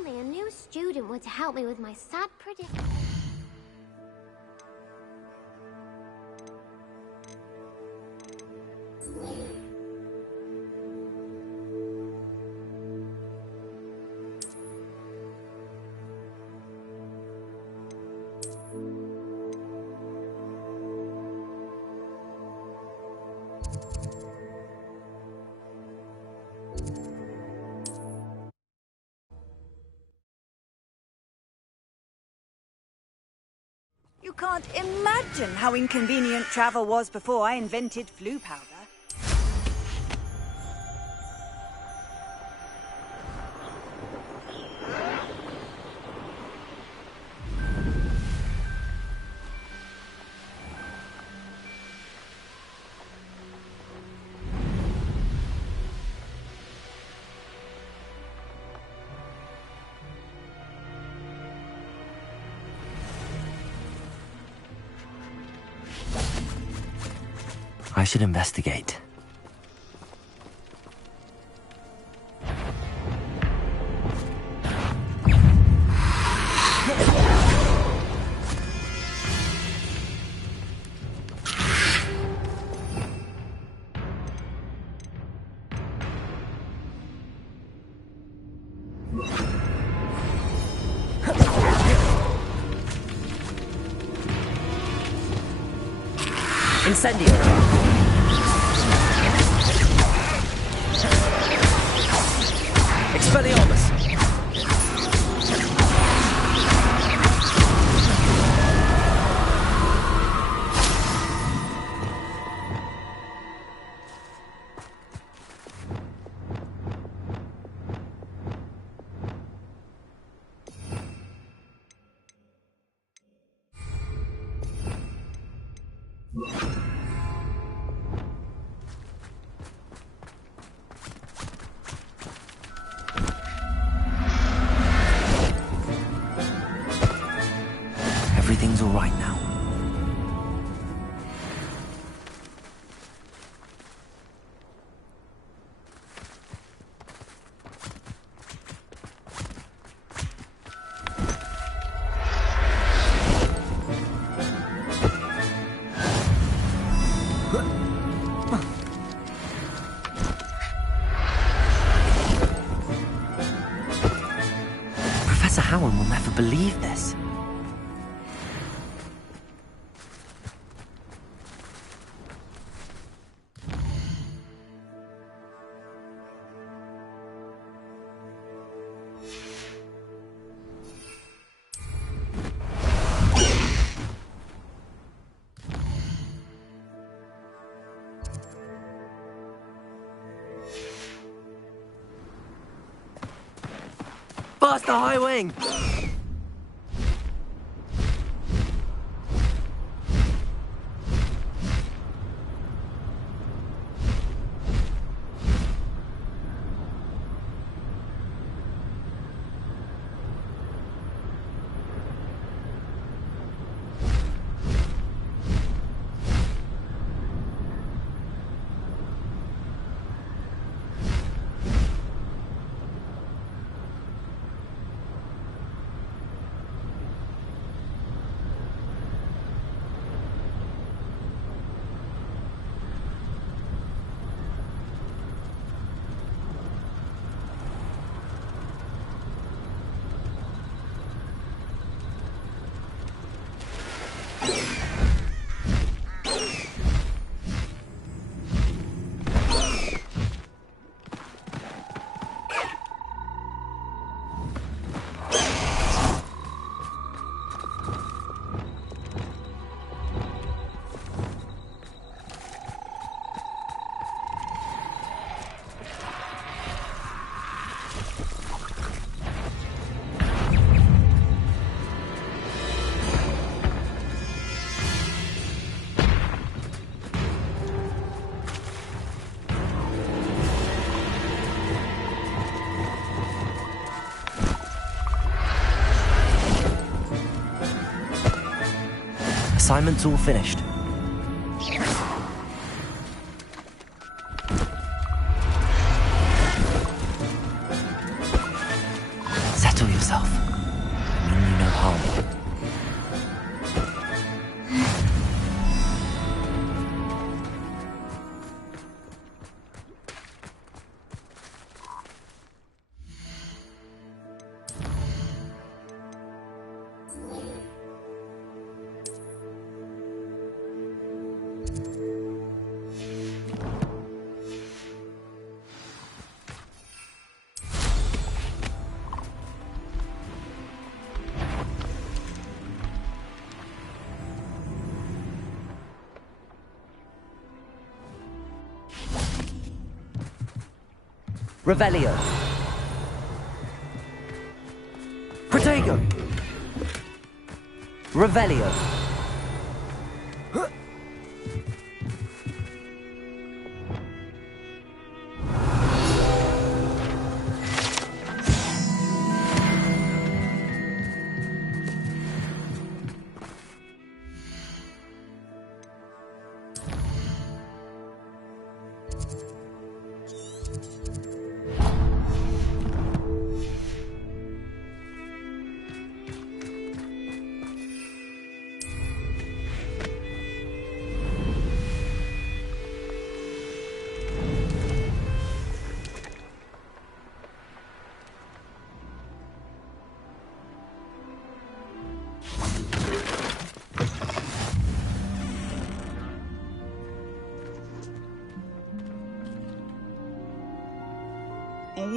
only a new student were to help me with my sad predicament. You can't imagine how inconvenient travel was before I invented flu powder. I should investigate. Incendio! Expelliarmus! Everything's all right now. Professor Howard will never believe this. Blast the high wing! Assignment's all finished. Settle yourself. I mean you no harm. Revelio. Protego. Revelio.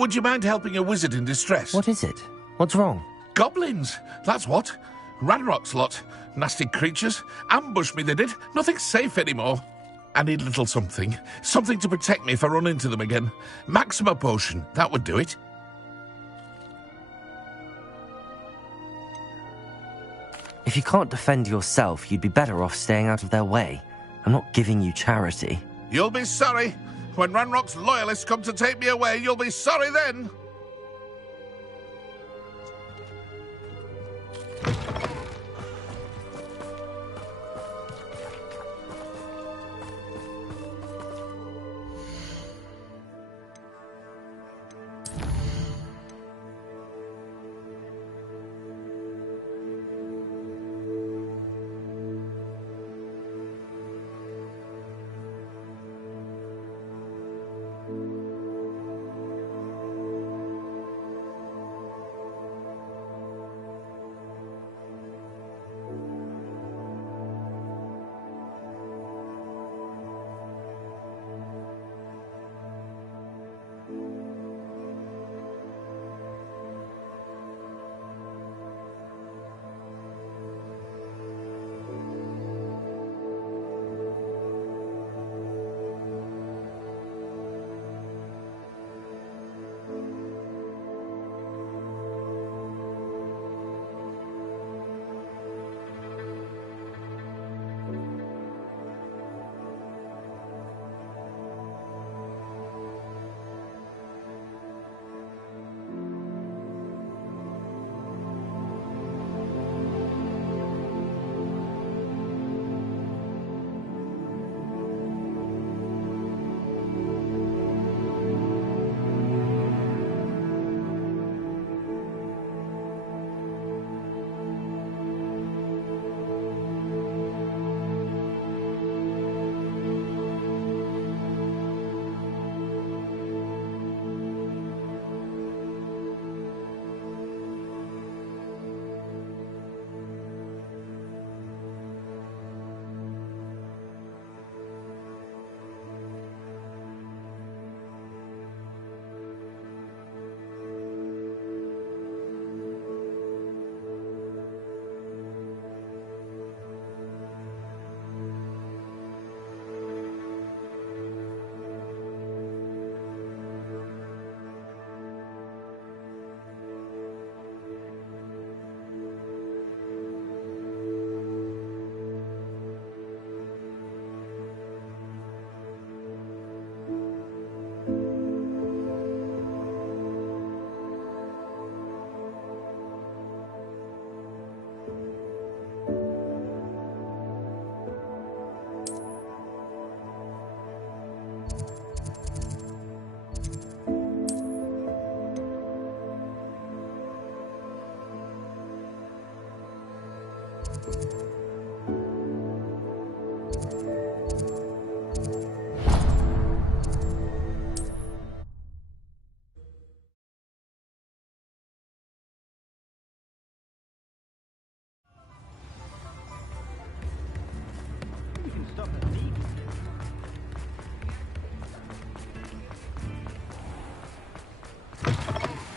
Would you mind helping a wizard in distress? What is it? What's wrong? Goblins, that's what. Ranrock's lot. Nasty creatures. Ambush me, they did. Nothing's safe anymore. I need a little something. Something to protect me if I run into them again. Maxima potion, that would do it. If you can't defend yourself, you'd be better off staying out of their way. I'm not giving you charity. You'll be sorry. When Ranrock's loyalists come to take me away, you'll be sorry then.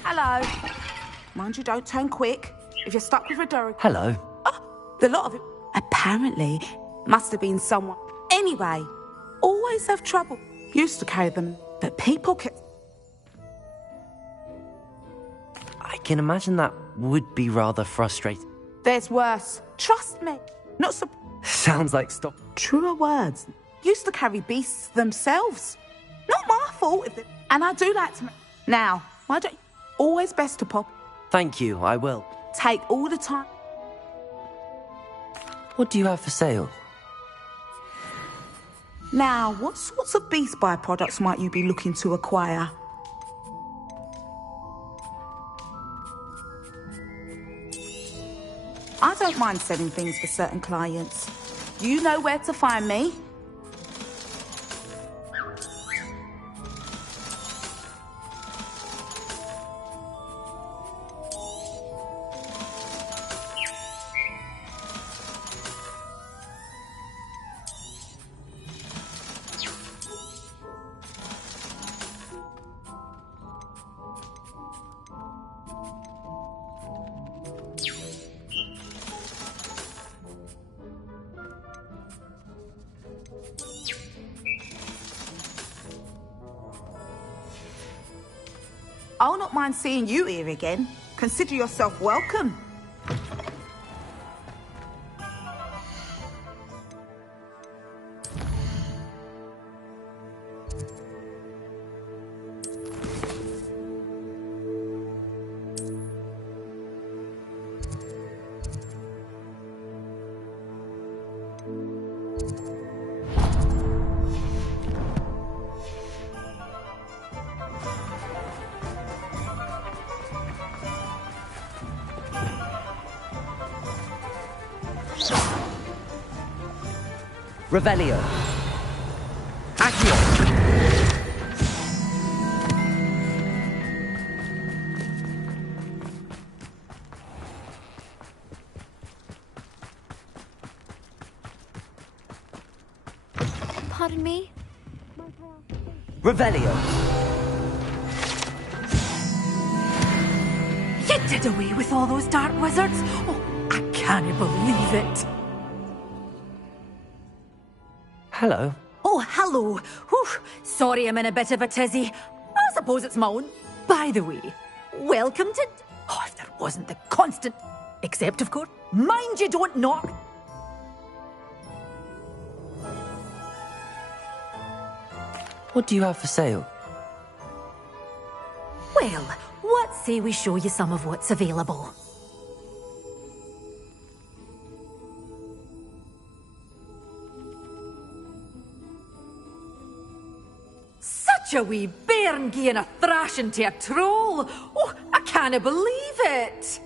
Hello. Mind you, don't turn quick. If you're stuck with a Roderick... Hello. The lot of it... Apparently, must have been someone... Anyway, always have trouble. Used to carry them, but people can... I can imagine that would be rather frustrating. There's worse. Trust me. Not so... Sounds like stop. Truer words. Used to carry beasts themselves. Not my fault if they... And I do like to... Now, why don't... Always best to pop. Thank you, I will. Take all the time. What do you have for sale? Now, what sorts of beast byproducts might you be looking to acquire? I don't mind selling things for certain clients. You know where to find me. I'll not mind seeing you here again. Consider yourself welcome. Revelio. Accio. Pardon me? Revelio. You did away with all those dark wizards? Oh, I can't believe it. Hello. Oh, hello. Whew. Sorry I'm in a bit of a tizzy. I suppose it's my own. By the way, welcome to... Oh, if there wasn't the constant... Except, of course, mind you don't knock. What do you have for sale? Well, what say we show you some of what's available? Such a wee bairn gieing a thrashing to a troll! Oh, I can't believe it!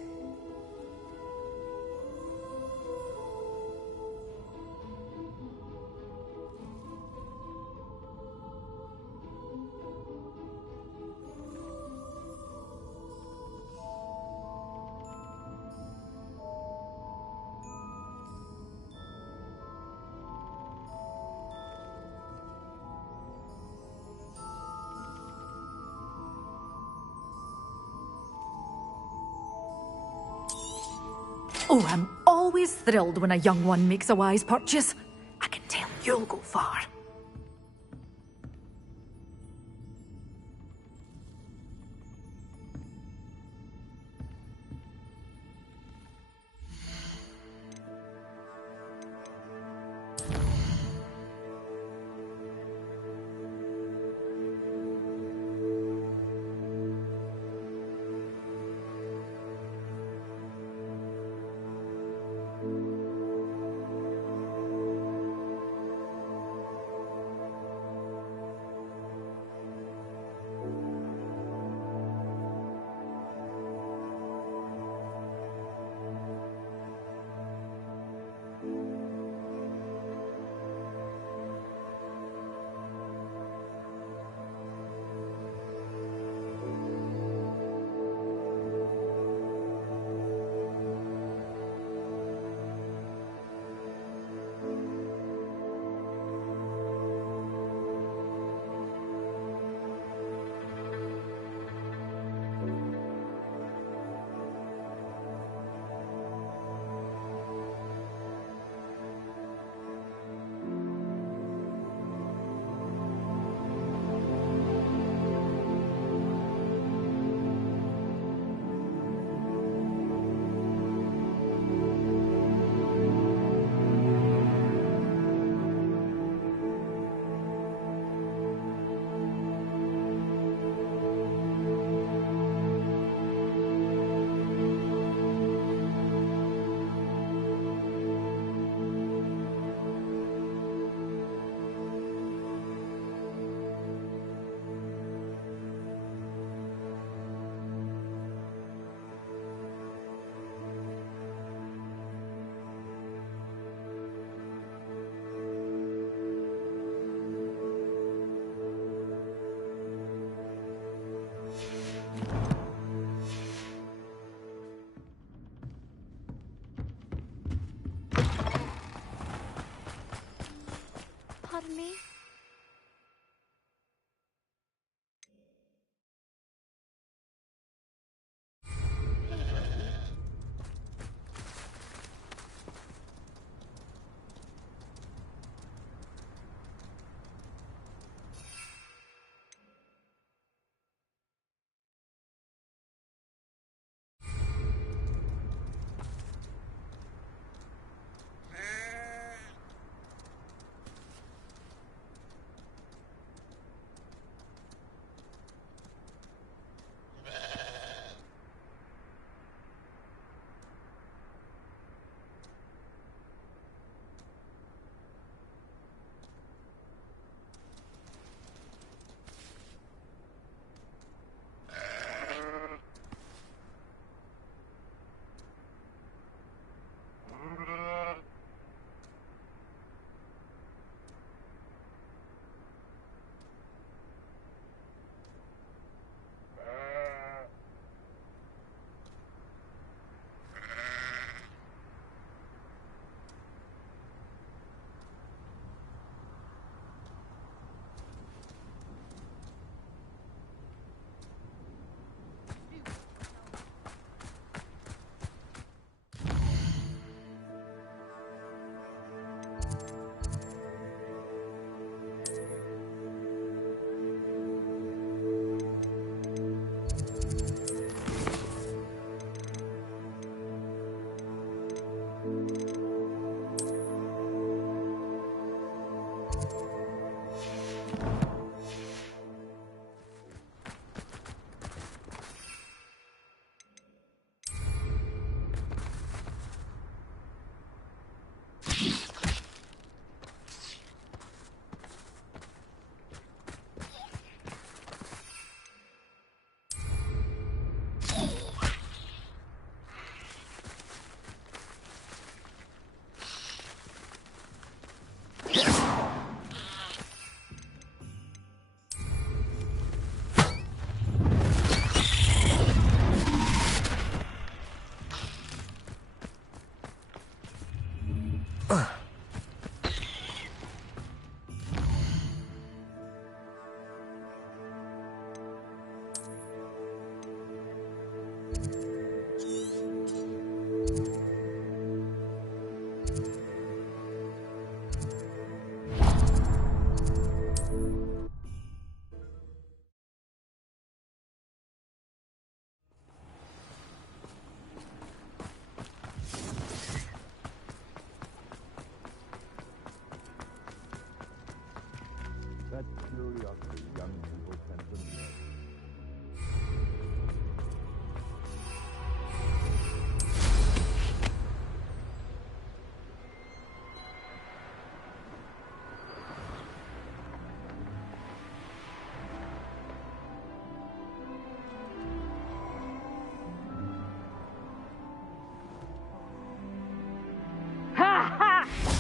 Oh, I'm always thrilled when a young one makes a wise purchase. I can tell you'll go far. me?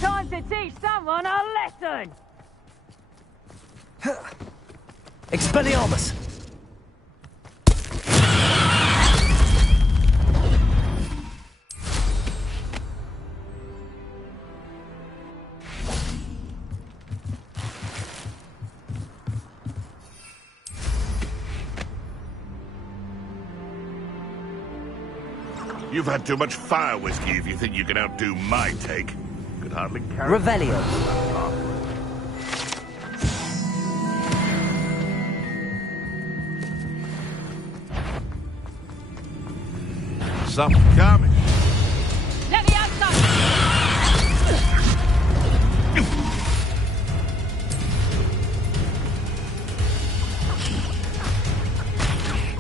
Time to teach someone a lesson! Expelliarmus! You've had too much fire whiskey if you think you can outdo my take. Could hardly carry... Revelio. Something coming. Let me out, son!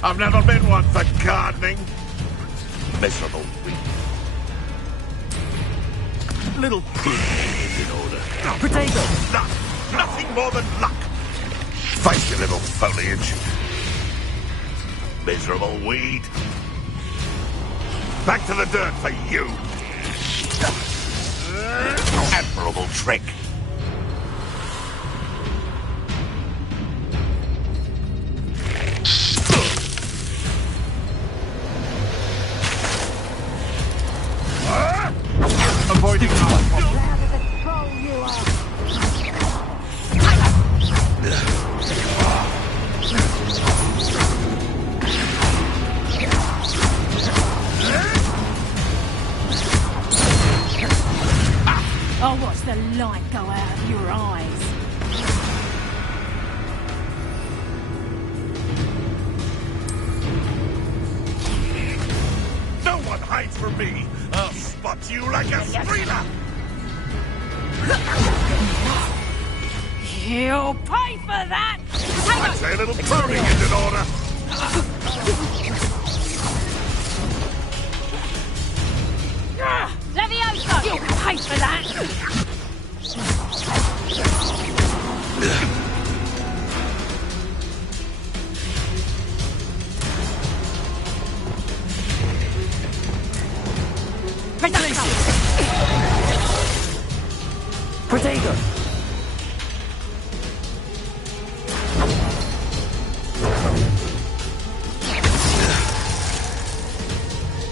I've never been one for gardening. Miserable weed. Little pig in order. Potato! Nothing more than luck. Face your little foliage. Miserable weed. Back to the dirt for you. Admirable trick. Avoiding I'll watch the light go out of your eyes. No one hides from me. I'll spot you like a streeler. You'll pay for that! I'd say a little pruning is in order. Leviosa! You'll pay for that! Protego!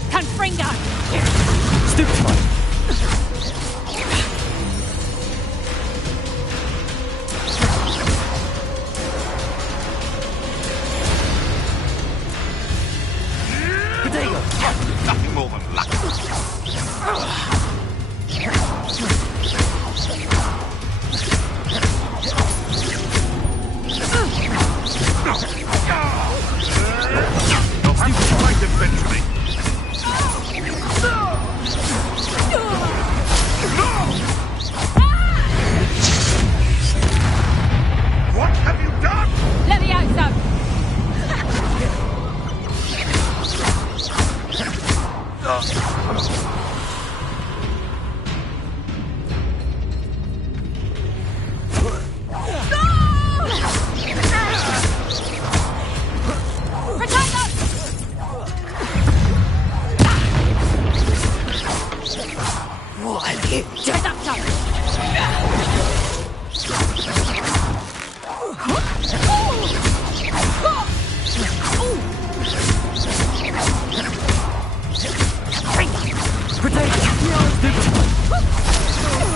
Confringo! Stupefy! Protego! Nothing more than luck. I'll have to fight eventually. What have you done? Leviosa! What have you done?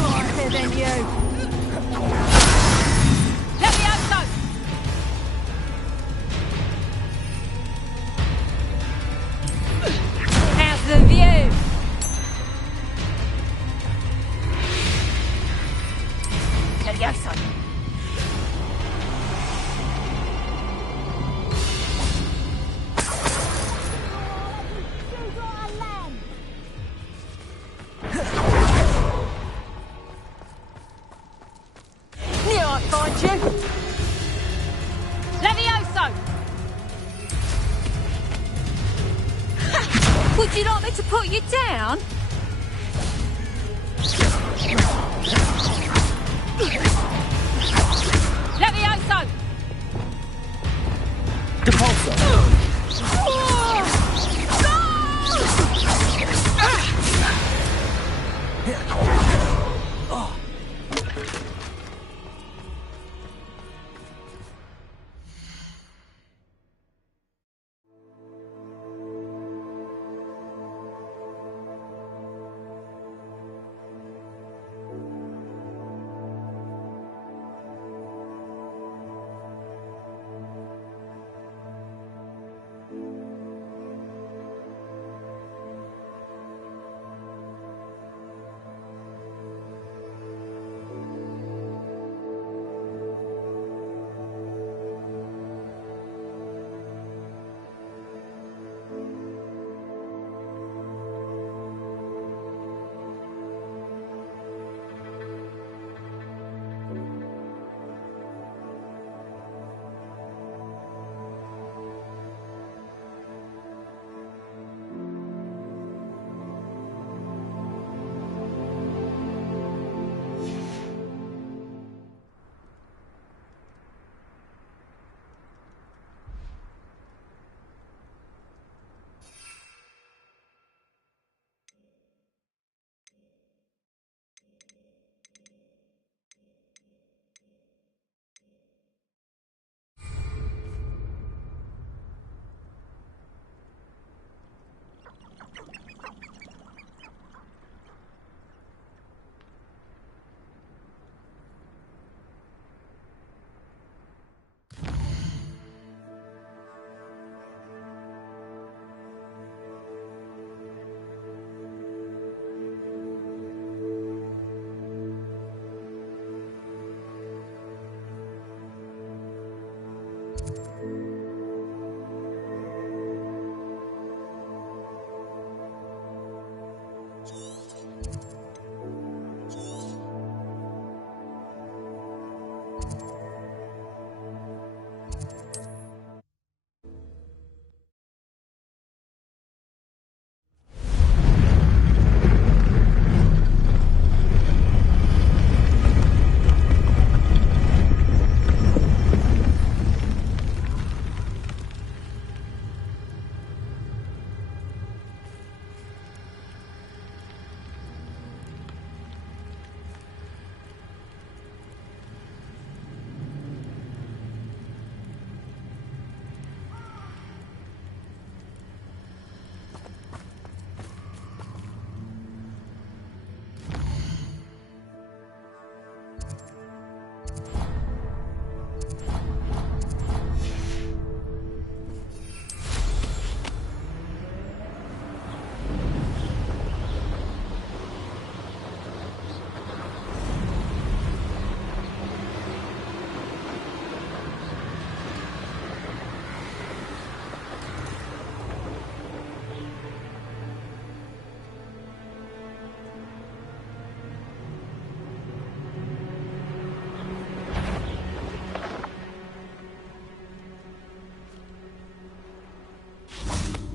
Harder than you. Leviosa! How's the view? Leviosa! Knew I'd find you! Levioso! Would you like me to put you down? Levioso! Depulso!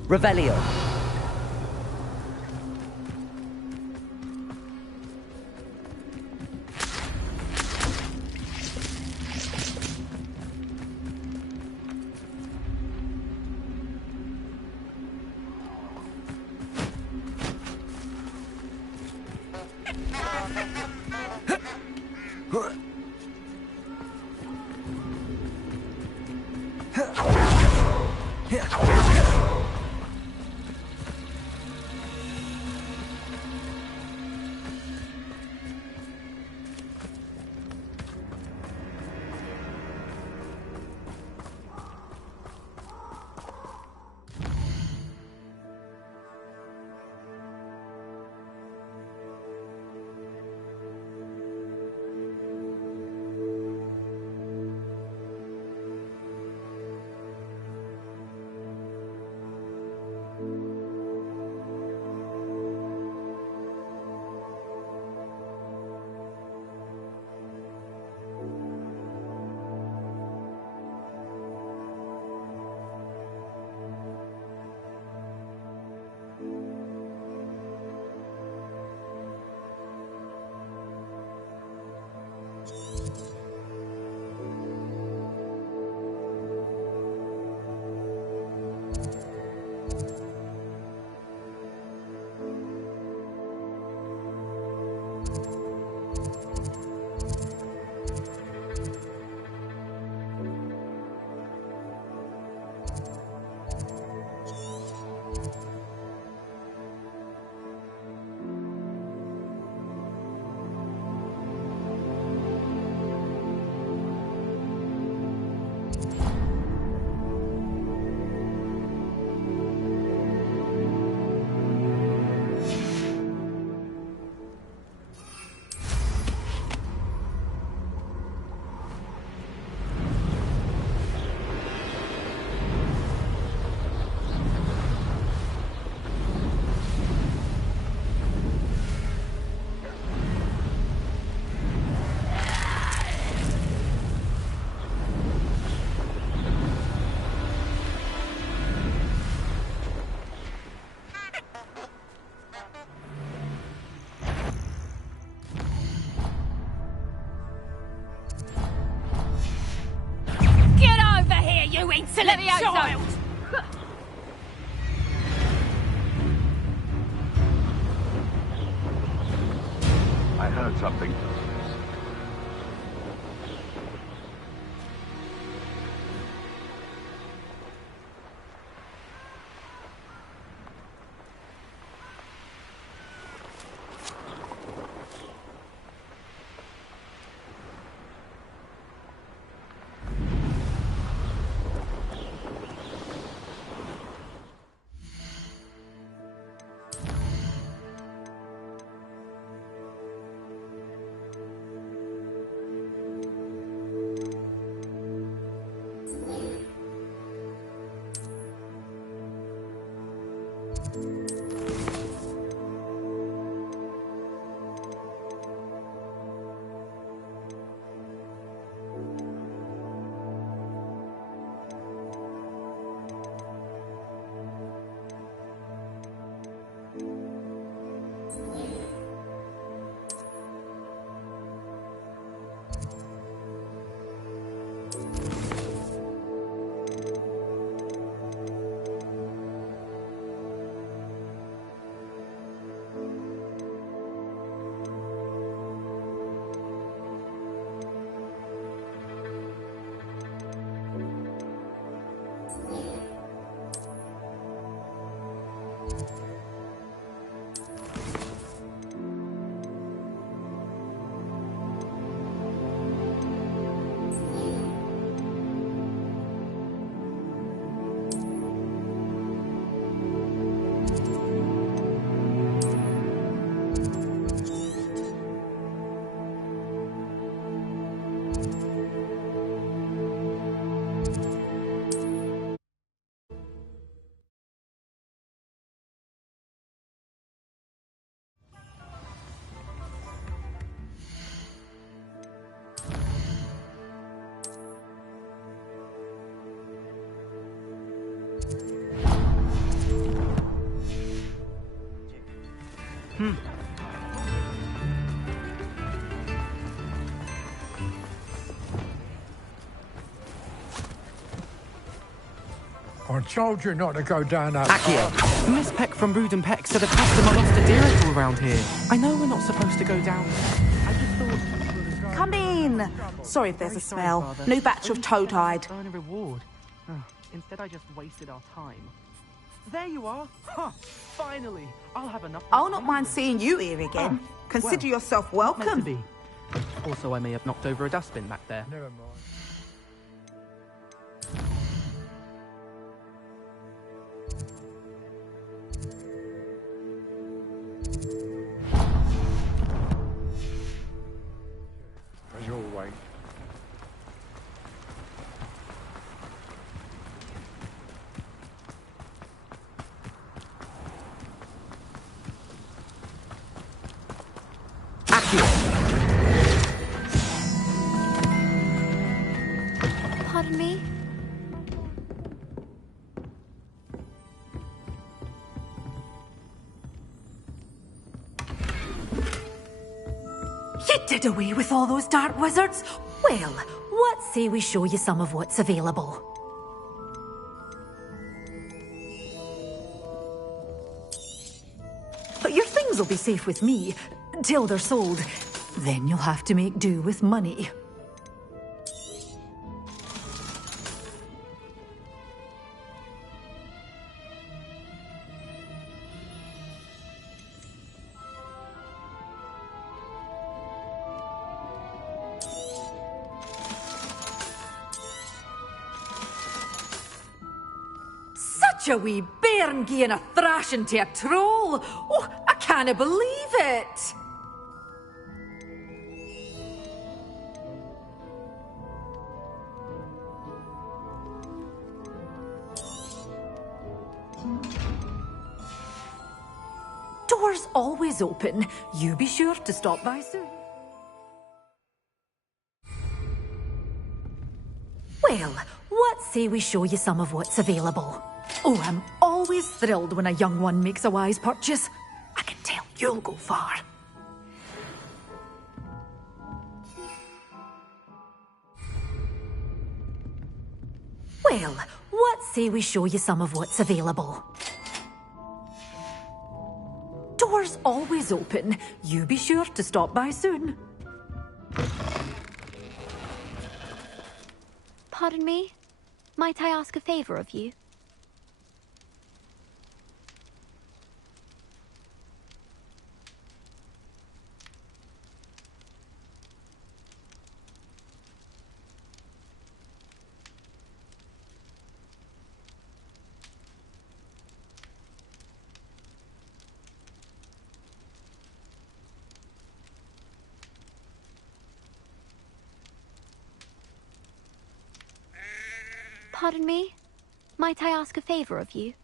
Revelio. You insolent child! I heard something. I told you not to go down that Accio, Miss Peck from Brood and Peck said a customer lost a deer apple around here. I know we're not supposed to go down there. I just thought... Come in. Sorry if there's a smell. Father. New batch of toad-hide. Earn a reward. Instead, I just wasted our time. There you are. Huh. Finally. I'll have enough. I'll not mind seeing you here again. Consider yourself Meant to welcome. be. Also, I may have knocked over a dustbin back there. Never mind. As always. Pardon me? You did away with all those dark wizards? Well, what say we show you some of what's available? But your things will be safe with me, till they're sold. Then you'll have to make do with money. Such a wee bairn gieing a thrashing to a troll! Oh, I can't believe it! Doors always open. You be sure to stop by soon. Well, what say we show you some of what's available? Oh, I'm always thrilled when a young one makes a wise purchase. I can tell you'll go far. Well, what say we show you some of what's available? Doors always open. You be sure to stop by soon. Pardon me? Might I ask a favor of you? Pardon me? Might I ask a favor of you?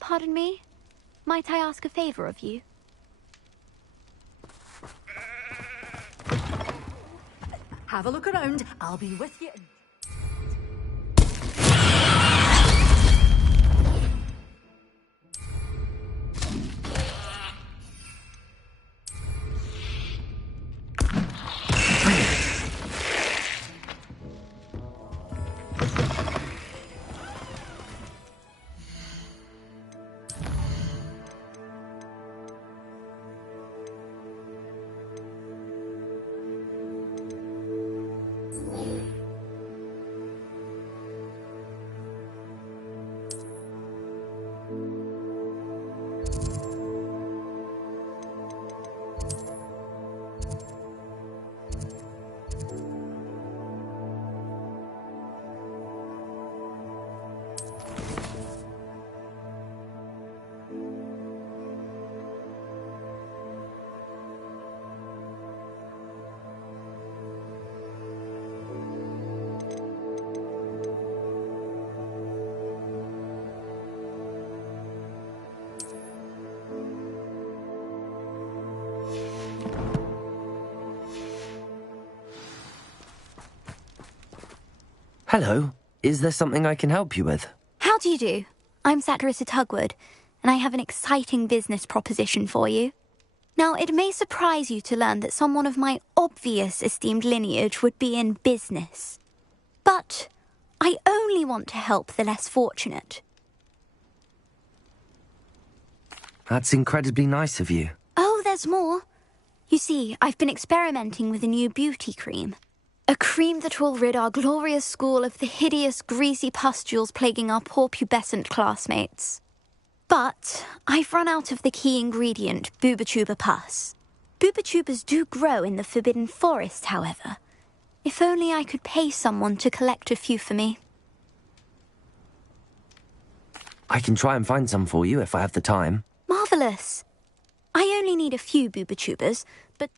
Pardon me? Might I ask a favor of you? Have a look around. I'll be with you. Hello. Is there something I can help you with? How do you do? I'm Satirissa Tugwood, and I have an exciting business proposition for you. Now, it may surprise you to learn that someone of my obvious esteemed lineage would be in business. But I only want to help the less fortunate. That's incredibly nice of you. Oh, there's more. You see, I've been experimenting with a new beauty cream. A cream that will rid our glorious school of the hideous, greasy pustules plaguing our poor pubescent classmates. But I've run out of the key ingredient, boobotuber pus. Boobotubers do grow in the Forbidden Forest, however. If only I could pay someone to collect a few for me. I can try and find some for you if I have the time. Marvellous. I only need a few boobotubers, but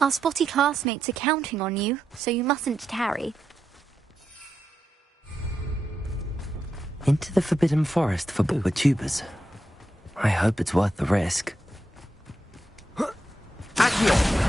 our spotty classmates are counting on you, so you mustn't tarry. Into the Forbidden Forest for boobotubers. I hope it's worth the risk. Accio!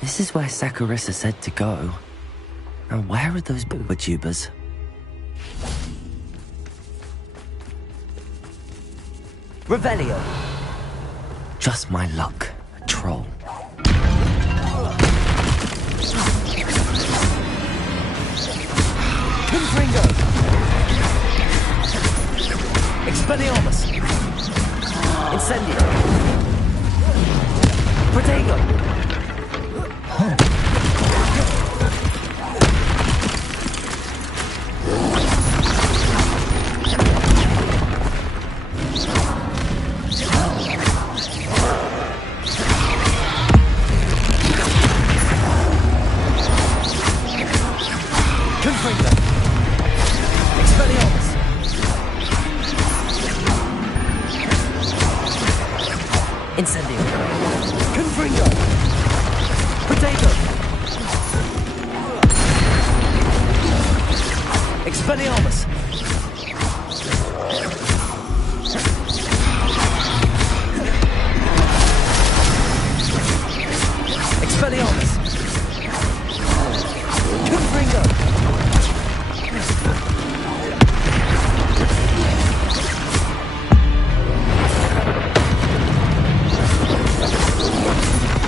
This is where Sakurissa said to go. Now where are those boobotubers? Revelio! Just my luck, a troll. Confringo! Expelliarmus! Incendio! Protego! Incendio. Confringo. Potato. Expelliarmus. Expelliarmus. Confringo.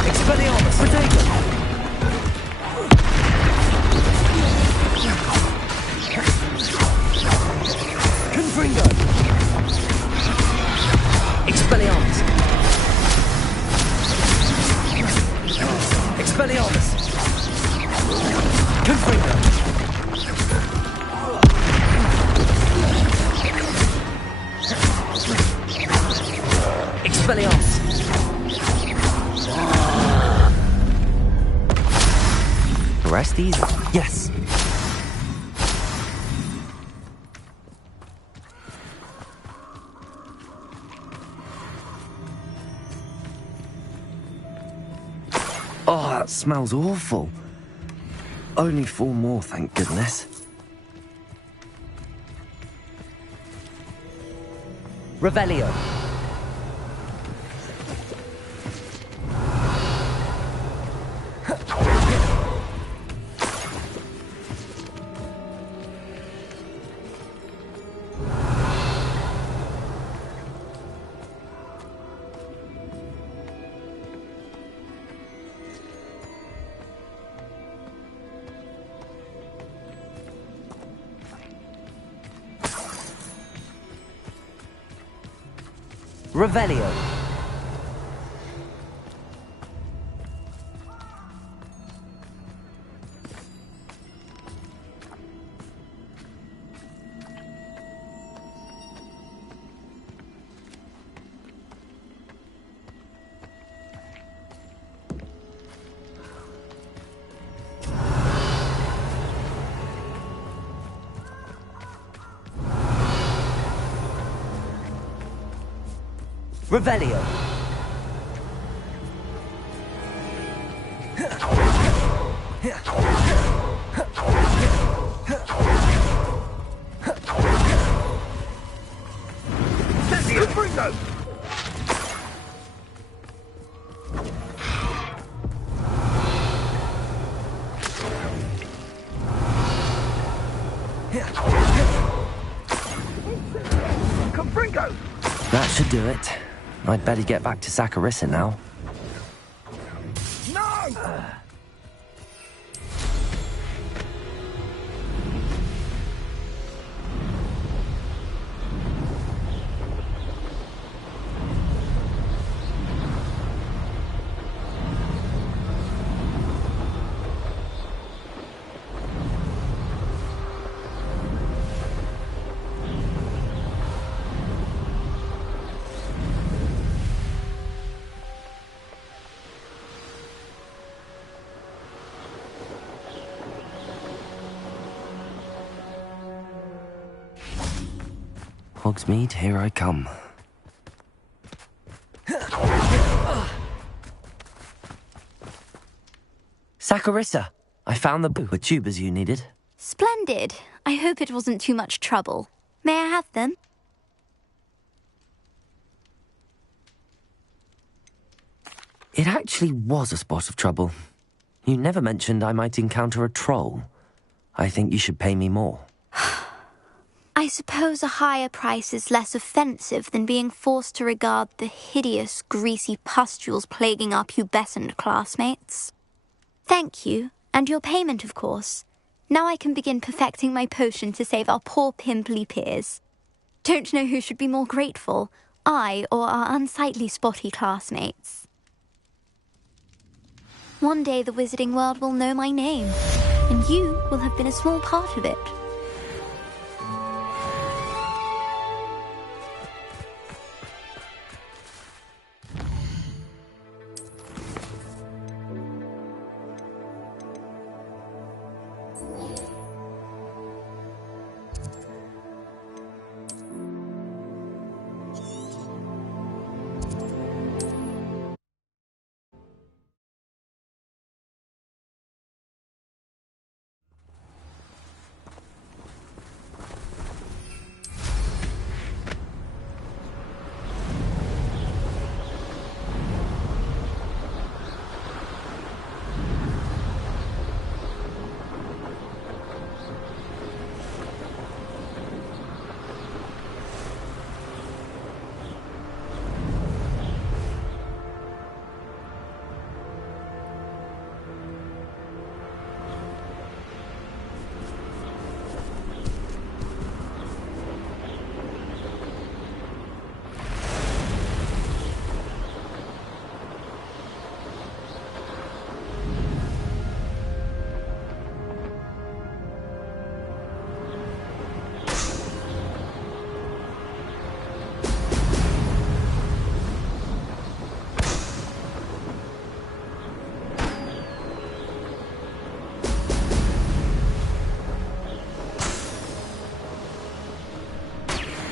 Expelliarmus! Potato! Confringo! Expelliarmus! Expelliarmus! Confringo! Expelliarmus! Rest easy. Yes. Oh, that smells awful. Only 4 more, thank goodness. Revelio. Revelio. Revelio. That should do it. I'd better get back to Saccharissa now. Hogsmeade, here I come. Saccharissa, I found the tubers you needed. Splendid. I hope it wasn't too much trouble. May I have them? It actually was a spot of trouble. You never mentioned I might encounter a troll. I think you should pay me more. I suppose a higher price is less offensive than being forced to regard the hideous, greasy pustules plaguing our pubescent classmates. Thank you, and your payment, of course. Now I can begin perfecting my potion to save our poor pimply peers. Don't know who should be more grateful, I or our unsightly spotty classmates. One day the wizarding world will know my name, and you will have been a small part of it.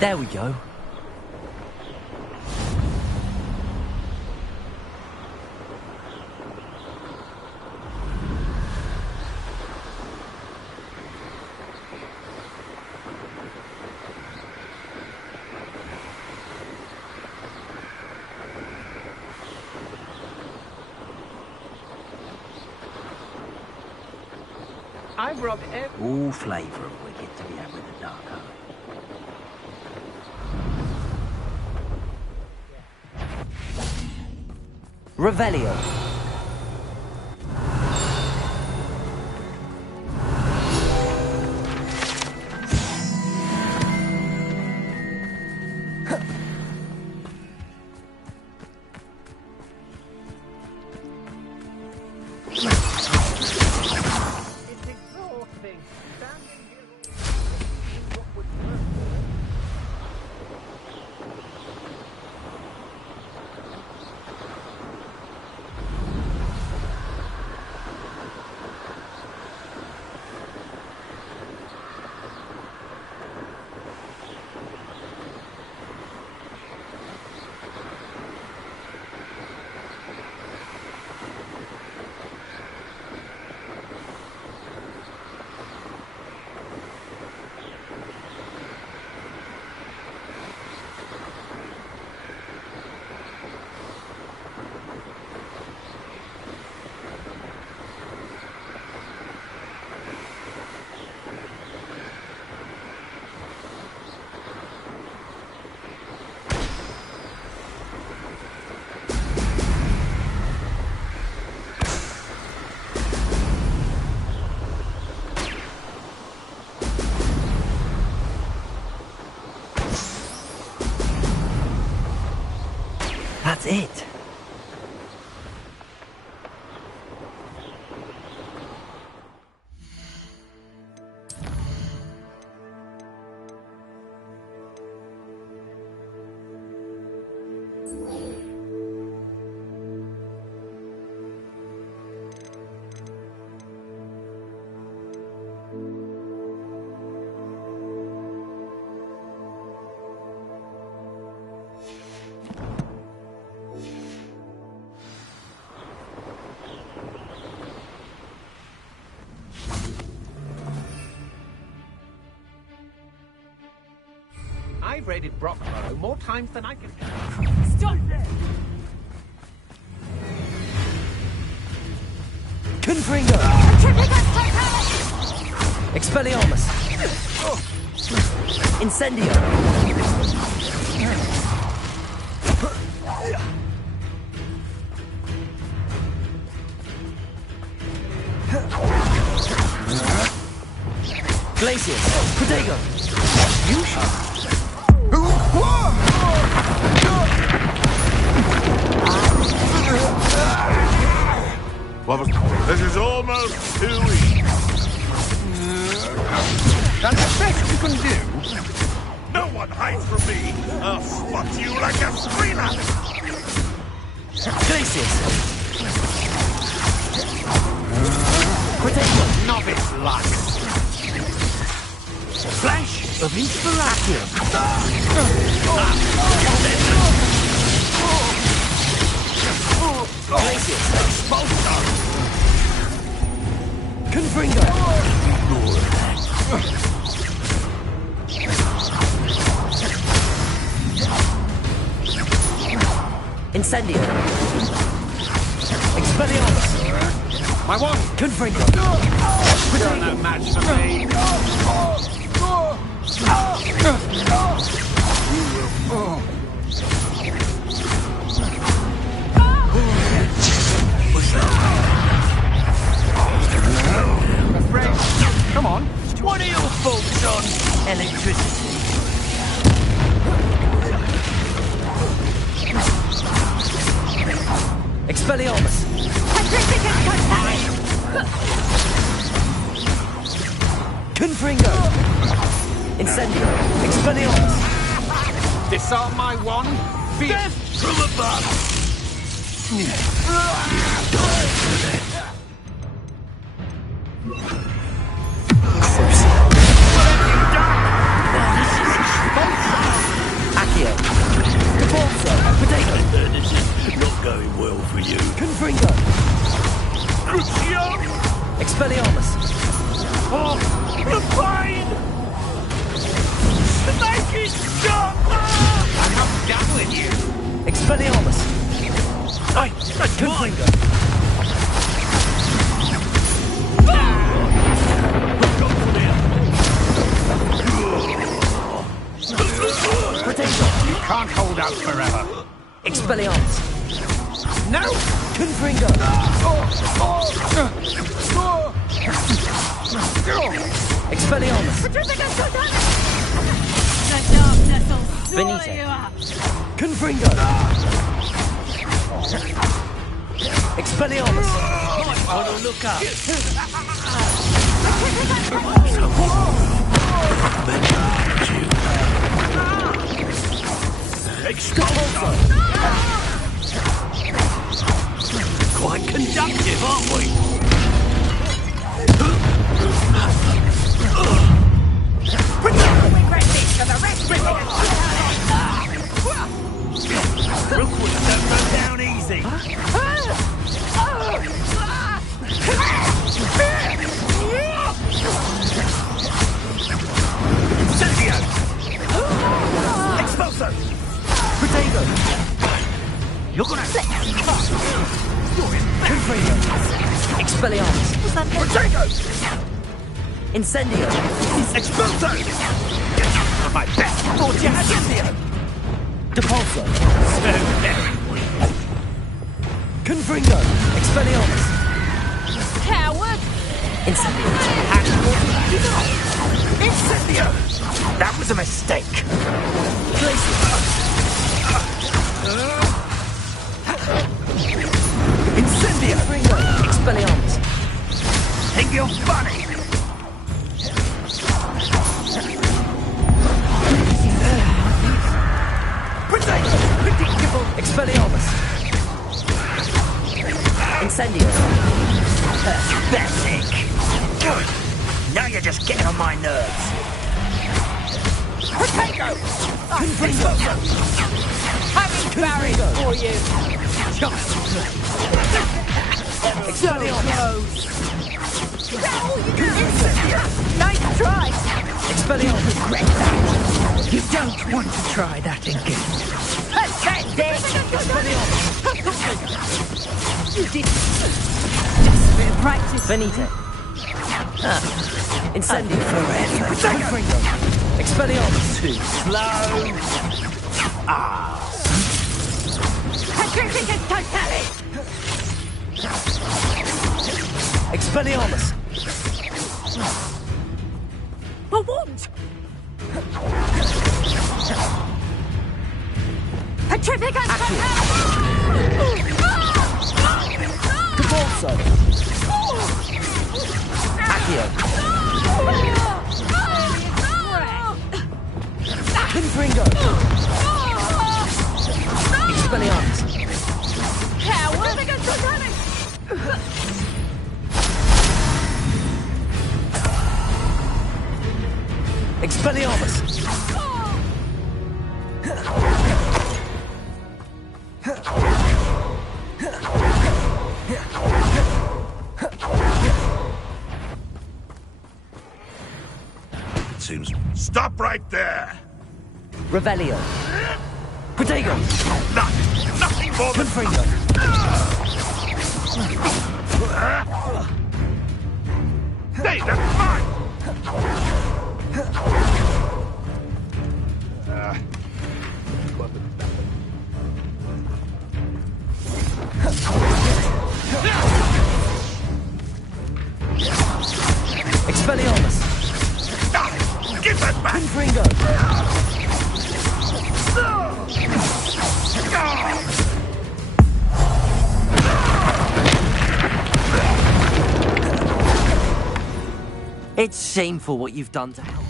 There we go. I've robbed all flavour of wicked to be had with the dark art. Revelio. exhausting. Standing here That's it. I've raided Brockborough more times than I can count. Stop there! Confringo! Expelliarmus! Incendio! Glacius! Protego! You What was... This is almost too easy. That's the best you can do. No one hides from me. I'll spot you like a screamer. Glacius! Protego! Novice luck. Flash of inspiration! Glacius! Expulsor! Confringo! Incendio! Expelliarmus! My one! Confringo! You're no match for me. Come on. What are your thoughts on electricity? Expelliarmus! Confringo! Incendio! Expelliarmus! Disarm my one. Death from above. Accio! Deforzo! Potato! This is not going well for you. Confringo! Crucio! Expelliarmus! Oh, the pain! Make it stop! I'm not done with you. Expelliarmus! That's Confringo! Potato! You can't hold out forever. Expelliarmus! No! Confringo! Expelliarmus! The darkness will swallow Benito. you up. Confringo! Expelliarmus! Wanna look up? Quite conductive, aren't we? Rookwoods don't go down easy. Incendio! Expulso! Potato! You're gonna cut! You're in Expelliarmus! Potato! Incendio! Expulso! My best! Thought you had Incendio! Depulso! So very weak. Confringo! Expelliarmus! Coward! Incendio! Incendio! That was a mistake. Incendio! Confringo! Expelliarmus! Think you're funny? Predictable! Expelliarmus! Incendio! Pathetic! Good. Now you're just getting on my nerves. Potato! Confringo! Having Barry for you! Expelliarmus! Nice try! Expelliarmus! You don't want to try that again. Pathetic! You did. Just a bit of practice. Venite! Incendio! Forever. Confringo! Expelliarmus! Too slow. Petrificus totalis! Expelliarmus! A wand! Petrificus totalis! Depulso! Accio! Confringo! Expelliarmus! Coward! Petrificus totalis! Expelliarmus! It seems. Stop right there! Revelio! Protego! Nothing more than. Confringo! Hey, that's mine! Expelliarmus! Give that back! Confringo! It's shameful what you've done to help.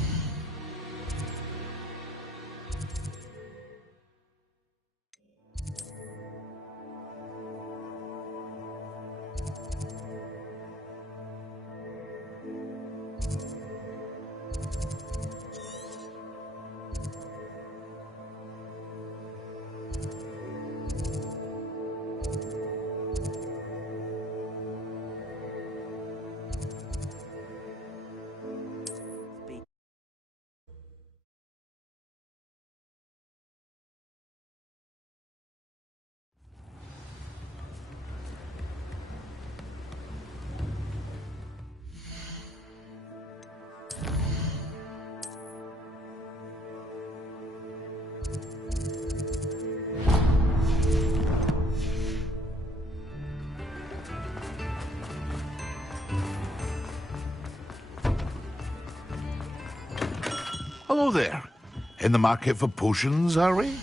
Hello there. In the market for potions, are we?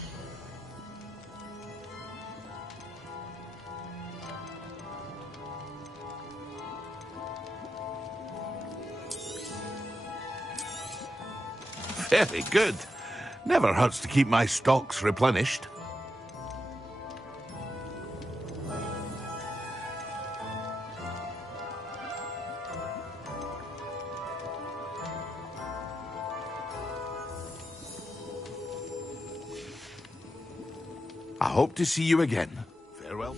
Very good. Never hurts to keep my stocks replenished. I hope to see you again. Farewell.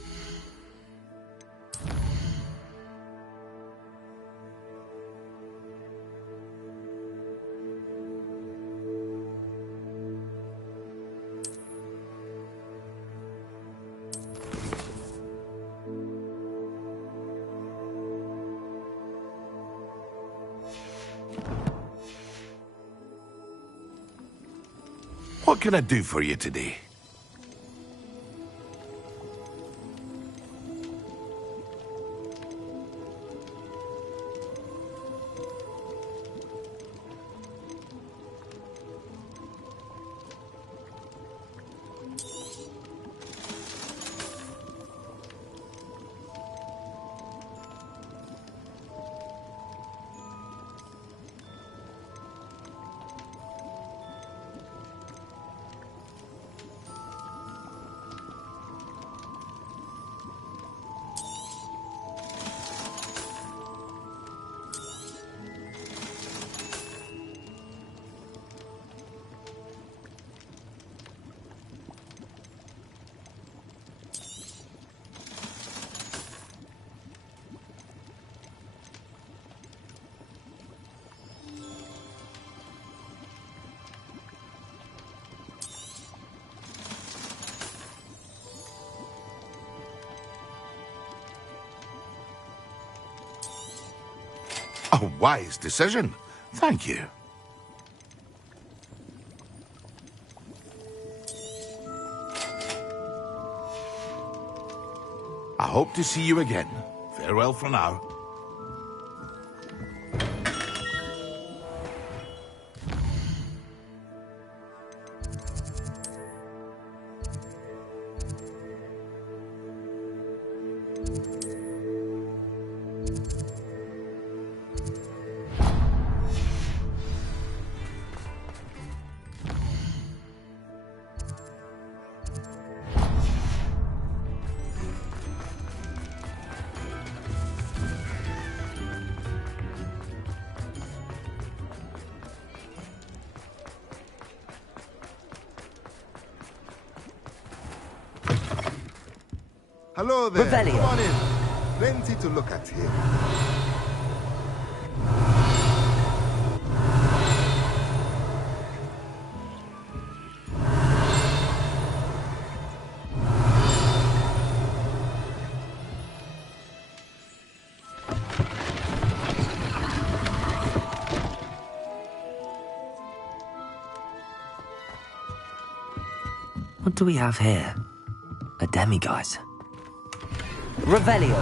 What can I do for you today? A wise decision. Thank you. I hope to see you again. Farewell for now. Hello there. Revelio. Come on in. Plenty to look at here. What do we have here? A demiguise. Revelio.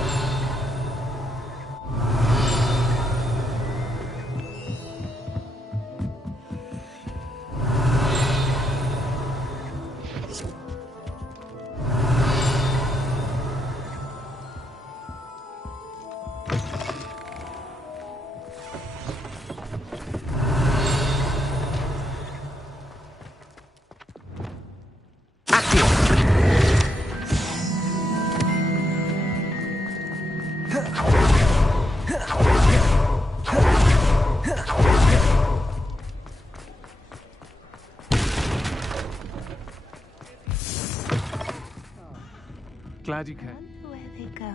Glad you came. Where they go?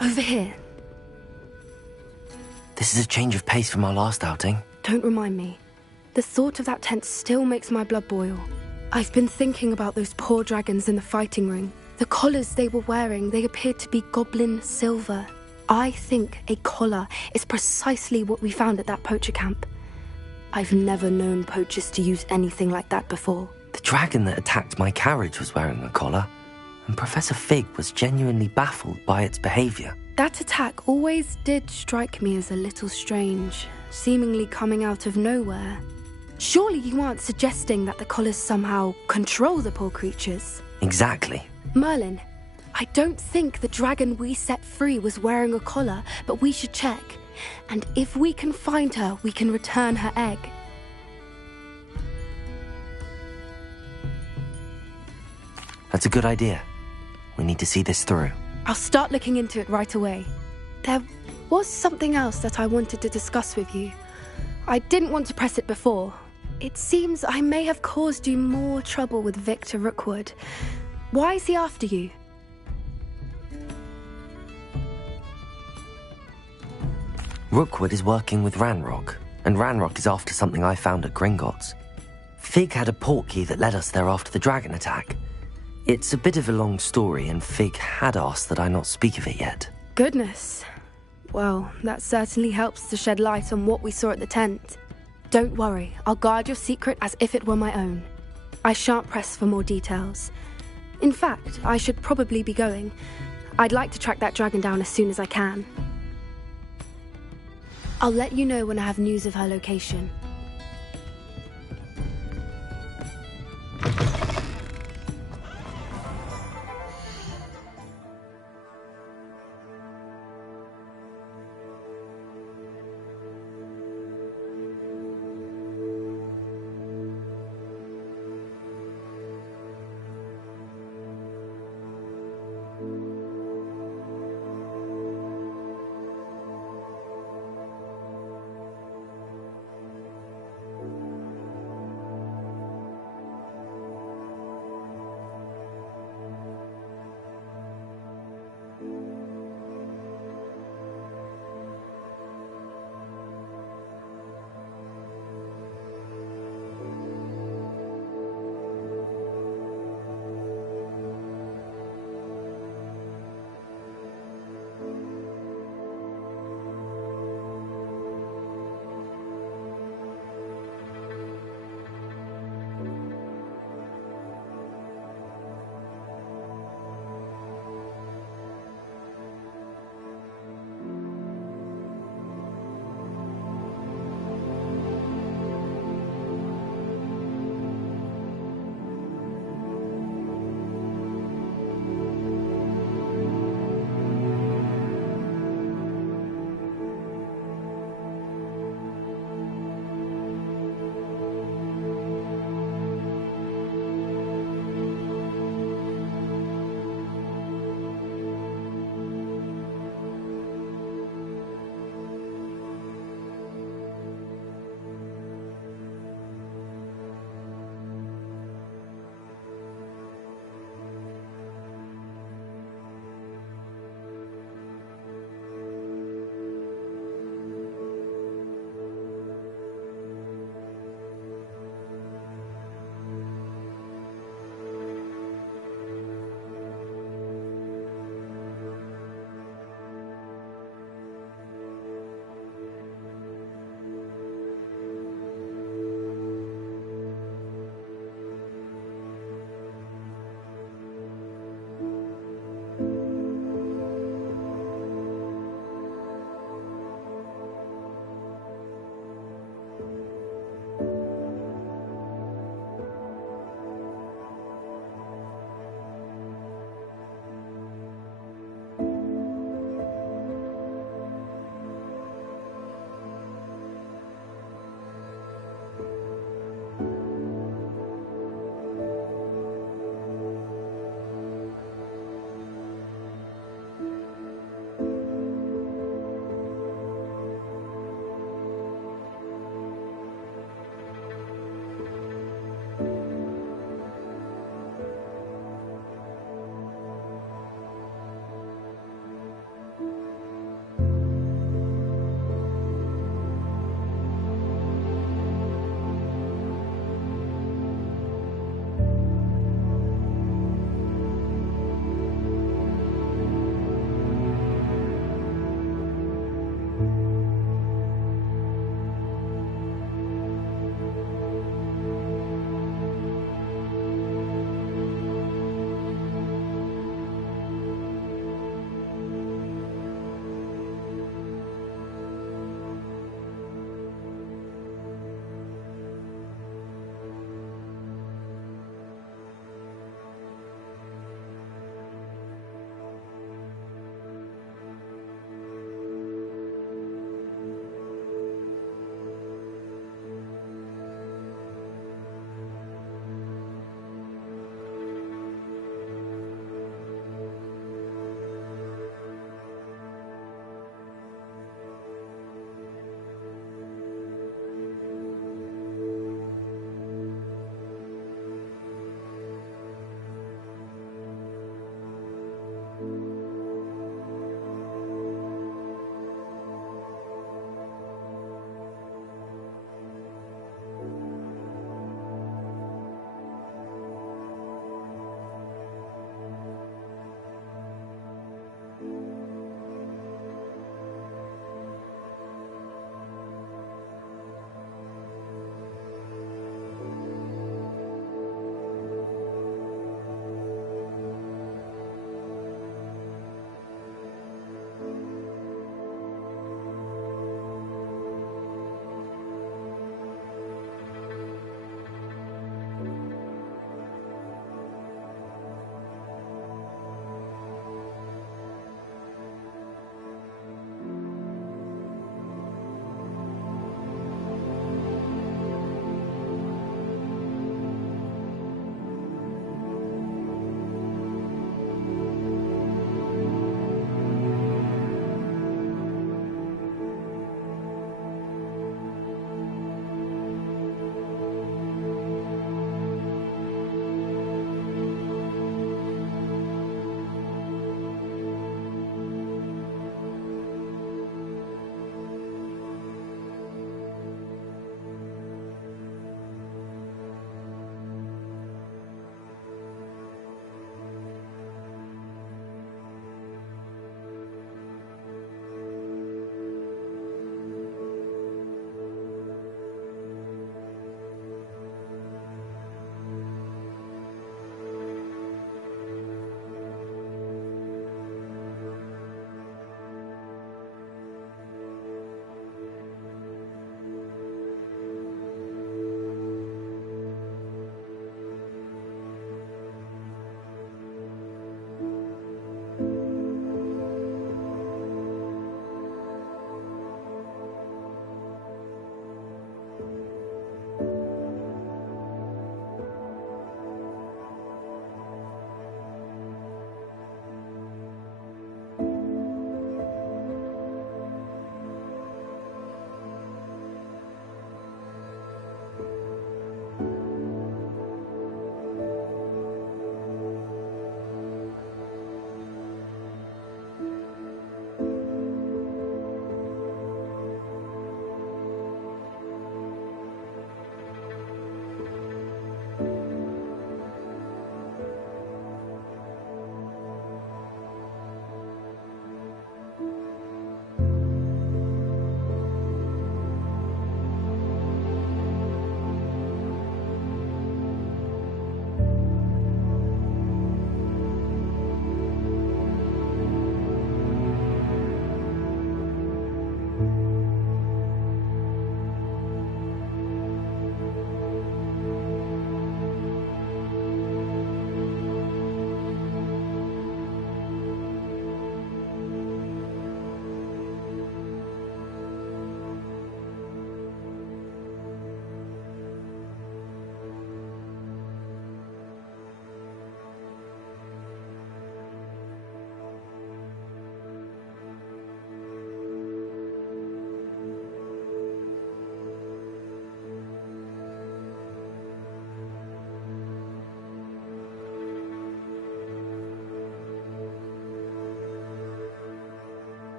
Over here. This is a change of pace from our last outing. Don't remind me. The thought of that tent still makes my blood boil. I've been thinking about those poor dragons in the fighting ring. The collars they were wearing, they appeared to be goblin silver. I think a collar is precisely what we found at that poacher camp. I've never known poachers to use anything like that before. The dragon that attacked my carriage was wearing a collar, and Professor Fig was genuinely baffled by its behaviour. That attack always did strike me as a little strange, seemingly coming out of nowhere. Surely you aren't suggesting that the collars somehow control the poor creatures? Exactly. Merlin, I don't think the dragon we set free was wearing a collar, but we should check. And if we can find her, we can return her egg. That's a good idea. We need to see this through. I'll start looking into it right away. There was something else that I wanted to discuss with you. I didn't want to press it before. It seems I may have caused you more trouble with Victor Rookwood. Why is he after you? Rookwood is working with Ranrock, and Ranrock is after something I found at Gringotts. Fig had a portkey that led us there after the dragon attack. It's a bit of a long story, and Fig had asked that I not speak of it yet. Goodness. Well, that certainly helps to shed light on what we saw at the tent. Don't worry, I'll guard your secret as if it were my own. I shan't press for more details. In fact, I should probably be going. I'd like to track that dragon down as soon as I can. I'll let you know when I have news of her location.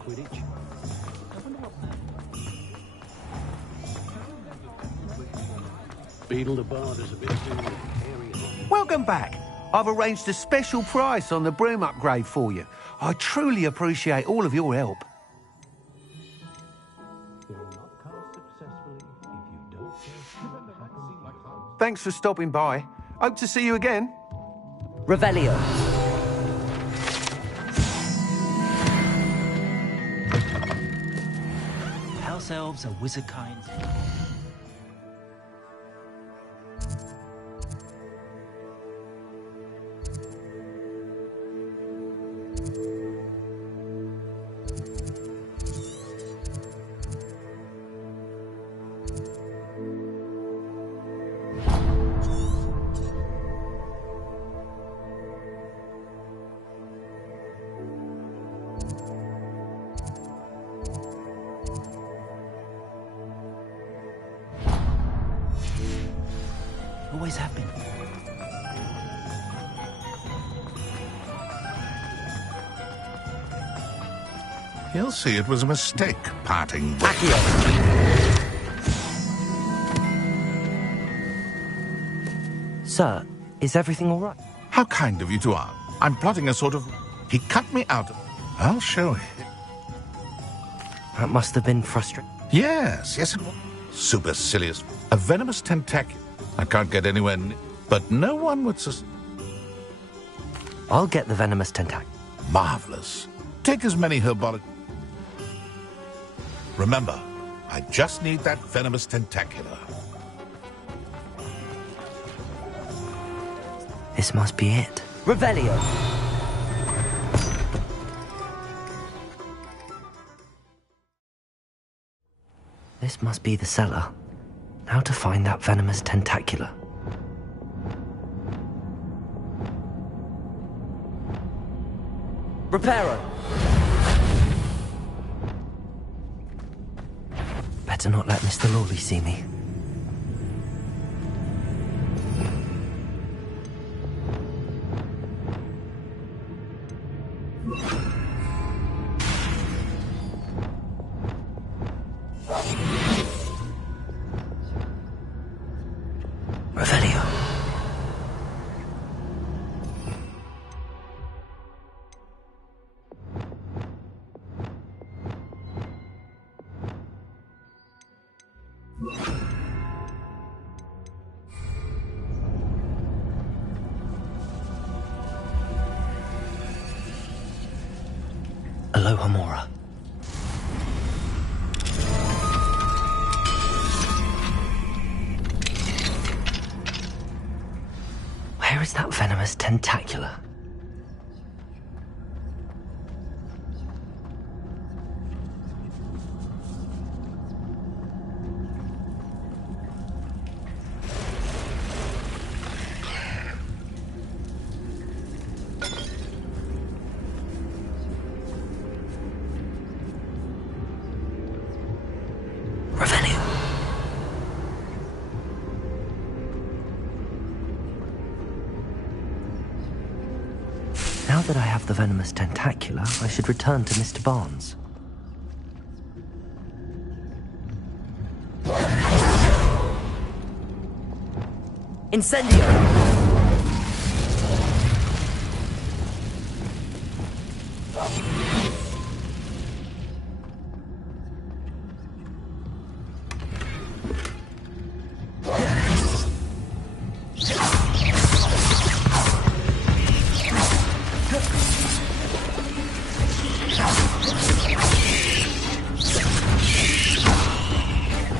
Quidditch. Beetle the Bard is a bit too hairy. Welcome back. I've arranged a special price on the broom upgrade for you. I truly appreciate all of your help. Thanks for stopping by. Hope to see you again. Revelio. House elves are wizard kinds. Always have been. He'll see it was a mistake, parting. Sir, is everything all right? How kind of you to ask. I'm plotting a sort of... He cut me out. I'll show him. That must have been frustrating. Yes, it was. Supercilious. A venomous tentacle. I can't get anywhere but no one would I'll get the venomous tentacle. Marvelous. Take as many herbology. Remember, I just need that venomous tentacular. This must be it. Revelio. This must be the cellar. How to find that venomous tentacular? Reparo. Better not let Mr. Lawley see me. Revelio. Aloha Mora. Where is that venomous tentacular? Now that I have the venomous tentacular, I should return to Mr. Barnes. Incendio!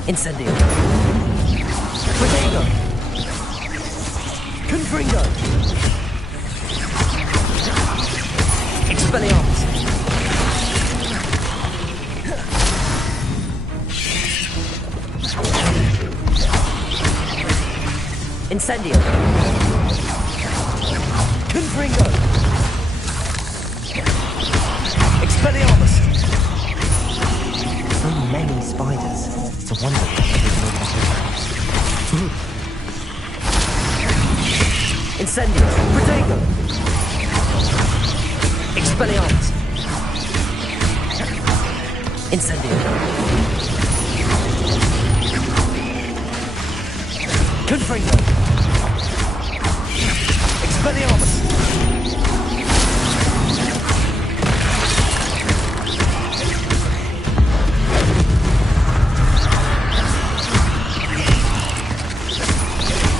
Incendio. Protego. Confringo. Expelliarmus. Incendio. Confringo. Expelliarmus. So many spiders. It's a wonder that Incendio. Protego. Expelliarmus. Incendio. Confringo. Expelliarmus.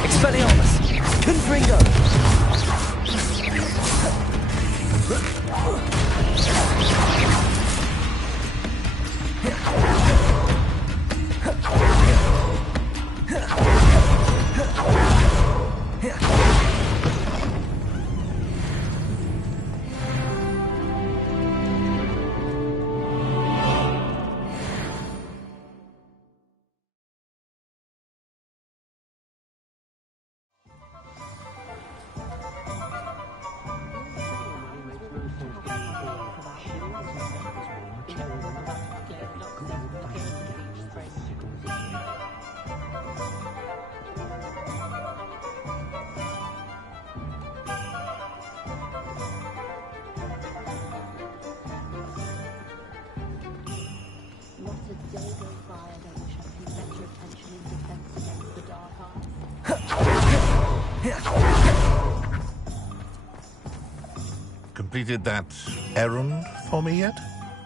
Expelliarmus. Confringo. Completed that errand for me yet?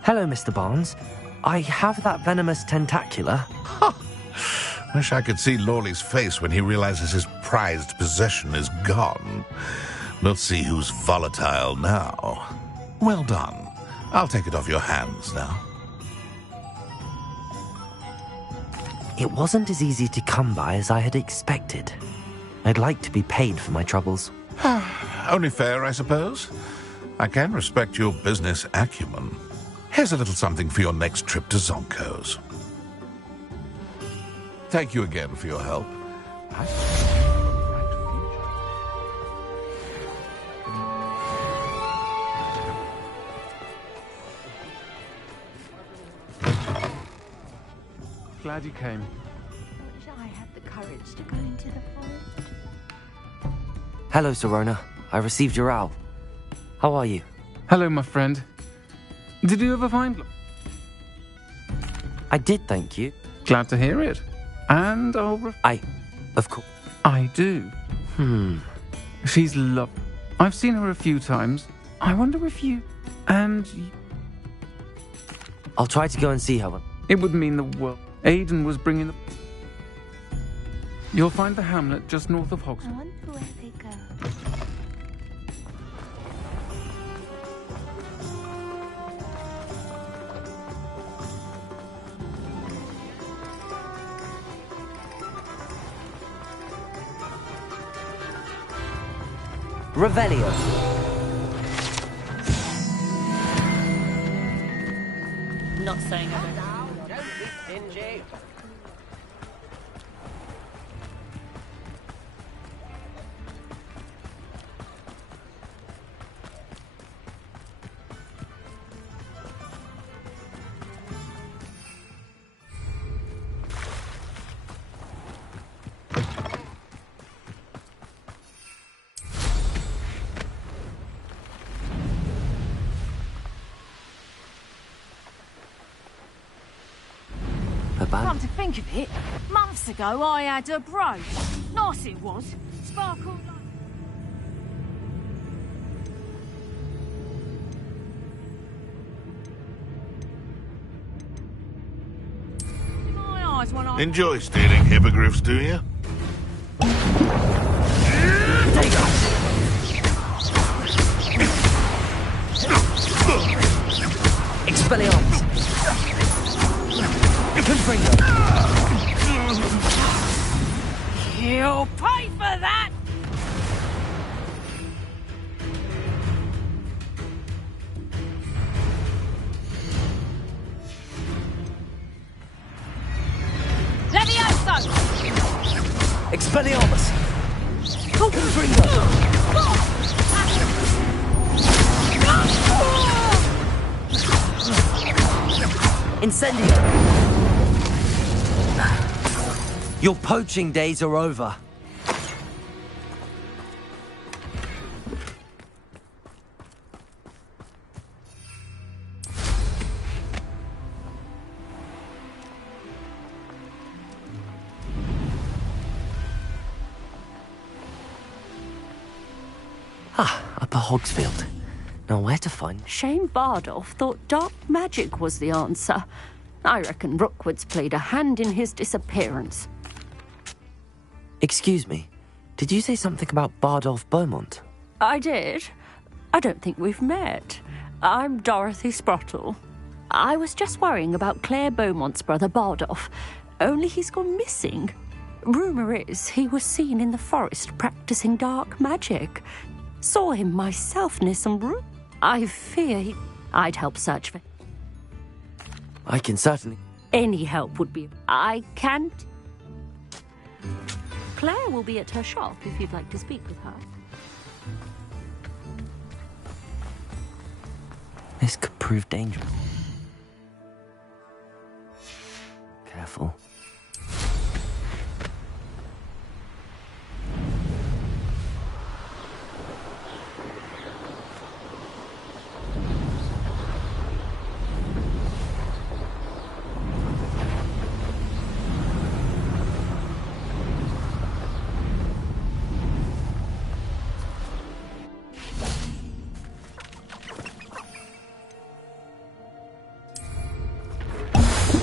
Hello, Mr. Barnes. I have that venomous tentacula. Wish I could see Lawley's face when he realizes his prized possession is gone. Let's see who's volatile now. Well done. I'll take it off your hands now. It wasn't as easy to come by as I had expected. I'd like to be paid for my troubles. Only fair, I suppose. I can respect your business acumen. Here's a little something for your next trip to Zonko's. Thank you again for your help. Glad you came. Wish I had the courage to go into the forest. Hello, Serona. I received your owl. How are you? Hello, my friend. Did you ever find... I did, thank you. Glad to hear it. And of course. I do. She's lovely. I've seen her a few times. I wonder if you... I'll try to go and see her. It would mean the world. Aidan was bringing the... You'll find the hamlet just north of Hogwarts. I wonder where they go. Revelio. Not saying I Don't be stingy. Come to think of it, months ago I had a brooch. Nice it was. Sparkled like... My eyes when I... Enjoy stealing hippogriffs, do you? Expelliarmus. You'll pay for that! Levioso! Expelliarmus. Incendio. Your poaching days are over. Upper Hogsfield. Now, where to find... Shane Bardolph thought dark magic was the answer. I reckon Rookwood's played a hand in his disappearance. Excuse me, did you say something about Bardolph Beaumont? I did. I don't think we've met. I'm Dorothy Sprottle. I was just worrying about Claire Beaumont's brother Bardolph, only he's gone missing. Rumour is he was seen in the forest practicing dark magic. Saw him myself near some room. I fear I'd help search for him. I can certainly... Any help would be... I can't... Claire will be at her shop if you'd like to speak with her. This could prove dangerous. Careful.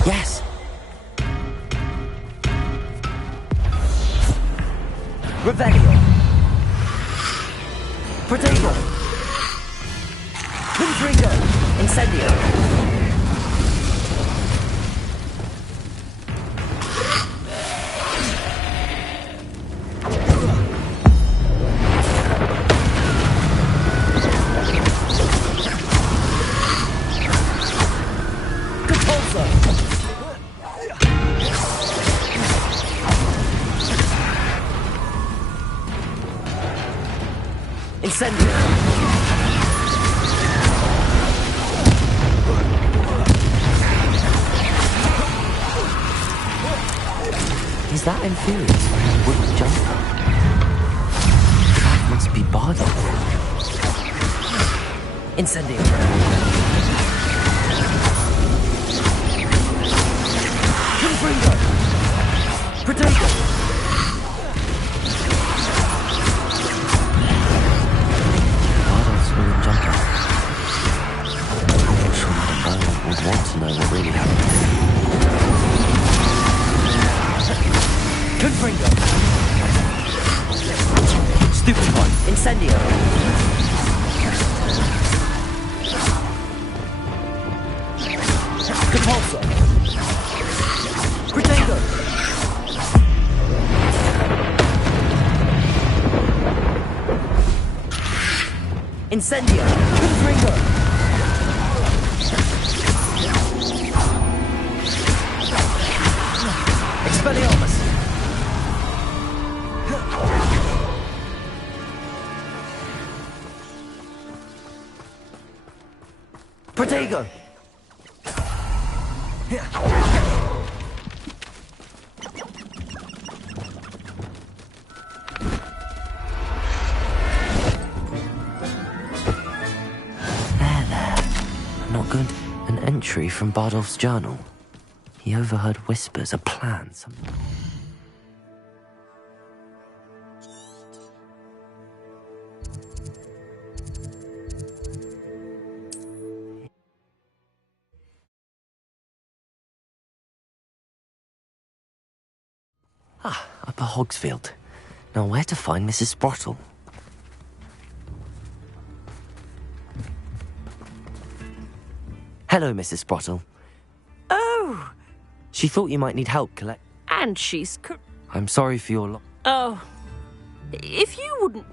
Yes! Revelio! Protego! Confringo! Incendio! Incendio! Is that Infurious wearing a wooden jumper? That must be Bardolph. Incendio! Confringo! Protego! Want to know what really happened. Confringo! Stupid one! Incendio! Capulso! Protego! Incendio! Confringo! Expelliarmus! Protego! There. I'm not good. An entry from Bardolph's journal. He overheard whispers, a plan, something. Upper Hogsfield. Now, where to find Mrs. Sprottle? Hello, Mrs. Sprottle. Oh! She thought you might need help collect... And she's... I'm sorry for your Oh. If you wouldn't...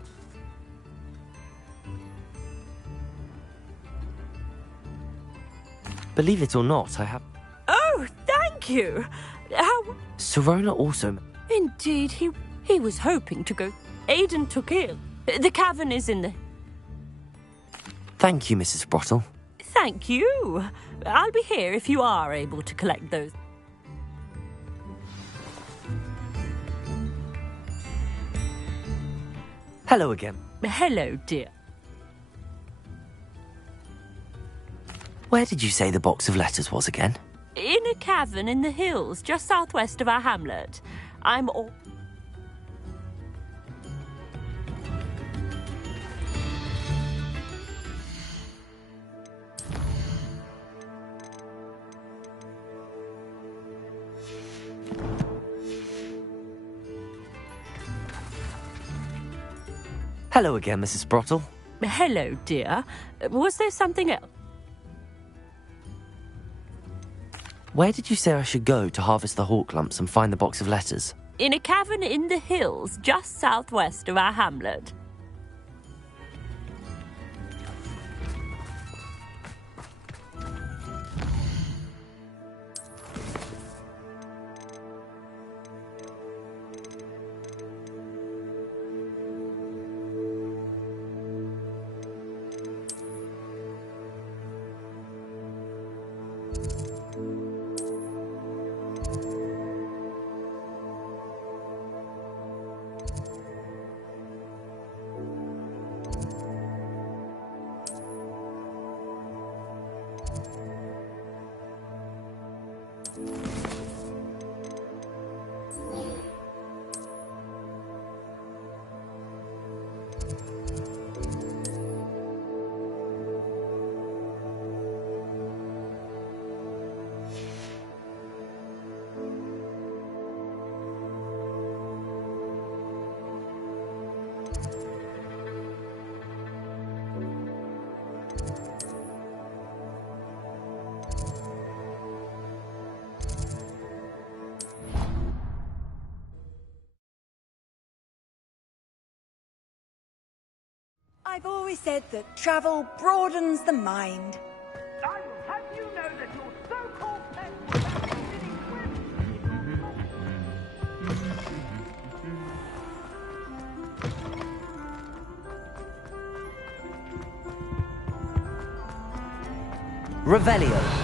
Believe it or not, I have... Oh, thank you! How... Sirona also... Indeed, he was hoping to go... Aidan took ill. The cavern is in the... Thank you, Mrs. Sprottle. Thank you. I'll be here if you are able to collect those. Hello again. Hello, dear. Where did you say the box of letters was again? In a cavern in the hills, just southwest of our hamlet. I'm all... Hello again, Mrs. Sprottle. Hello, dear. Was there something else? Where did you say I should go to harvest the hawk lumps and find the box of letters? In a cavern in the hills, just southwest of our hamlet. I've always said that travel broadens the mind. I will have you know that your so-called Revelio.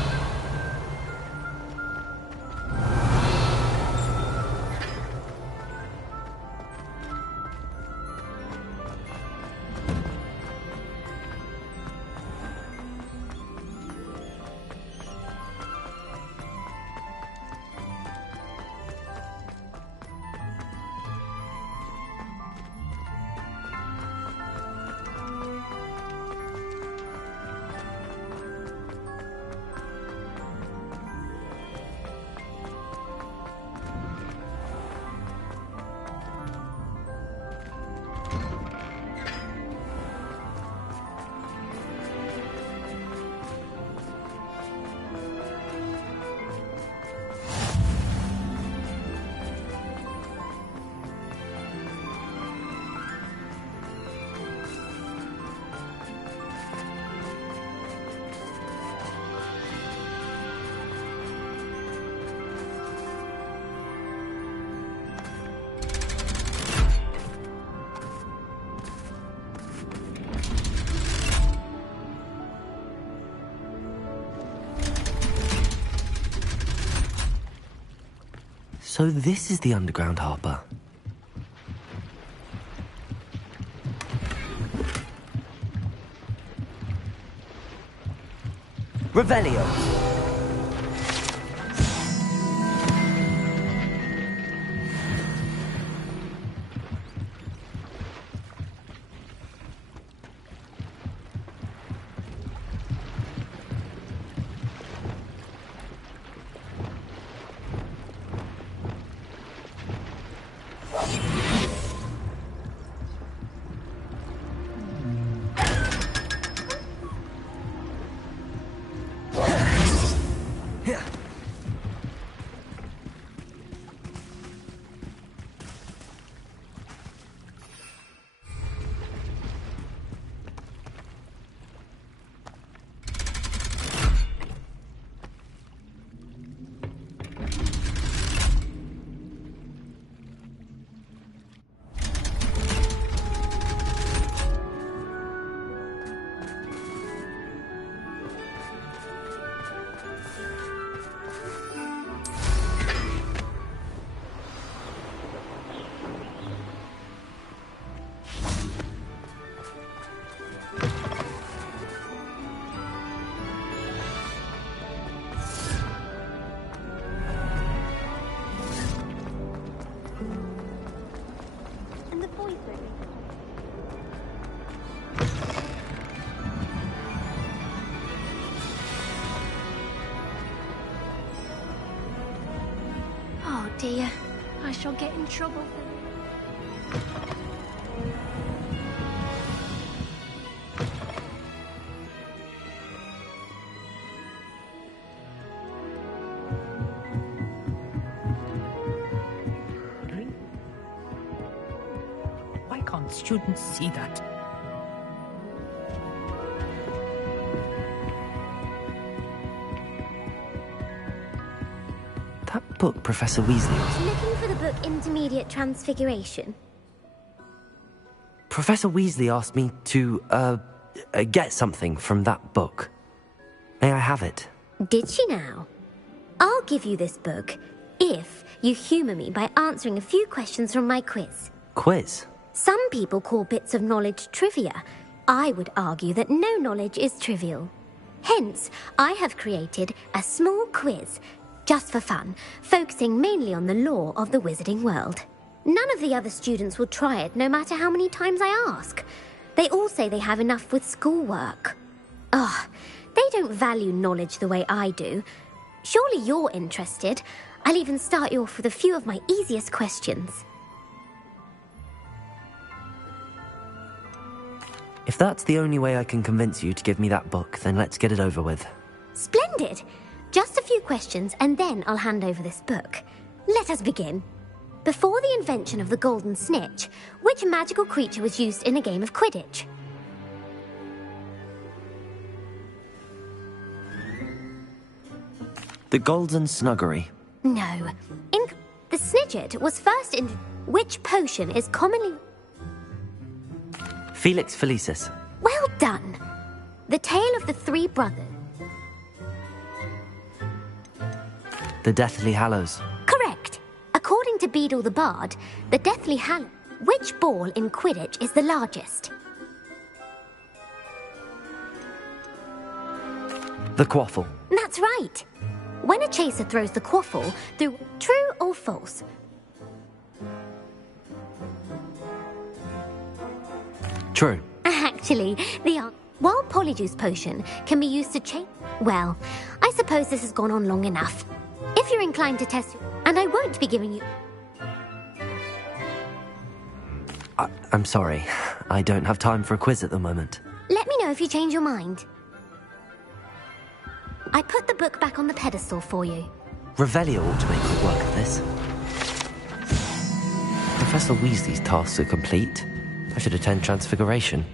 So this is the underground harbour. Revelio. Oh dear, I shall get in trouble for this. can't students see that? That book Professor Weasley was... Looking for the book Intermediate Transfiguration? Professor Weasley asked me to, get something from that book. May I have it? Did she now? I'll give you this book if you humour me by answering a few questions from my quiz. Quiz? Some people call bits of knowledge trivia. I would argue that no knowledge is trivial. Hence, I have created a small quiz, just for fun, focusing mainly on the lore of the wizarding world. None of the other students will try it, no matter how many times I ask. They all say they have enough with schoolwork. Ugh, they don't value knowledge the way I do. Surely you're interested. I'll even start you off with a few of my easiest questions. If that's the only way I can convince you to give me that book, then let's get it over with. Splendid! Just a few questions, and then I'll hand over this book. Let us begin. Before the invention of the golden snitch, which magical creature was used in a game of Quidditch? The Golden Snuggery. No. The Snidget was first in... Which potion is commonly... Felix Felicis. Well done. The Tale of the Three Brothers. The Deathly Hallows. Correct. According to Beadle the Bard, the Deathly Hallows... Which ball in Quidditch is the largest? The Quaffle. That's right. When a chaser throws the quaffle through... True or false? True. Actually, while Polyjuice Potion can be used to chase... Well, I suppose this has gone on long enough. If you're inclined to test... And I won't be giving you... I'm sorry. I don't have time for a quiz at the moment. Let me know if you change your mind. I put the book back on the pedestal for you. Revelio ought to make quick work of this. Professor Weasley's tasks are complete. I should attend Transfiguration.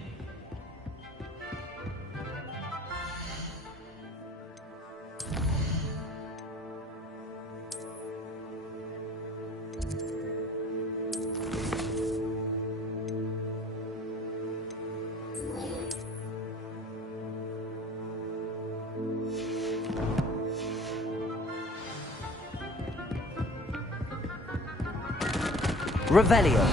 Revelio.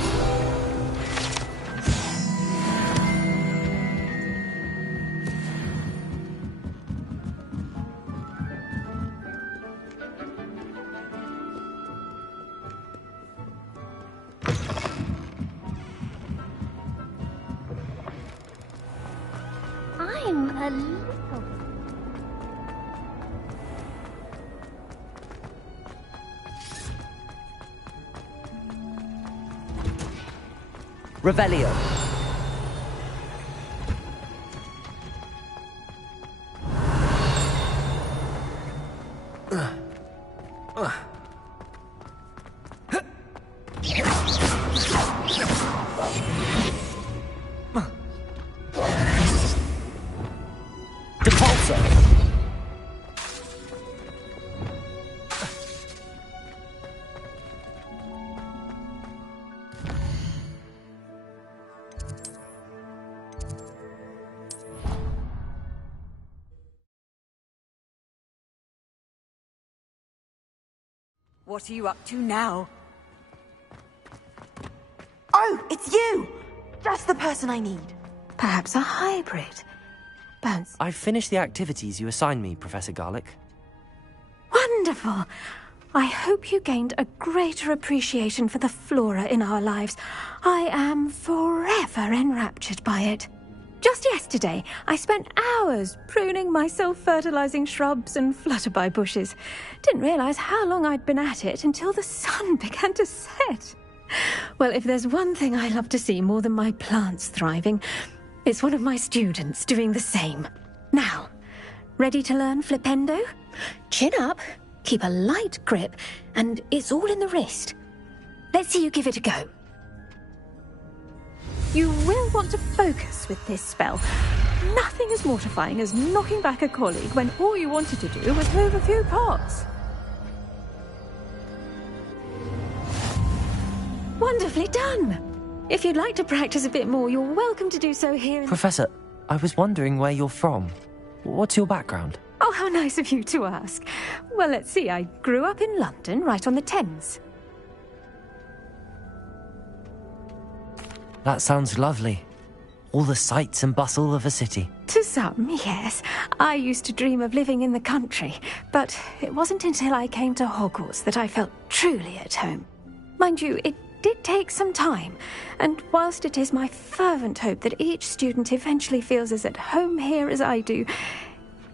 I'm a little... Revelio. What are you up to now? Oh, it's you! Just the person I need. Perhaps a hybrid. Bounce. I've finished the activities you assigned me, Professor Garlick. Wonderful. I hope you gained a greater appreciation for the flora in our lives. I am forever enraptured by it. Just yesterday, I spent hours pruning my self-fertilizing shrubs and flutterby bushes. Didn't realize how long I'd been at it until the sun began to set. Well, if there's one thing I love to see more than my plants thriving, it's one of my students doing the same. Now, ready to learn Flipendo? Chin up, keep a light grip, and it's all in the wrist. Let's see you give it a go. You will want to focus with this spell. Nothing as mortifying as knocking back a colleague when all you wanted to do was move a few parts. Wonderfully done! If you'd like to practice a bit more, you're welcome to do so here. Professor, I was wondering where you're from. What's your background? Oh, how nice of you to ask. Well, let's see. I grew up in London, right on the Thames. That sounds lovely. All the sights and bustle of a city. To some, yes. I used to dream of living in the country, but it wasn't until I came to Hogwarts that I felt truly at home. Mind you, it did take some time, and whilst it is my fervent hope that each student eventually feels as at home here as I do,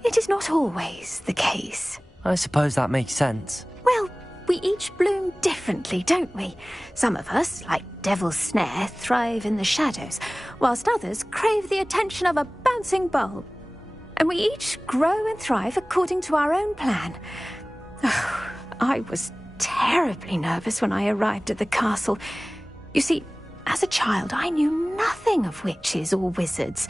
it is not always the case. I suppose that makes sense. Well, we each bloom differently, don't we? Some of us, like Devil's Snare, thrive in the shadows, whilst others crave the attention of a bouncing bulb. And we each grow and thrive according to our own plan. Oh, I was terribly nervous when I arrived at the castle. You see, as a child, I knew nothing of witches or wizards.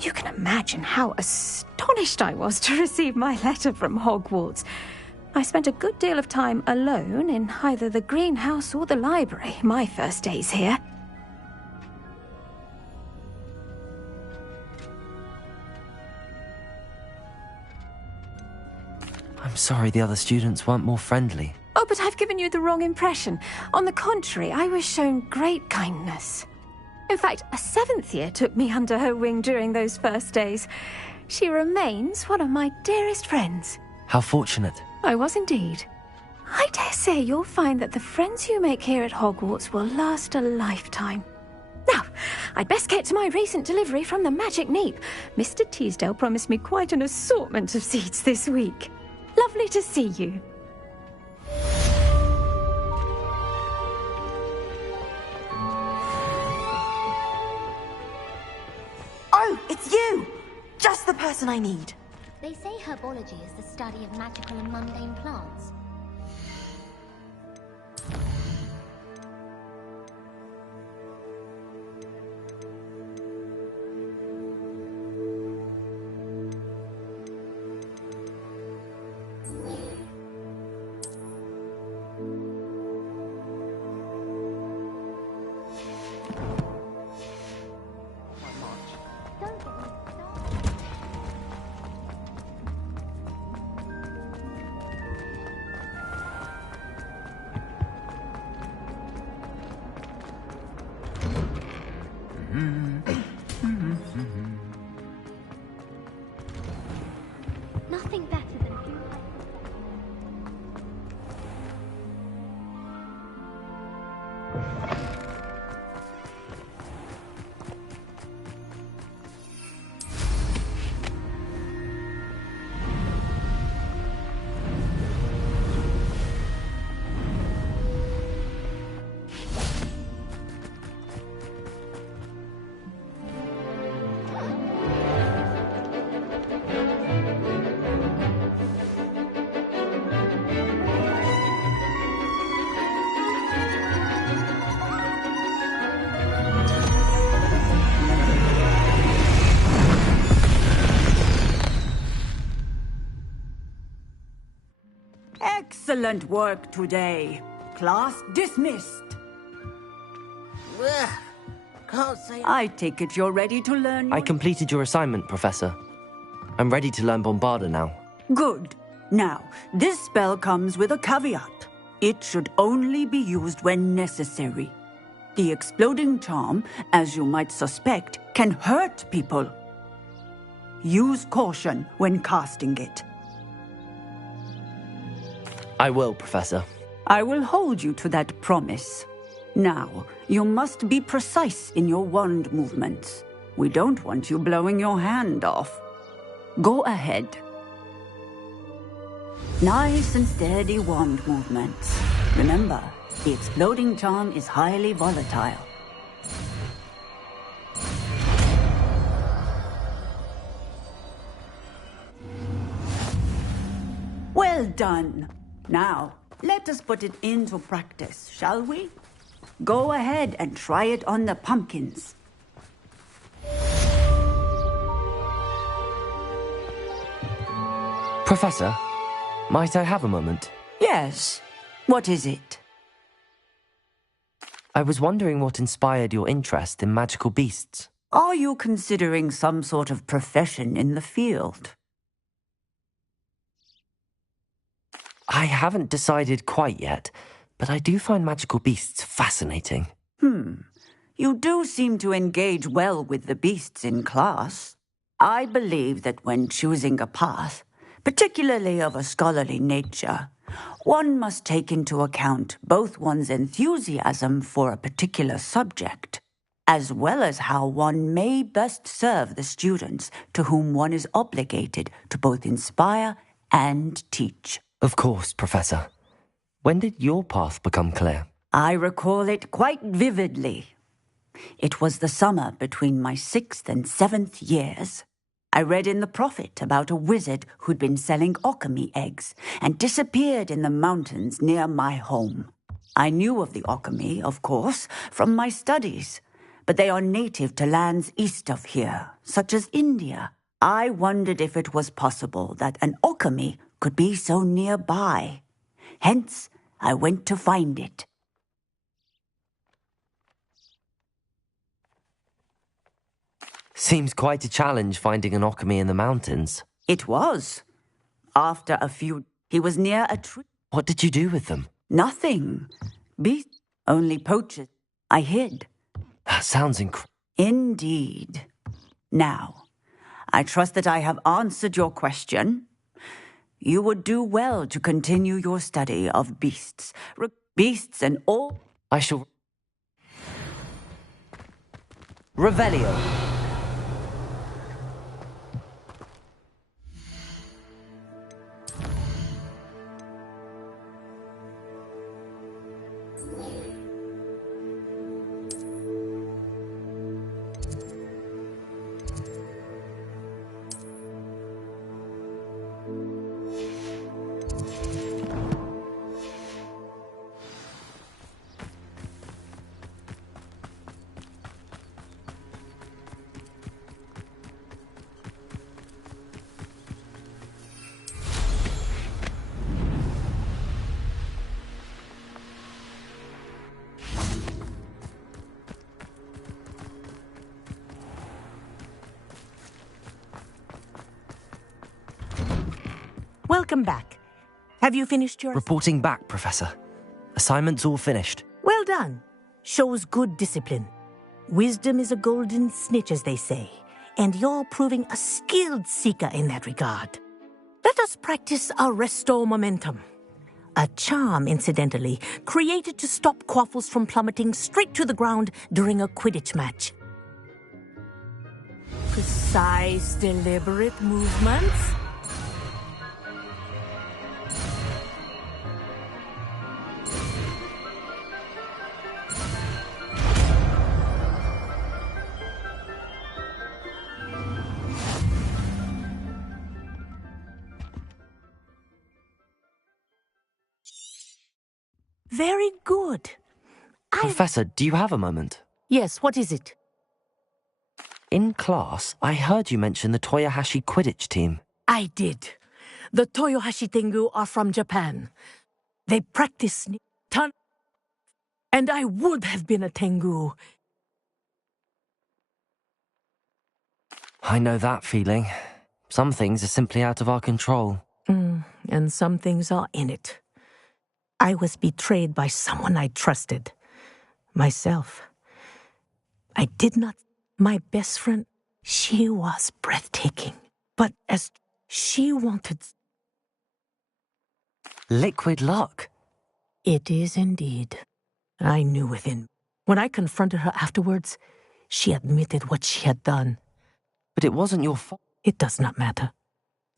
You can imagine how astonished I was to receive my letter from Hogwarts. I spent a good deal of time alone in either the greenhouse or the library my first days here. I'm sorry the other students weren't more friendly. Oh, but I've given you the wrong impression. On the contrary, I was shown great kindness. In fact, a 7th year took me under her wing during those first days. She remains one of my dearest friends. How fortunate. I was indeed. I dare say you'll find that the friends you make here at Hogwarts will last a lifetime. Now, I'd best get to my recent delivery from the Magic Neep. Mr. Teasdale promised me quite an assortment of seeds this week. Lovely to see you. Oh, it's you! Just the person I need. They say herbology is the study of magical and mundane plants. Nothing better than Excellent work today. Class dismissed. Can't say. I take it you're ready to learn. I completed your assignment, Professor. I'm ready to learn Bombarda now. Good. Now, this spell comes with a caveat. It should only be used when necessary. The exploding charm, as you might suspect, can hurt people. Use caution when casting it. I will, Professor. I will hold you to that promise. Now, you must be precise in your wand movements. We don't want you blowing your hand off. Go ahead. Nice and steady wand movements. Remember, the exploding charm is highly volatile. Well done. Now, let us put it into practice, shall we? Go ahead and try it on the pumpkins. Professor, might I have a moment? Yes. What is it? I was wondering what inspired your interest in magical beasts. Are you considering some sort of profession in the field? I haven't decided quite yet, but I do find magical beasts fascinating. You do seem to engage well with the beasts in class. I believe that when choosing a path, particularly of a scholarly nature, one must take into account both one's enthusiasm for a particular subject, as well as how one may best serve the students to whom one is obligated to both inspire and teach. Of course, Professor. When did your path become clear? I recall it quite vividly. It was the summer between my 6th and 7th years. I read in the Prophet about a wizard who'd been selling alchemy eggs and disappeared in the mountains near my home. I knew of the alchemy, of course, from my studies, but they are native to lands east of here, such as India. I wondered if it was possible that an alchemy could be so nearby. Hence, I went to find it. Seems quite a challenge finding an alchemy in the mountains. It was. After a few, he was near a tree. What did you do with them? Nothing. Beasts, only poachers. I hid. That sounds incredible. Indeed. Now, I trust that I have answered your question. You would do well to continue your study of beasts. Beasts and all... I shall... Revelio. Welcome back. Have you finished your... Reporting back, Professor. Assignment's all finished. Well done. Shows good discipline. Wisdom is a golden snitch, as they say, and you're proving a skilled seeker in that regard. Let us practice our Restore Momentum. A charm, incidentally, created to stop quaffles from plummeting straight to the ground during a Quidditch match. Precise, deliberate movements. Very good. Professor, do you have a moment? Yes, what is it? In class, I heard you mention the Toyohashi Quidditch team. I did. The Toyohashi Tengu are from Japan. They practice ton... And I would have been a Tengu. I know that feeling. Some things are simply out of our control. And some things are in it. I was betrayed by someone I trusted. Myself. I did not... My best friend, she was breathtaking. But as she wanted... Liquid luck. It is indeed. I knew within. When I confronted her afterwards, she admitted what she had done. But it wasn't your fault. It does not matter.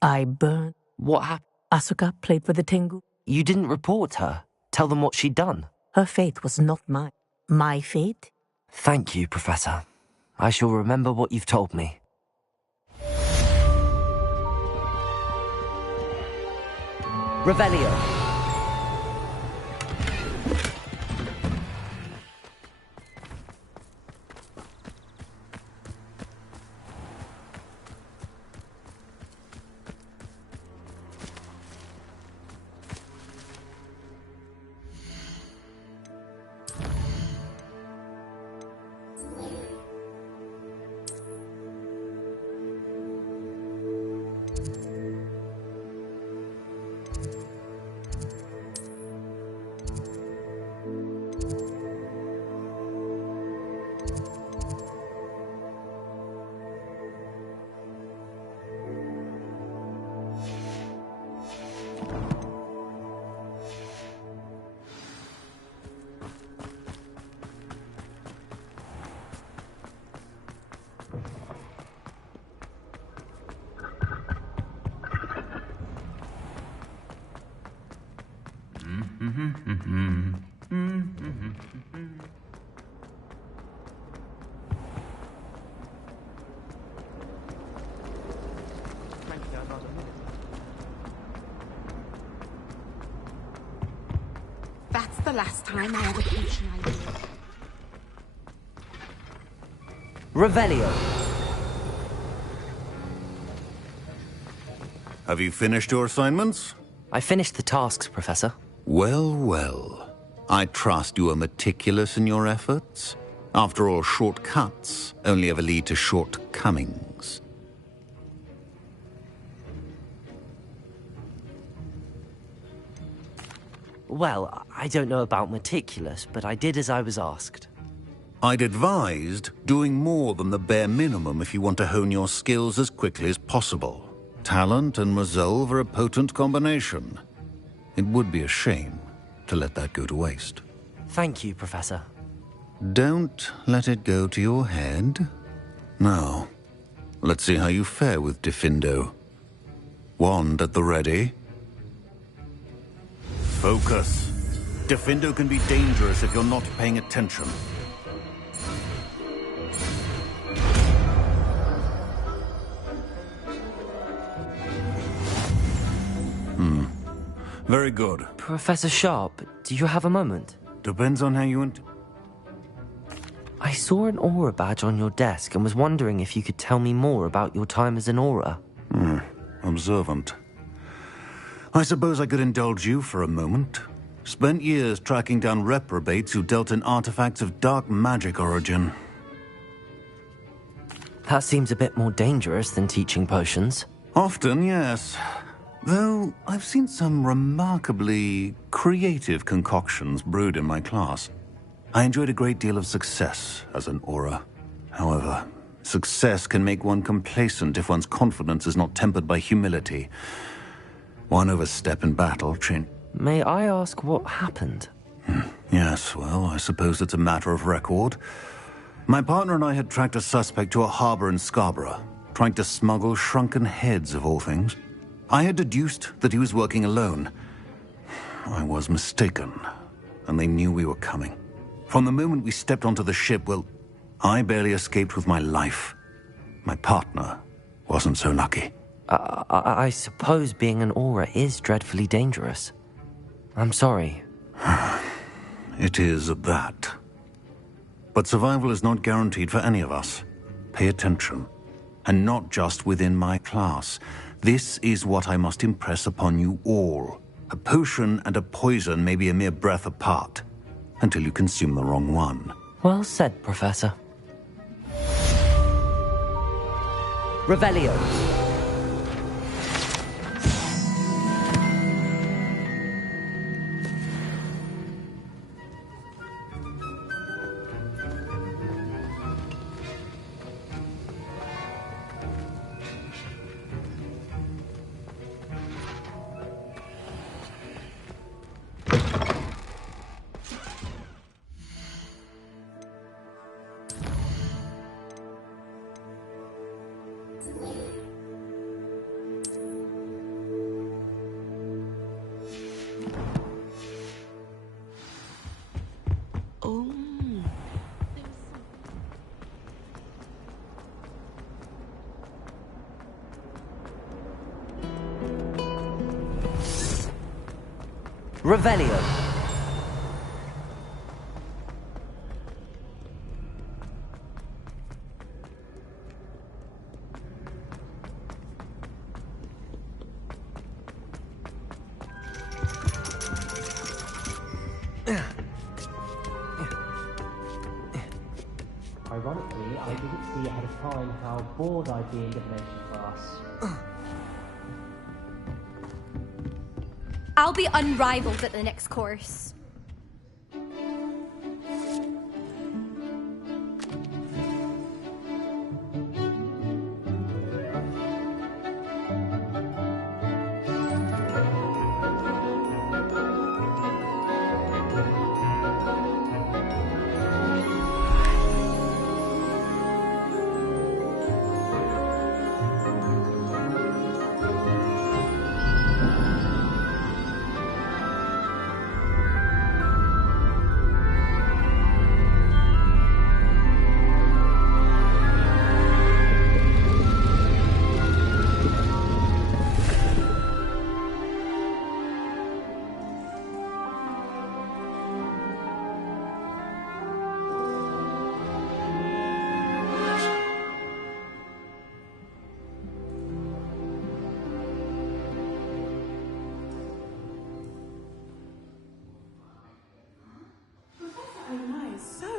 I burned. What happened? Asuka played for the Tengu. You didn't report her. Tell them what she'd done. Her fate was not mine. My fate? Thank you, Professor. I shall remember what you've told me. Revelio. That's the last time I had a potion I used. Revelio. Have you finished your assignments? I finished the tasks, Professor. Well, well. I trust you are meticulous in your efforts. After all, shortcuts only ever lead to shortcomings. Well, I don't know about meticulous, but I did as I was asked. I'd advised doing more than the bare minimum if you want to hone your skills as quickly as possible. Talent and resolve are a potent combination. It would be a shame to let that go to waste. Thank you, Professor. Don't let it go to your head. Now, let's see how you fare with Diffindo. Wand at the ready. Focus. Diffindo can be dangerous if you're not paying attention. Very good. Professor Sharp, do you have a moment? Depends on how you I saw an aura badge on your desk and was wondering if you could tell me more about your time as an aura. Observant. I suppose I could indulge you for a moment. Spent years tracking down reprobates who dealt in artifacts of dark magic origin. That seems a bit more dangerous than teaching potions. Often, yes. Though I've seen some remarkably creative concoctions brewed in my class. I enjoyed a great deal of success as an aura. However, success can make one complacent if one's confidence is not tempered by humility. One overstep in battle change. May I ask what happened? Yes, well, I suppose it's a matter of record. My partner and I had tracked a suspect to a harbor in Scarborough, trying to smuggle shrunken heads of all things. I had deduced that he was working alone. I was mistaken, and they knew we were coming. From the moment we stepped onto the ship, well, I barely escaped with my life. My partner wasn't so lucky. I suppose being an aura is dreadfully dangerous. I'm sorry. It is at that. But survival is not guaranteed for any of us. Pay attention. And not just within my class. This is what I must impress upon you all. A potion and a poison may be a mere breath apart, until you consume the wrong one. Well said, Professor. Revelio. Revelio. Ironically, I didn't see ahead of time how bored I'd be in divination class. I'll be unrivaled at the next course.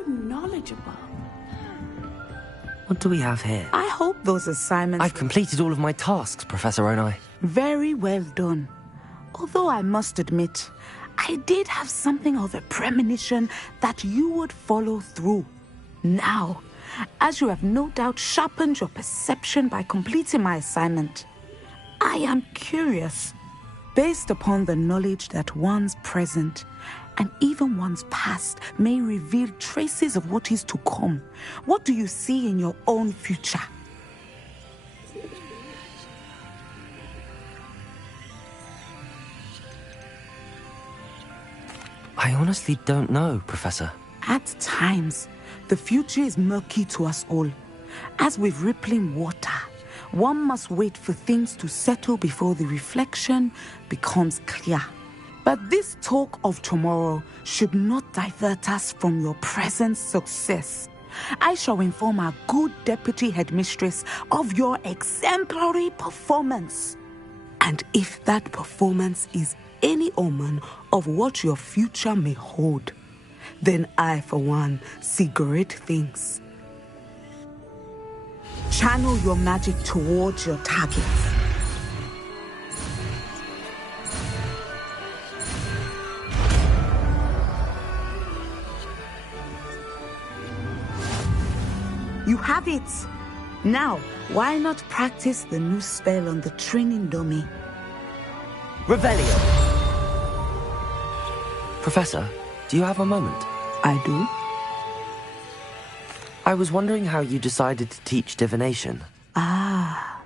knowledgeable. What do we have here? I hope those assignments... I've completed all of my tasks, Professor Onai. Very well done. Although I must admit, I did have something of a premonition that you would follow through. Now, as you have no doubt sharpened your perception by completing my assignment, I am curious, based upon the knowledge that one's present and even one's past may reveal traces of what is to come. What do you see in your own future? I honestly don't know, Professor. At times, the future is murky to us all. As with rippling water, one must wait for things to settle before the reflection becomes clear. But this talk of tomorrow should not divert us from your present success. I shall inform our good deputy headmistress of your exemplary performance. And if that performance is any omen of what your future may hold, then I, for one, see great things. Channel your magic towards your targets. You have it! Now, why not practice the new spell on the training dummy? Revelio! Professor, do you have a moment? I do. I was wondering how you decided to teach divination. Ah,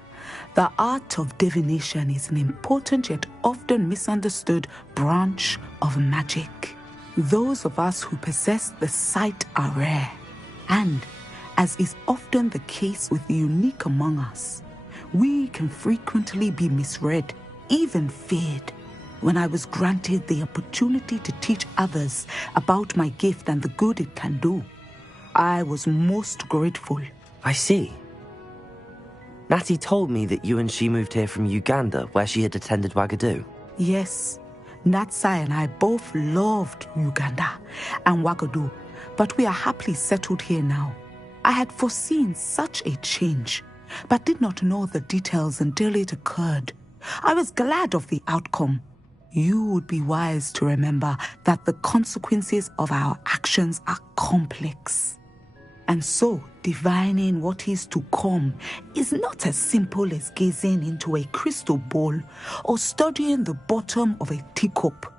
the art of divination is an important yet often misunderstood branch of magic. Those of us who possess the sight are rare, and as is often the case with the unique among us, we can frequently be misread, even feared. When I was granted the opportunity to teach others about my gift and the good it can do, I was most grateful. I see. Natty told me that you and she moved here from Uganda, where she had attended Wagadu. Yes, Natsai and I both loved Uganda and Wagadu, but we are happily settled here now. I had foreseen such a change, but did not know the details until it occurred. I was glad of the outcome. You would be wise to remember that the consequences of our actions are complex. And so, divining what is to come is not as simple as gazing into a crystal ball or studying the bottom of a teacup.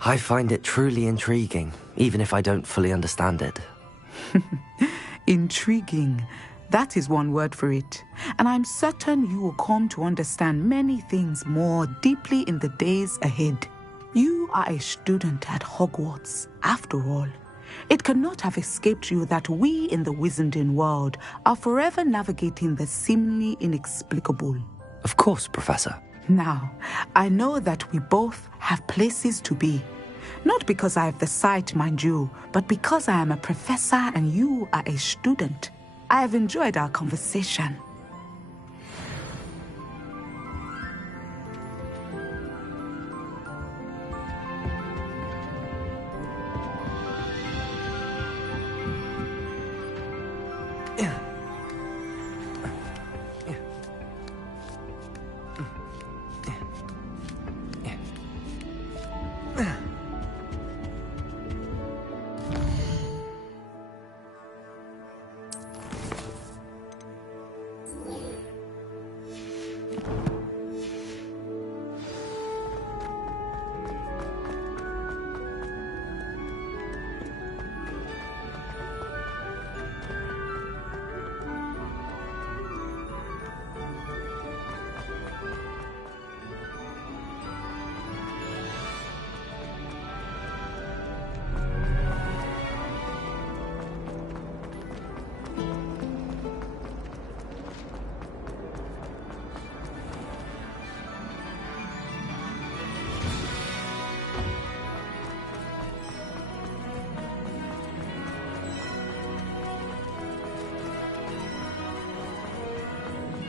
I find it truly intriguing, even if I don't fully understand it. Intriguing. That is one word for it. And I'm certain you will come to understand many things more deeply in the days ahead. You are a student at Hogwarts, after all. It cannot have escaped you that we in the Wizarding world are forever navigating the seemingly inexplicable. Of course, Professor. Now, I know that we both have places to be. Not because I have the sight, mind you, but because I am a professor and you are a student. I have enjoyed our conversation.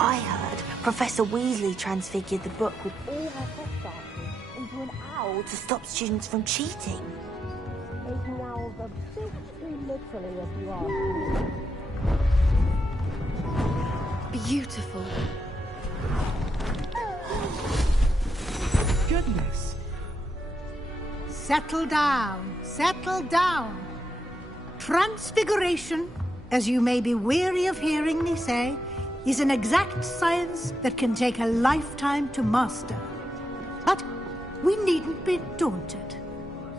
I heard Professor Weasley transfigured the book with all her test answers into an owl to stop students from cheating. Taking owls a bit too literally, if you ask me. Beautiful. Goodness. Settle down. Settle down. Transfiguration, as you may be weary of hearing me say, is an exact science that can take a lifetime to master. But we needn't be daunted.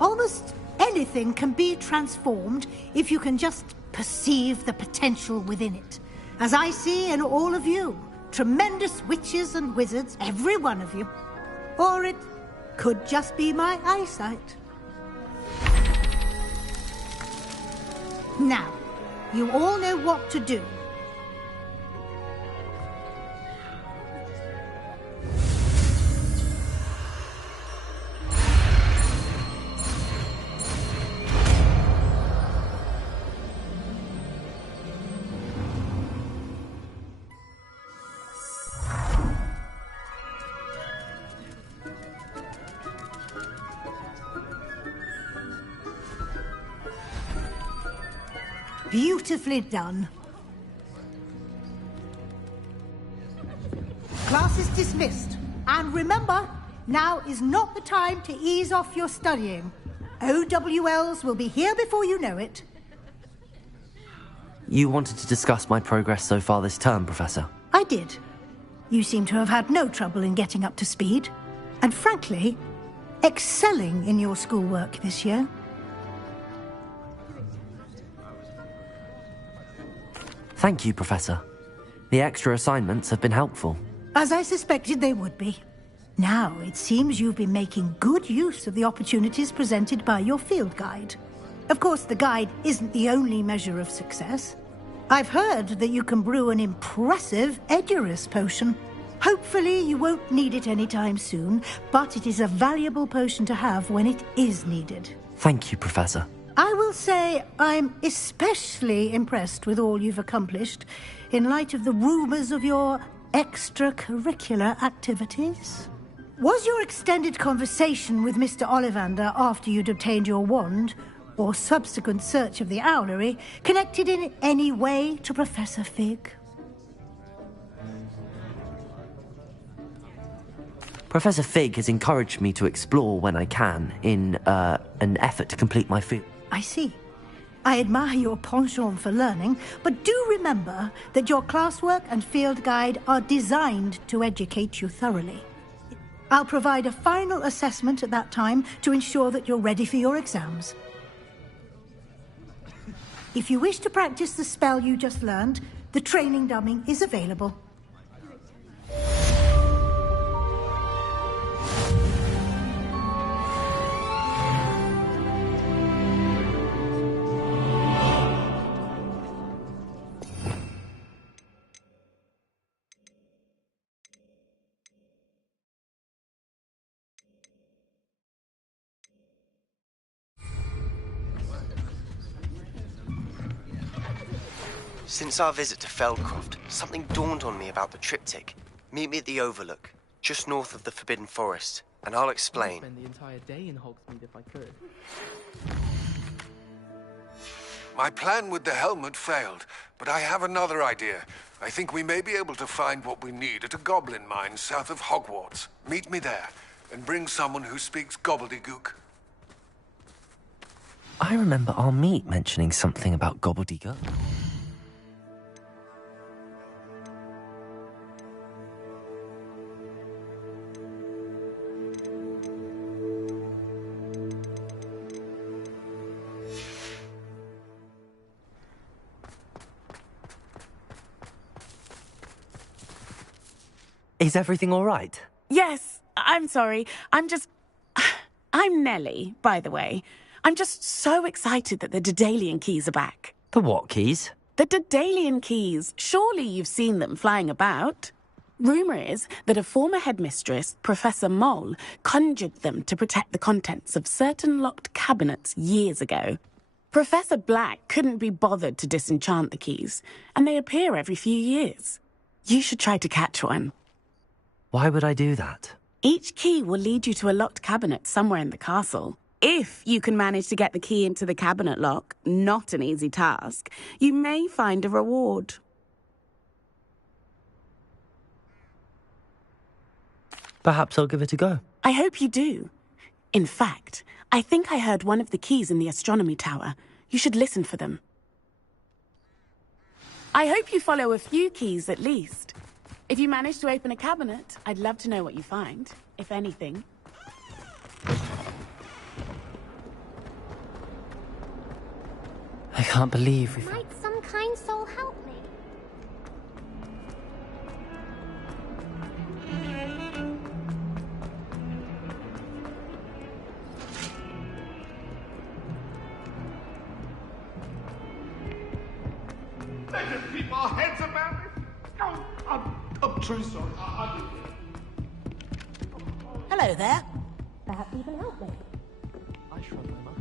Almost anything can be transformed if you can just perceive the potential within it. As I see in all of you, tremendous witches and wizards, every one of you. Or it could just be my eyesight. Now, you all know what to do. Beautifully done. Class is dismissed. And remember, now is not the time to ease off your studying. OWLs will be here before you know it. You wanted to discuss my progress so far this term, Professor? I did. You seem to have had no trouble in getting up to speed. And frankly, excelling in your schoolwork this year. Thank you, Professor. The extra assignments have been helpful. As I suspected they would be. Now, it seems you've been making good use of the opportunities presented by your field guide. Of course, the guide isn't the only measure of success. I've heard that you can brew an impressive Edurus potion. Hopefully, you won't need it anytime soon, but it is a valuable potion to have when it is needed. Thank you, Professor. I will say I'm especially impressed with all you've accomplished in light of the rumours of your extracurricular activities. Was your extended conversation with Mr. Ollivander after you'd obtained your wand, or subsequent search of the owlery, connected in any way to Professor Fig? Professor Fig has encouraged me to explore when I can in an effort to complete my field. I see. I admire your penchant for learning, but do remember that your classwork and field guide are designed to educate you thoroughly. I'll provide a final assessment at that time to ensure that you're ready for your exams. If you wish to practice the spell you just learned, the training dummy is available. Since our visit to Feldcroft, something dawned on me about the triptych. Meet me at the Overlook, just north of the Forbidden Forest, and I'll explain. I'd spend the entire day in Hogsmeade if I could. My plan with the helmet failed, but I have another idea. I think we may be able to find what we need at a goblin mine south of Hogwarts. Meet me there, and bring someone who speaks gobbledygook. I remember our meet mentioning something about gobbledygook. Is everything all right? Yes, I'm sorry. I'm Nellie, by the way. I'm just so excited that the Daedalian keys are back. The what keys? The Daedalian keys. Surely you've seen them flying about. Rumour is that a former headmistress, Professor Moll, conjured them to protect the contents of certain locked cabinets years ago. Professor Black couldn't be bothered to disenchant the keys, and they appear every few years. You should try to catch one. Why would I do that? Each key will lead you to a locked cabinet somewhere in the castle. If you can manage to get the key into the cabinet lock, not an easy task, you may find a reward. Perhaps I'll give it a go. I hope you do. In fact, I think I heard one of the keys in the astronomy tower. You should listen for them. I hope you follow a few keys at least. If you manage to open a cabinet, I'd love to know what you find, if anything. I can't believe we've... Might some kind soul help me? Let us keep our heads about it. Oh, I'm truly sorry. Hello there. Perhaps you can help me. I shrug my mind.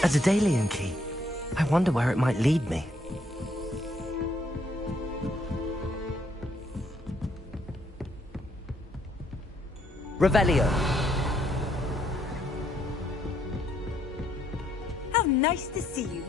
A Daedalian key. I wonder where it might lead me. Revelio. How nice to see you.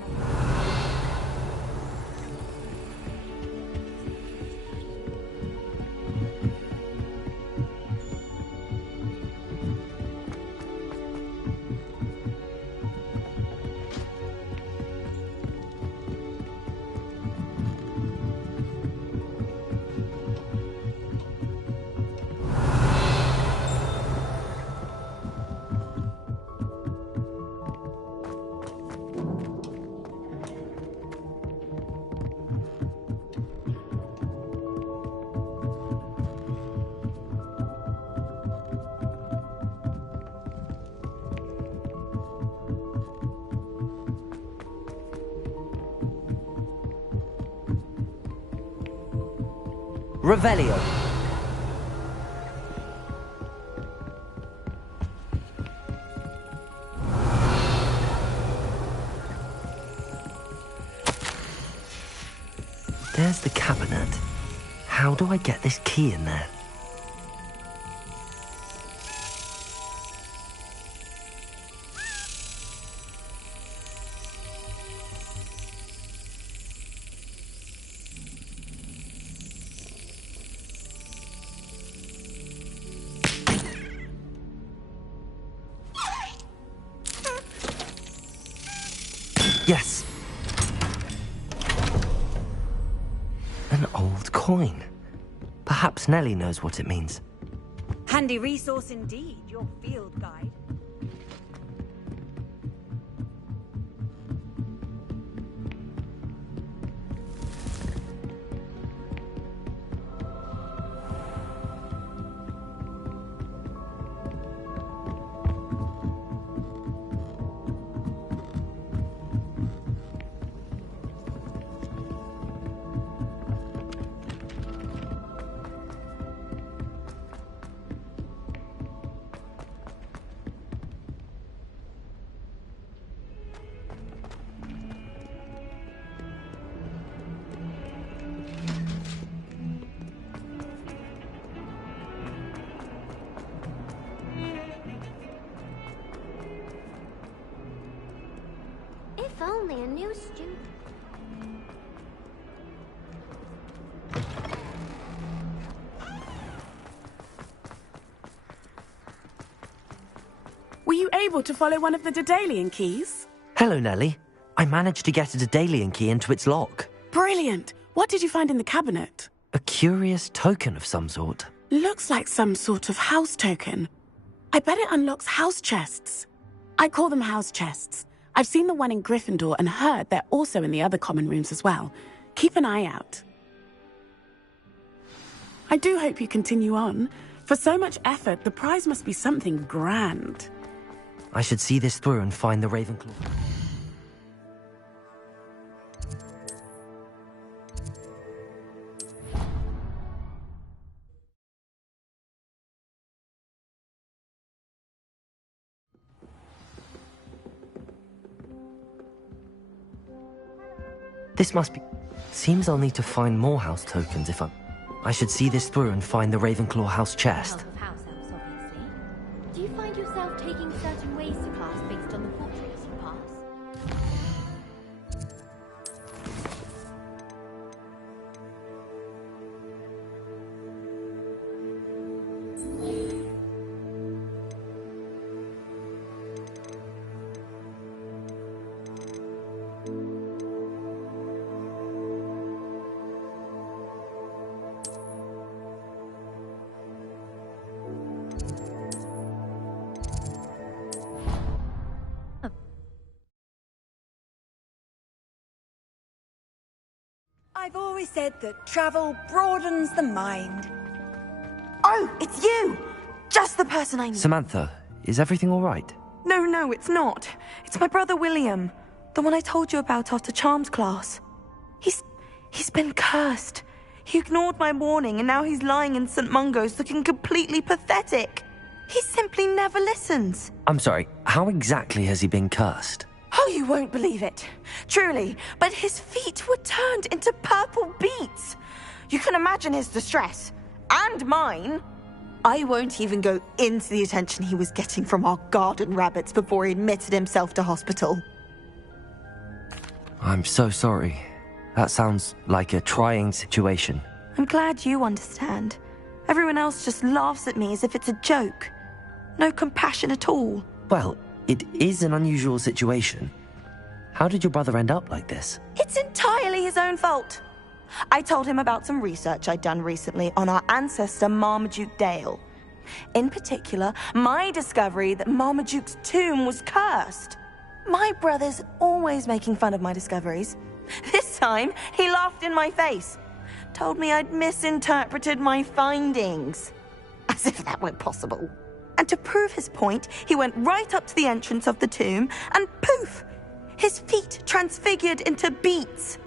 Revelio. There's the cabinet. How do I get this key in there? Yes. An old coin. Perhaps Nellie knows what it means. Handy resource indeed, your field guide. If only a new student. Were you able to follow one of the Daedalian keys? Hello, Nellie. I managed to get a Daedalian key into its lock. Brilliant! What did you find in the cabinet? A curious token of some sort. Looks like some sort of house token. I bet it unlocks house chests. I call them house chests. I've seen the one in Gryffindor and heard they're also in the other common rooms as well. Keep an eye out. I do hope you continue on. For so much effort, the prize must be something grand. I should see this through and find the Ravenclaw. This must be... Seems I'll need to find more house tokens if I should see this through and find the Ravenclaw house chest. House elves, obviously. Do you find yourself taking certain ways to class based on the portraits you pass? I've always said that travel broadens the mind. Oh, it's you! Just the person I need. Samantha, is everything all right? No, it's not. It's my brother William. The one I told you about after Charms class. He's been cursed. He ignored my warning and now he's lying in St. Mungo's looking completely pathetic. He simply never listens. I'm sorry, how exactly has he been cursed? Oh, you won't believe it. Truly, but his feet were turned into purple beets. You can imagine his distress. And mine. I won't even go into the attention he was getting from our garden rabbits before he admitted himself to hospital. I'm so sorry. That sounds like a trying situation. I'm glad you understand. Everyone else just laughs at me as if it's a joke. No compassion at all. Well, it is an unusual situation. How did your brother end up like this? It's entirely his own fault. I told him about some research I'd done recently on our ancestor Marmaduke Dale. In particular, my discovery that Marmaduke's tomb was cursed. My brother's always making fun of my discoveries. This time, he laughed in my face. Told me I'd misinterpreted my findings. As if that were possible. And to prove his point, he went right up to the entrance of the tomb and poof! His feet transfigured into beets.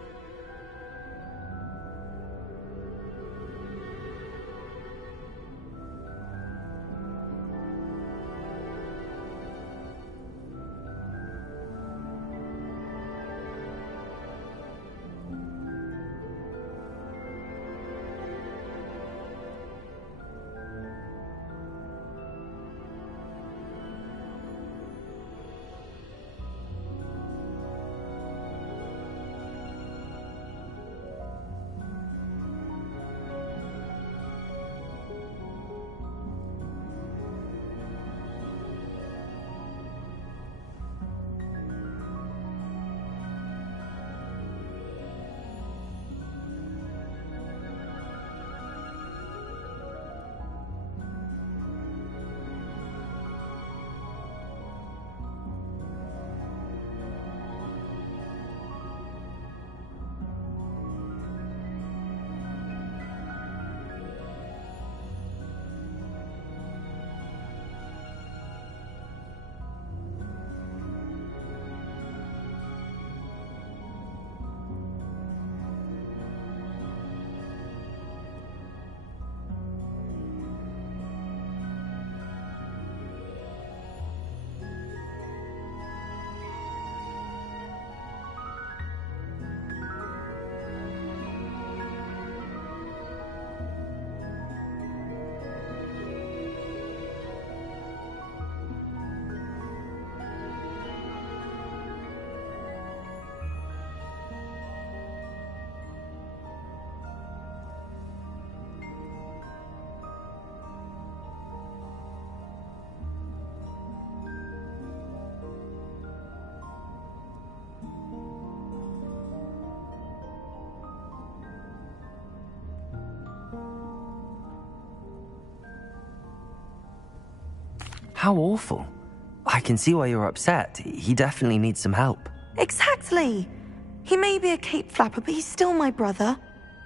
How awful. I can see why you're upset. He definitely needs some help. Exactly. He may be a cape flapper, but he's still my brother.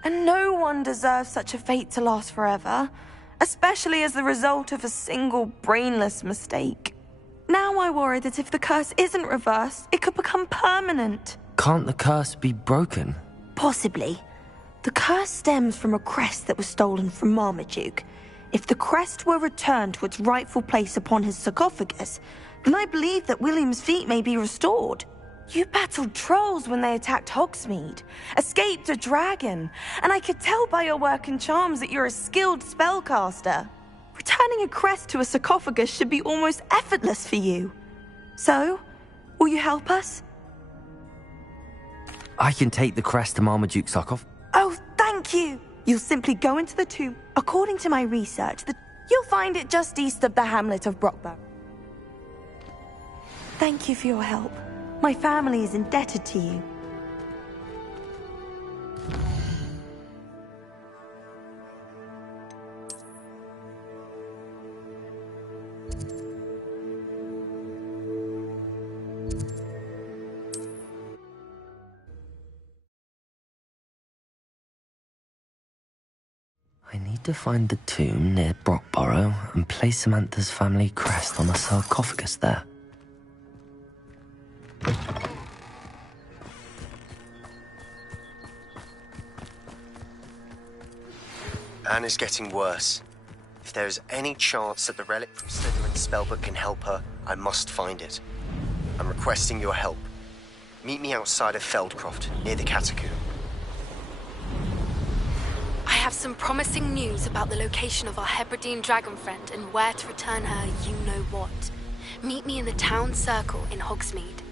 And no one deserves such a fate to last forever. especially as the result of a single brainless mistake. Now I worry that if the curse isn't reversed, it could become permanent. Can't the curse be broken? Possibly. The curse stems from a crest that was stolen from Marmaduke. If the crest were returned to its rightful place upon his sarcophagus, then I believe that William's feet may be restored. You battled trolls when they attacked Hogsmeade, escaped a dragon, and I could tell by your work and charms that you're a skilled spellcaster. Returning a crest to a sarcophagus should be almost effortless for you. So, will you help us? I can take the crest to Marmaduke's sarcophagus. Oh, thank you! You'll simply go into the tomb. According to my research, you'll find it just east of the hamlet of Brockburn. Thank you for your help. My family is indebted to you. I need to find the tomb near Brockborough and place Samantha's family crest on a sarcophagus there. Anne is getting worse. If there is any chance that the relic from Slytherin's spellbook can help her, I must find it. I'm requesting your help. Meet me outside of Feldcroft, near the catacomb. I have some promising news about the location of our Hebridean dragon friend and where to return her you-know-what. Meet me in the town circle in Hogsmeade.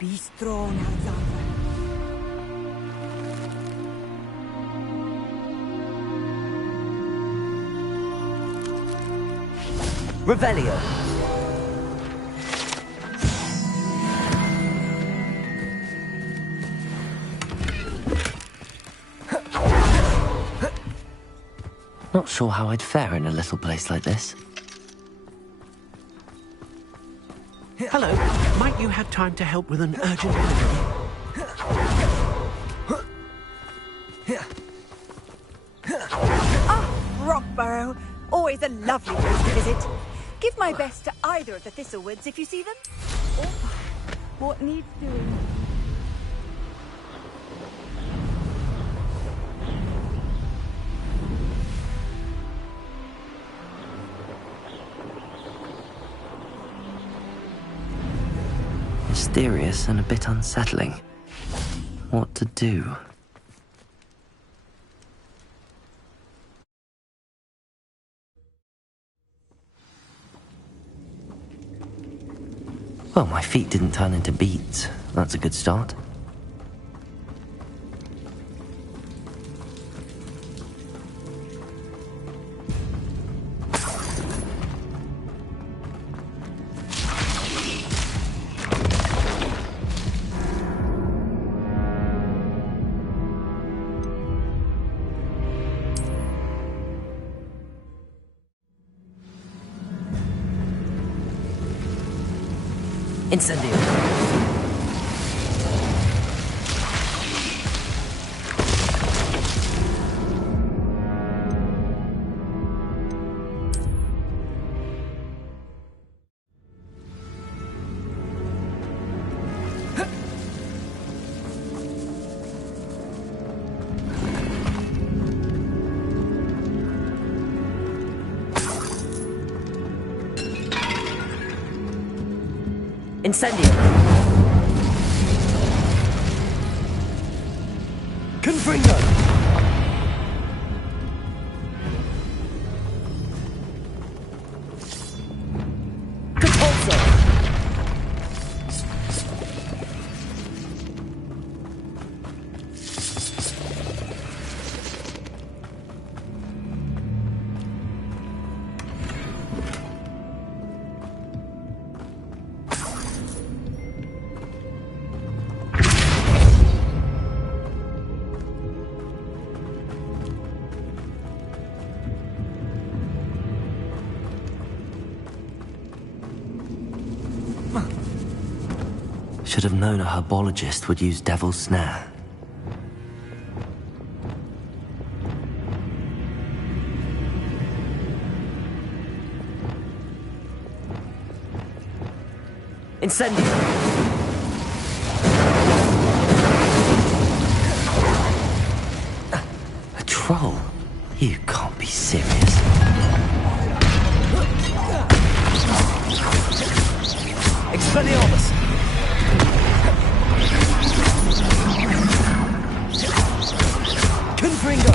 Be strong, Alexander. Revelio. Not sure how I'd fare in a little place like this. Hello, might you have time to help with an urgent delivery? Ah, Brockborough. Always a lovely place to visit. Give my best to either of the Thistlewoods if you see them. Oh, what needs doing? Mysterious and a bit unsettling. What to do? Well, my feet didn't turn into beets. That's a good start. Incendio. Incendio! Confringo! Compulso! Should have known a herbologist would use Devil's Snare. Incendio! A troll? You can't be serious. Expelliarmus! Confringo!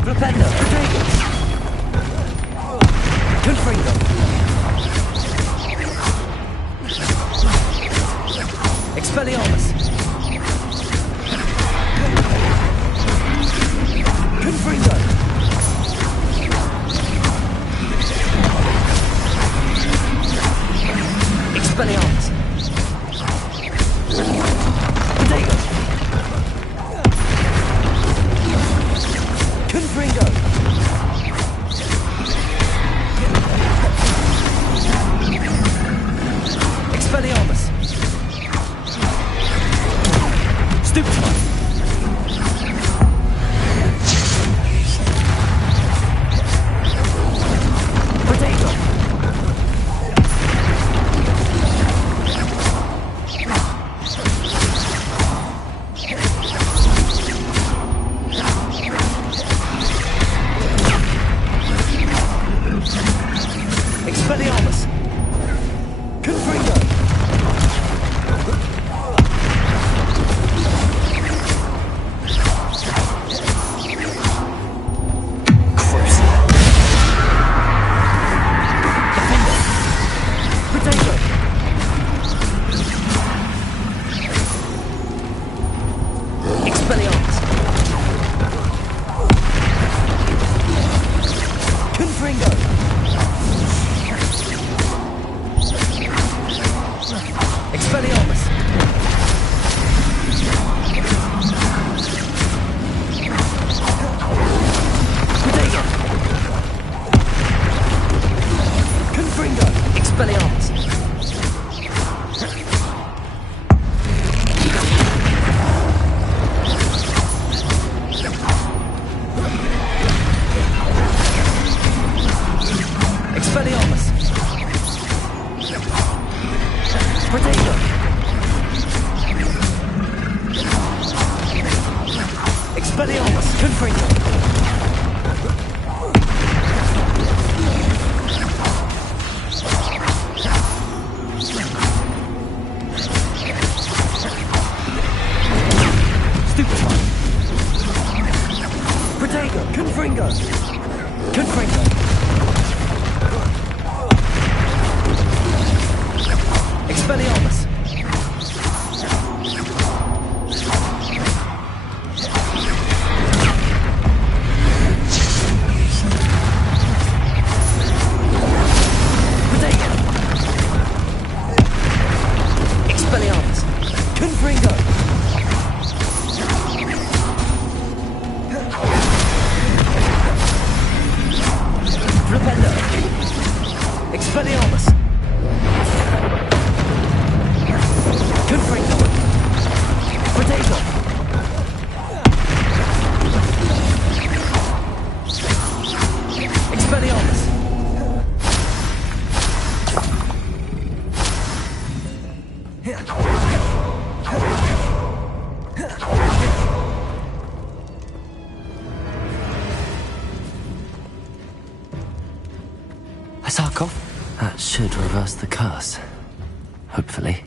Flipendo! Confringo! Expelliarmus! Confringo! Expelliarmus! Protego! Confringo! Expelliarmus! Stupefy! Protego! Expelliarmus! Confringo! Crucible! Defender! Protego! Expelliarmus! Confringo! Expelliarmus! Protego! Confringo! Expelliarmus! Expelliarmus! Protego! Expelliarmus! Confringo! Expelliarmus! Confringo! Protego! Expelliarmus! A sarcoph? That should reverse the curse. Hopefully.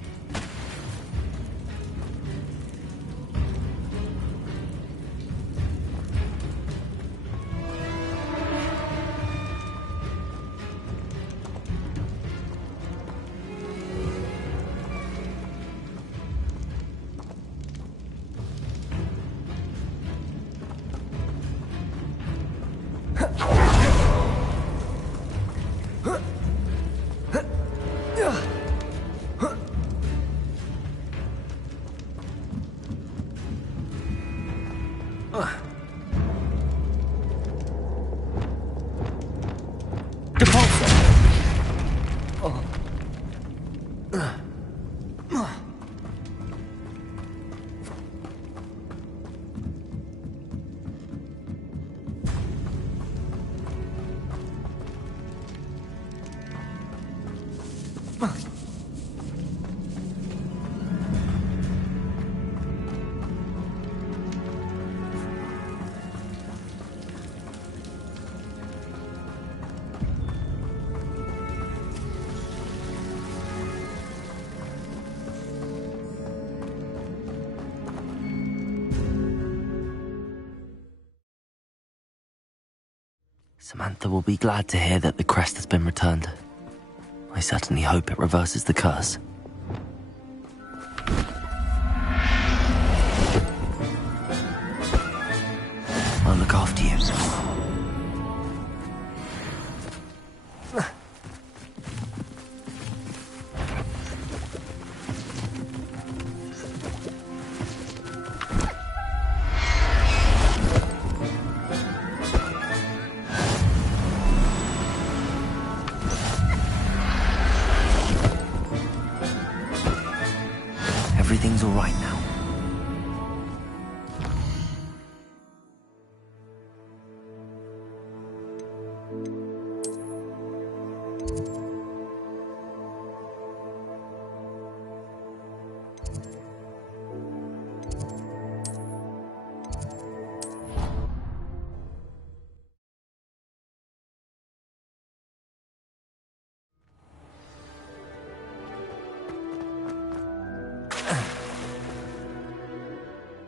Samantha will be glad to hear that the crest has been returned. I certainly hope it reverses the curse. I'll look after you. Everything's all right now.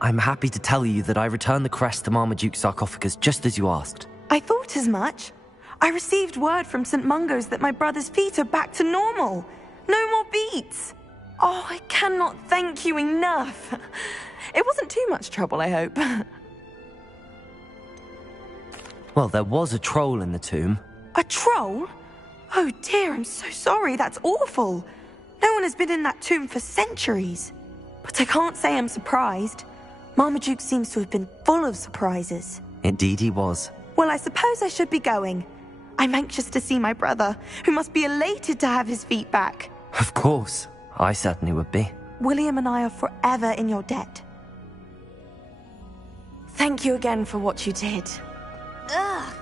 I'm happy to tell you that I returned the crest to Marmaduke's sarcophagus just as you asked. I thought as much. I received word from St. Mungo's that my brother's feet are back to normal. No more beats. Oh, I cannot thank you enough. It wasn't too much trouble, I hope. Well, there was a troll in the tomb. A troll? Oh dear, I'm so sorry. That's awful. No one has been in that tomb for centuries. But I can't say I'm surprised. Marmaduke seems to have been full of surprises. Indeed he was. Well, I suppose I should be going. I'm anxious to see my brother, who must be elated to have his feet back. Of course. I certainly would be. William and I are forever in your debt. Thank you again for what you did. Ugh.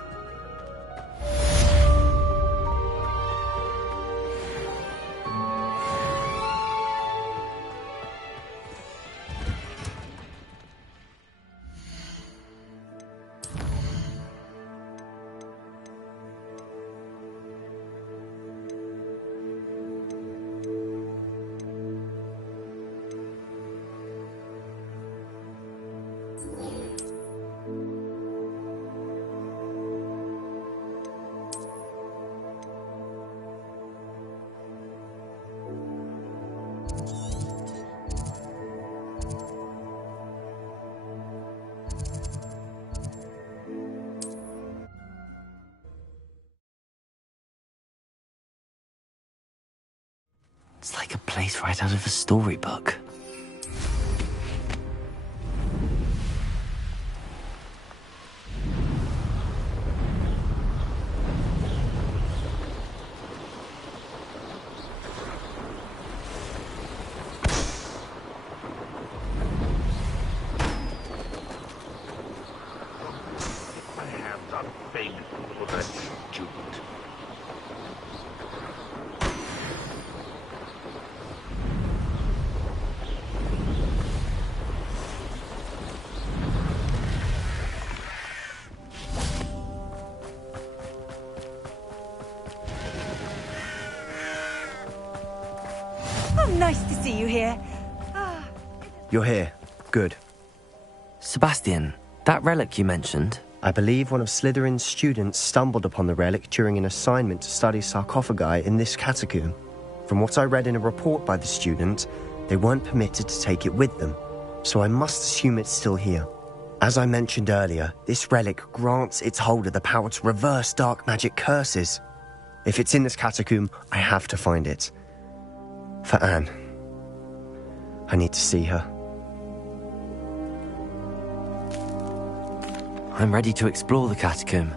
It's like a place right out of a storybook. Oh, nice to see you here. You're here. Good. Sebastian, that relic you mentioned... I believe one of Slytherin's students stumbled upon the relic during an assignment to study sarcophagi in this catacomb. From what I read in a report by the student, they weren't permitted to take it with them, so I must assume it's still here. As I mentioned earlier, this relic grants its holder the power to reverse dark magic curses. If it's in this catacomb, I have to find it. For Anne. I need to see her. I'm ready to explore the catacomb.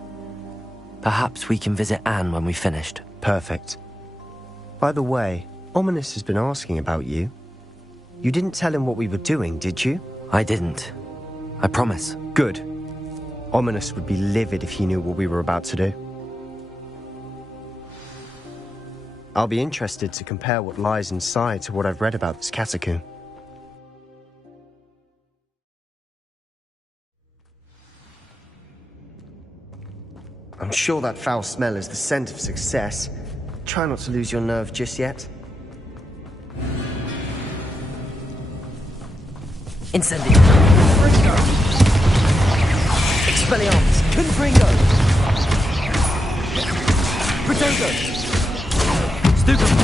Perhaps we can visit Anne when we've finished. Perfect. By the way, Ominous has been asking about you. You didn't tell him what we were doing, did you? I didn't. I promise. Good. Ominous would be livid if he knew what we were about to do. I'll be interested to compare what lies inside to what I've read about this catacomb. I'm sure that foul smell is the scent of success. Try not to lose your nerve just yet. Incendio. Confringo. Expelliarmus. Confringo. Protego. Stupefy.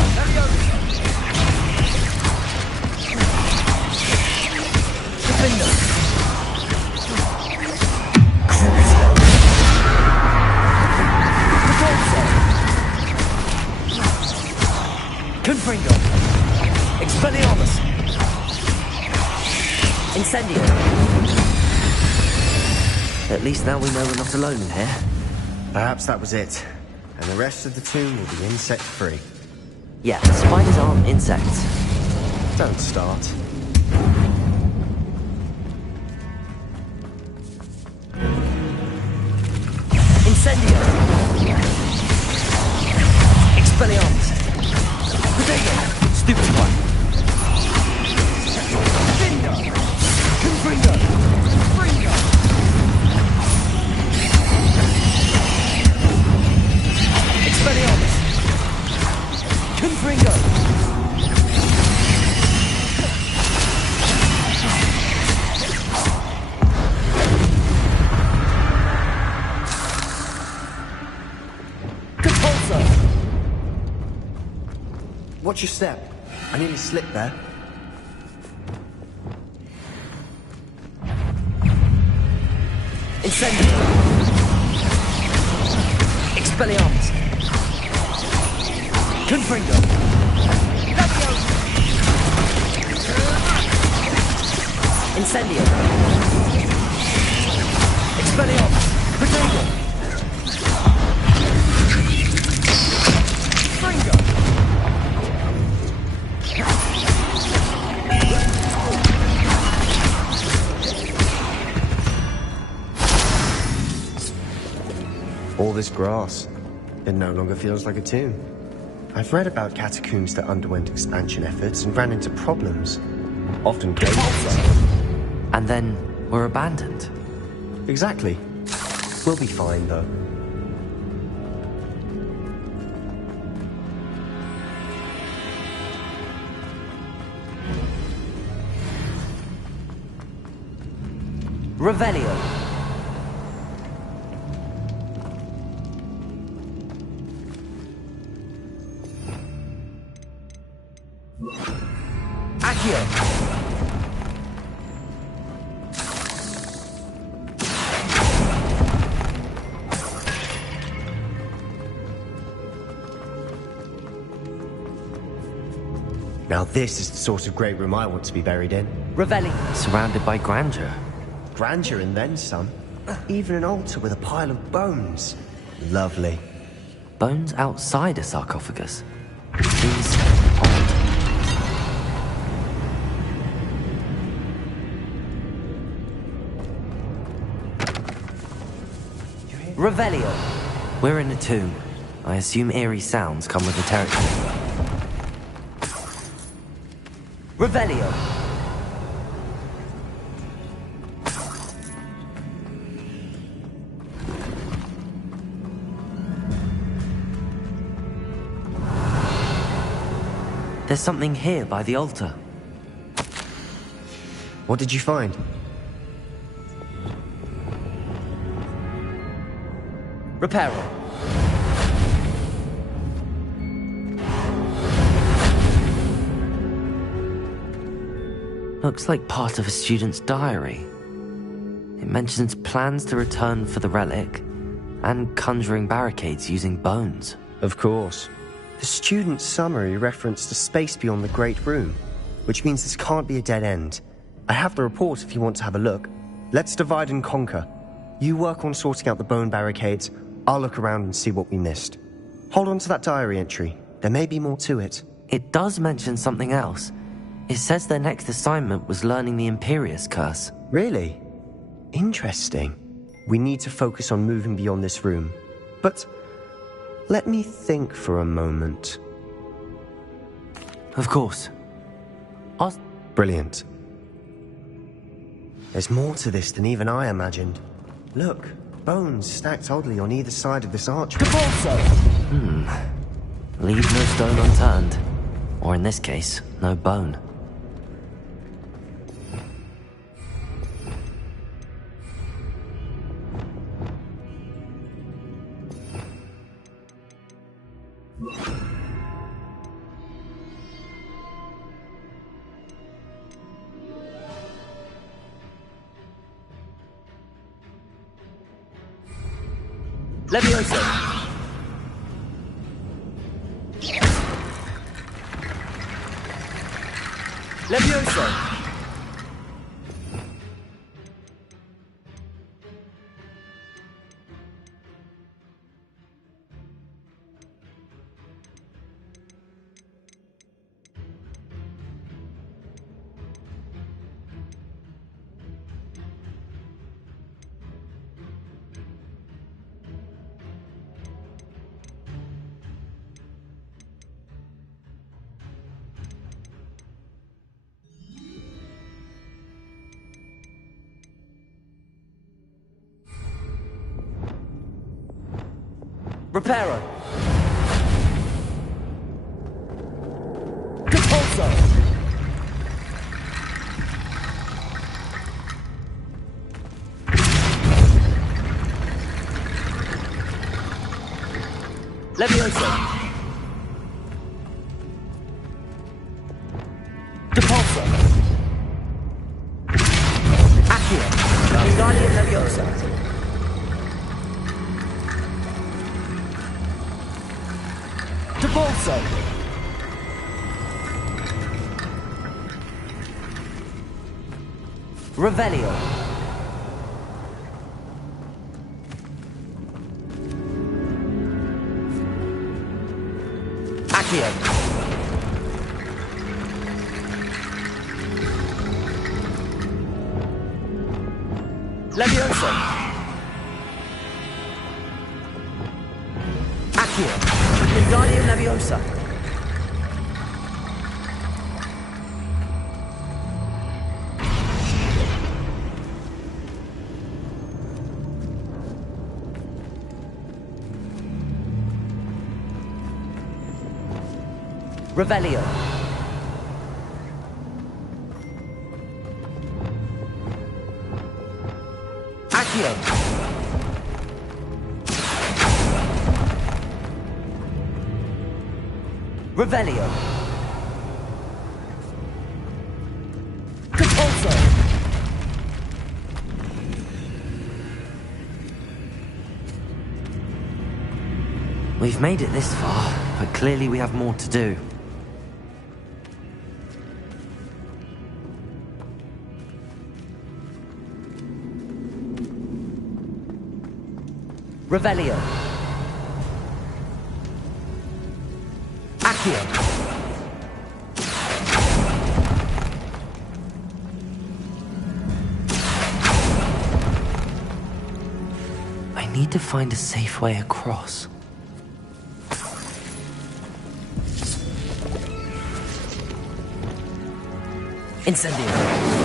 Defendo. Confringo. Expelliarmus. Incendio. At least now we know we're not alone in here. Perhaps that was it. And the rest of the tomb will be insect-free. Yeah, the spiders aren't insects. Don't start. Incendio. Expelliarmus. Protego. Stupid one. Defender. Confringo. Fringo. Expelliarmus. Confringo. Compulso. Watch your step. I nearly slipped there. Incendio. Expelliarmus. Confringo. Incendio. Expelliarmus. Protego. Fringo. All this grass. It no longer feels like a tomb. I've read about catacombs that underwent expansion efforts and ran into problems. Often caves. And then were abandoned. Exactly. We'll be fine, though. Revelio. Accio. Now this is the sort of great room I want to be buried in. Revelli. Surrounded by grandeur. Grandeur and then some. Even an altar with a pile of bones. Lovely. Bones outside a sarcophagus. Seems odd. Revelio. We're in a tomb. I assume eerie sounds come with the territory. Revelio. There's something here by the altar. What did you find? Reparo. Looks like part of a student's diary. It mentions plans to return for the relic and conjuring barricades using bones. Of course. The student's summary referenced a space beyond the Great Room, which means this can't be a dead end. I have the report if you want to have a look. Let's divide and conquer. You work on sorting out the bone barricades. I'll look around and see what we missed. Hold on to that diary entry. There may be more to it. It does mention something else. It says their next assignment was learning the Imperius Curse. Really? Interesting. We need to focus on moving beyond this room. But let me think for a moment. Of course. Brilliant. There's more to this than even I imagined. Look, bones stacked oddly on either side of this archway. Leave no stone unturned. Or in this case, no bone. Levioso! Levioso! Reparo. Compulso. Levioso. Compulso. Accio. Guardian Leviosa. Bolso. Revelio. Accio. Levioso. Accio. Guardian Leviosa. Revelio. Accio. Revelio. Compulso. We've made it this far, but clearly we have more to do. Revelio. Accio. I need to find a safe way across. Incendio.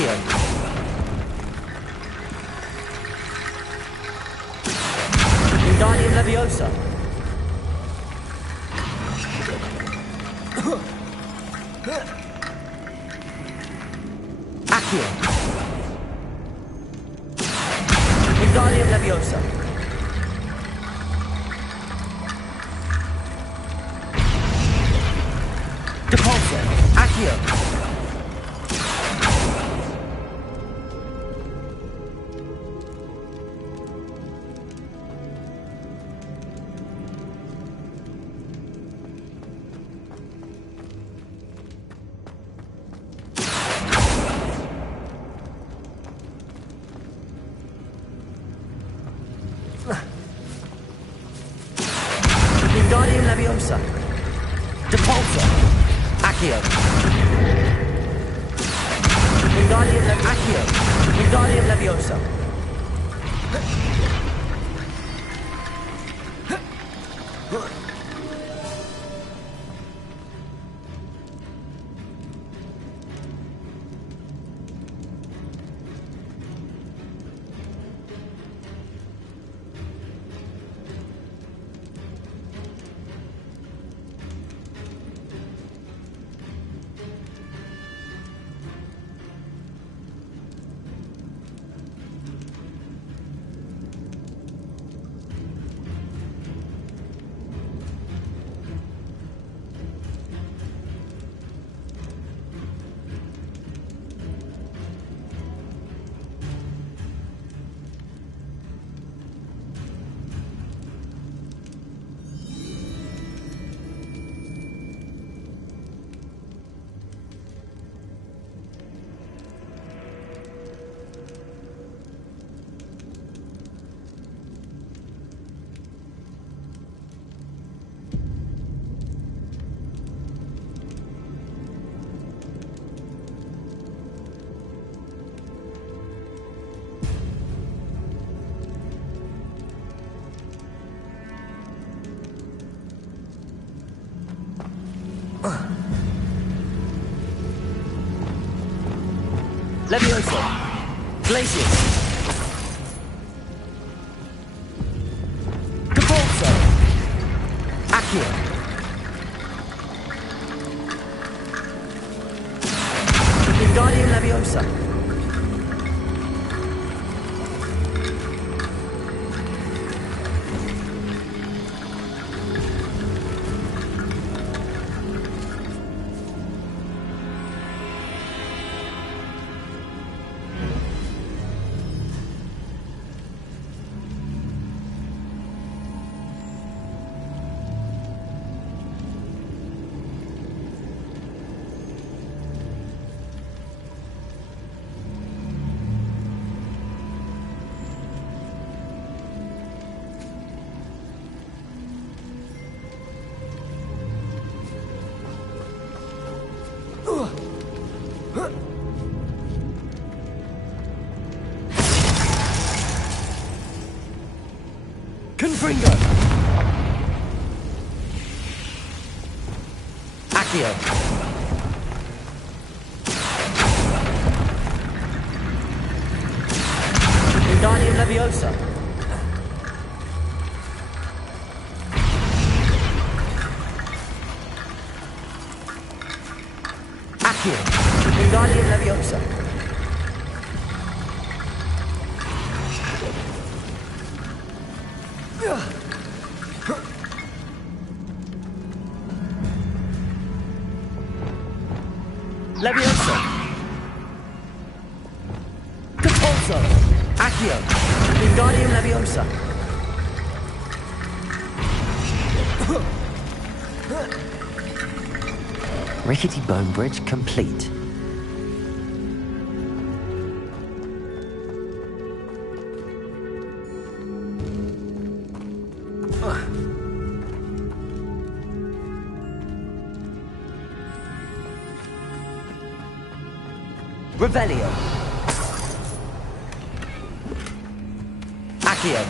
Accio. Wingardium Leviosa. Accio. Wingardium Leviosa. Depulso. Accio. Wingardium Leviosa. Depulso. Accio. Wingardium Accio. Wingardium Leviosa. Leviosa. Glacius. Depulso. Accio. Wingardium Leviosa. Confringo. Accio. Wingardium Leviosa. Accio. Wingardium Leviosa. Leviosa. Depulso. Accio. Wingardium Leviosa. Rickety bone bridge complete. Revelio. Accio.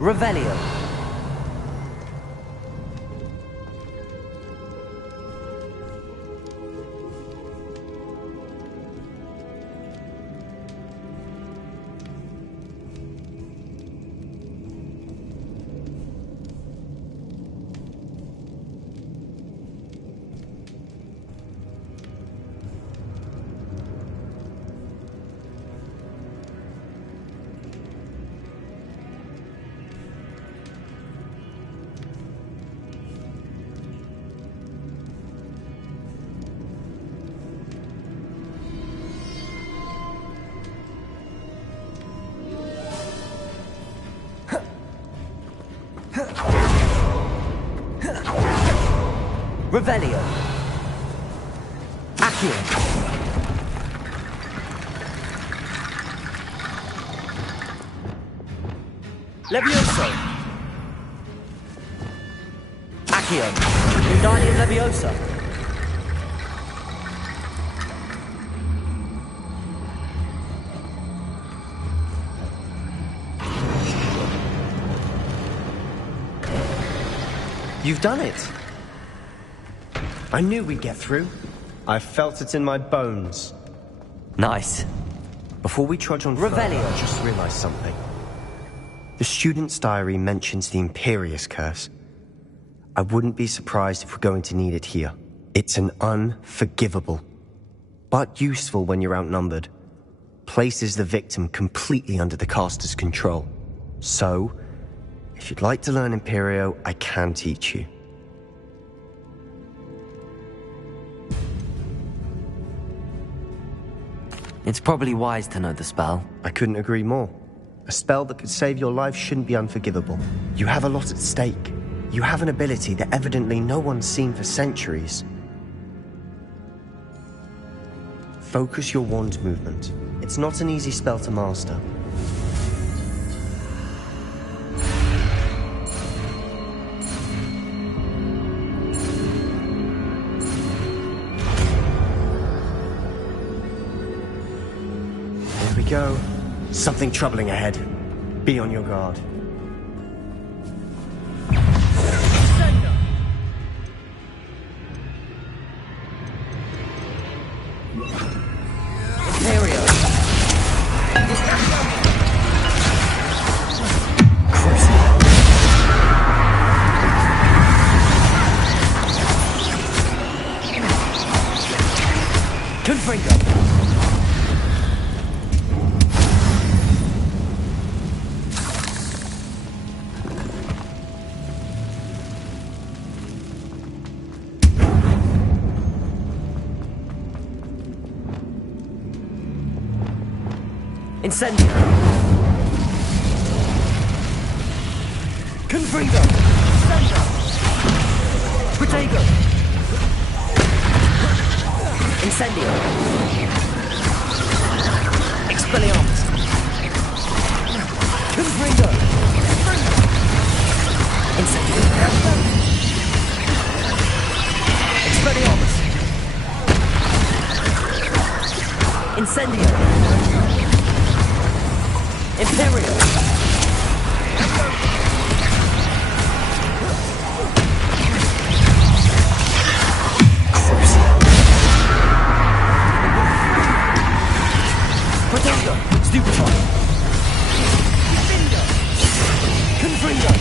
Revelio. Revelio. Accio. Levioso. Accio. Wingardium Leviosa. You've done it. I knew we'd get through. I felt it in my bones. Nice. Before we trudge on further, I just realized something. The student's diary mentions the Imperius Curse. I wouldn't be surprised if we're going to need it here. It's an unforgivable, but useful when you're outnumbered. Places the victim completely under the caster's control. So, if you'd like to learn Imperio, I can teach you. It's probably wise to know the spell. I couldn't agree more. A spell that could save your life shouldn't be unforgivable. You have a lot at stake. You have an ability that evidently no one's seen for centuries. Focus your wand movement. It's not an easy spell to master. Go. Something troubling ahead. Be on your guard. Imperio. Confringo. Incendio. Confringo. Protego. Incendio. Expelliarmus. Confringo. Incendio. Expelliarmus. Incendio. Imperio! Protector! Stupefy! Confringo!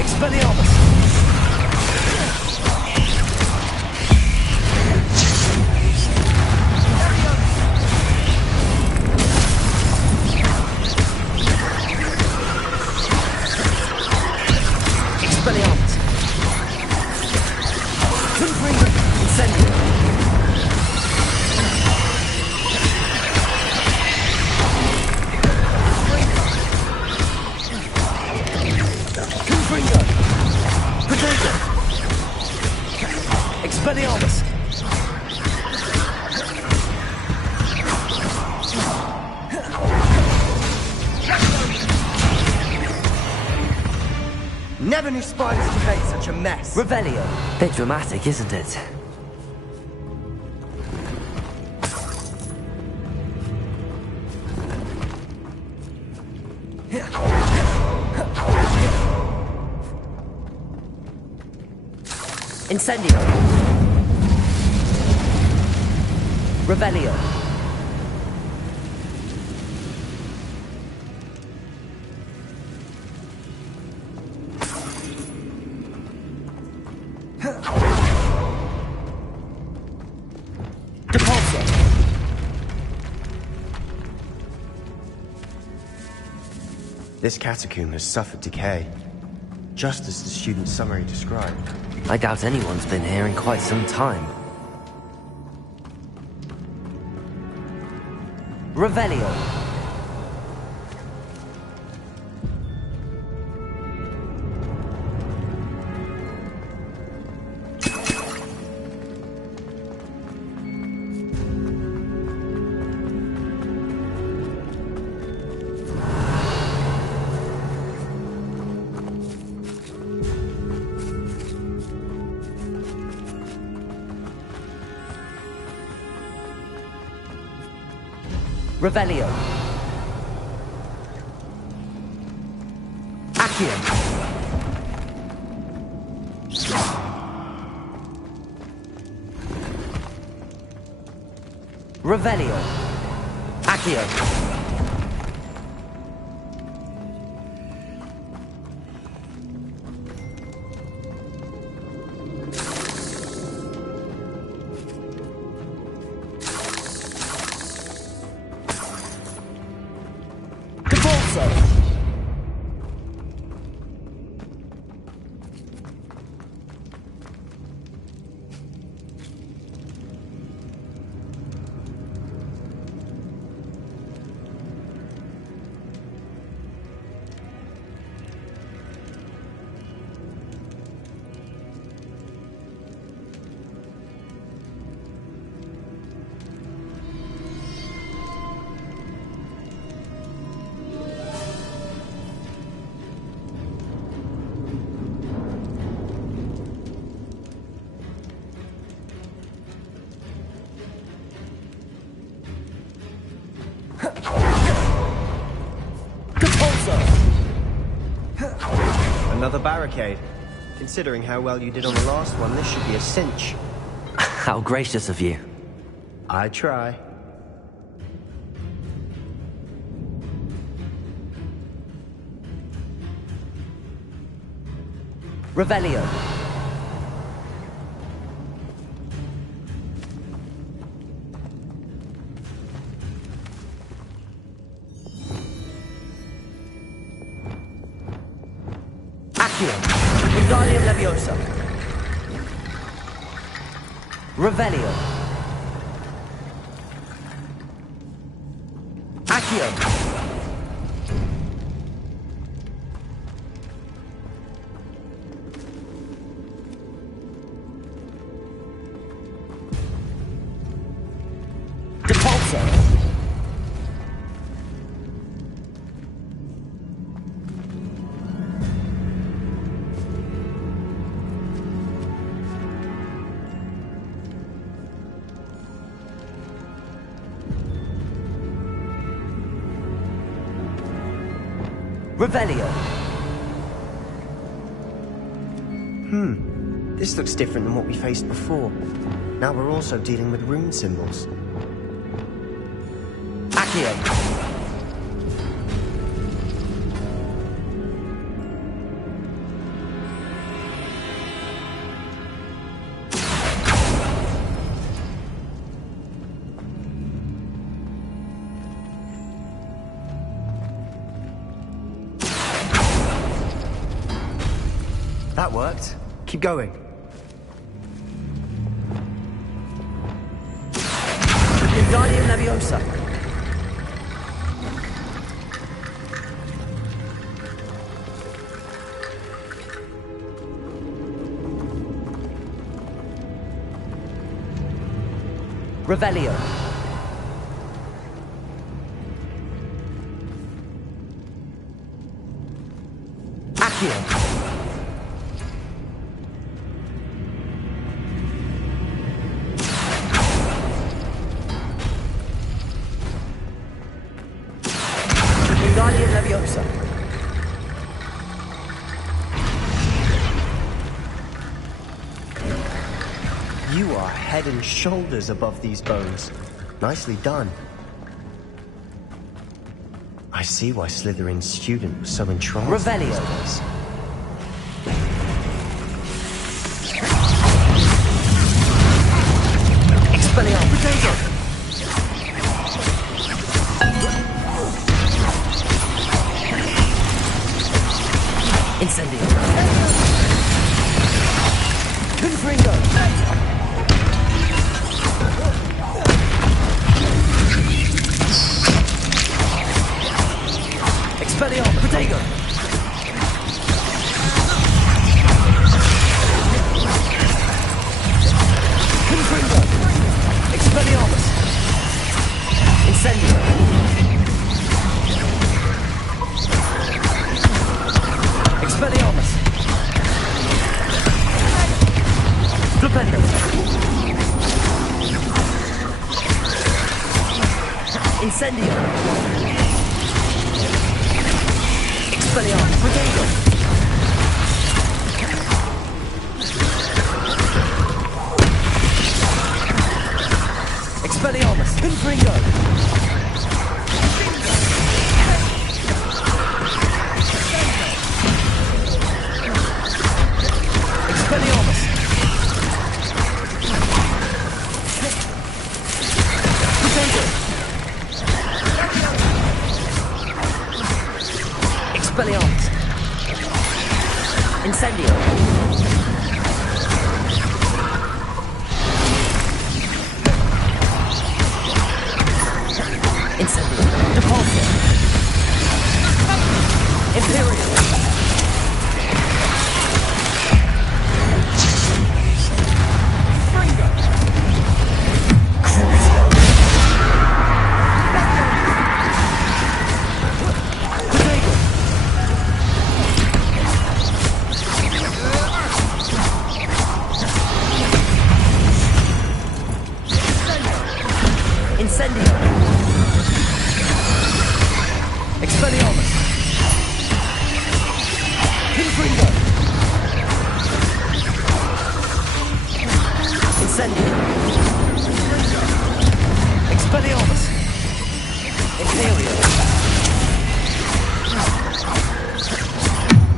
Expelliarmus! Expelliarmus! Never knew spiders could make such a mess. Revelio. Bit dramatic, isn't it? Incendio. Revelio. This catacomb has suffered decay, just as the student summary described. I doubt anyone's been here in quite some time. Revelio. Revelio. Accio. Revelio. Accio. Another barricade. Considering how well you did on the last one, this should be a cinch. How gracious of you. I try. Revelio. Wingardium Leviosa. Revelio. Accio. Depulso. Revelio. This looks different than what we faced before. Now we're also dealing with rune symbols. Accio. That worked. Keep going. Wingardium Leviosa. Revelio. Accio. Wingardium Leviosa. You are head and shoulders above these bones. Nicely done. I see why Slytherin's student was so entranced. Revelio. Expelliarmus. Potato. Incendio. Confringo. Expelliarmus. Potato. Confringo. Expelliarmus. Incendio. Expelliarmus. Flipendo. Incendio. Expelliarmus. Potato. Expelliarmus. Confringo. Expelliarmus. Potato. Expelliarmus. Incendio. Incendio. Depulso. Imperial. Incendio. Expelliarmus. Confringo. Incendio. Expelliarmus. Imperial.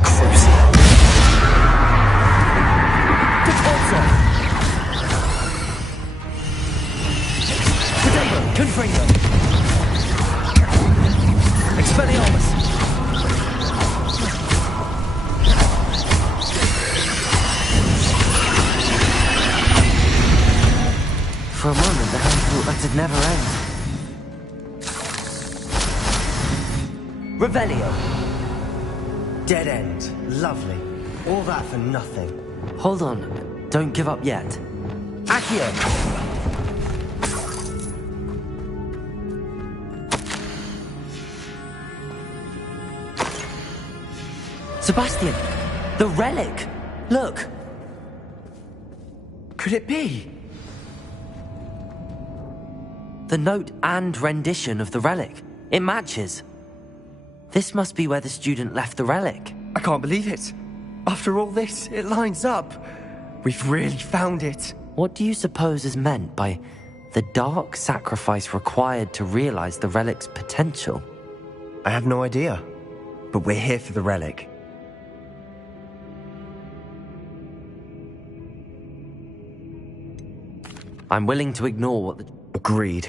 Crucio. Depulso. Confringo. Expelliarmus. For a moment, the hand thought that it'd never end. Revelio. Dead end. Lovely. All that for nothing. Hold on. Don't give up yet. Accio. Sebastian! The relic! Look! Could it be? The note and rendition of the relic. It matches. This must be where the student left the relic. I can't believe it. After all this, it lines up. We've really found it. What do you suppose is meant by the dark sacrifice required to realize the relic's potential? I have no idea. But we're here for the relic. I'm willing to ignore what the... Agreed.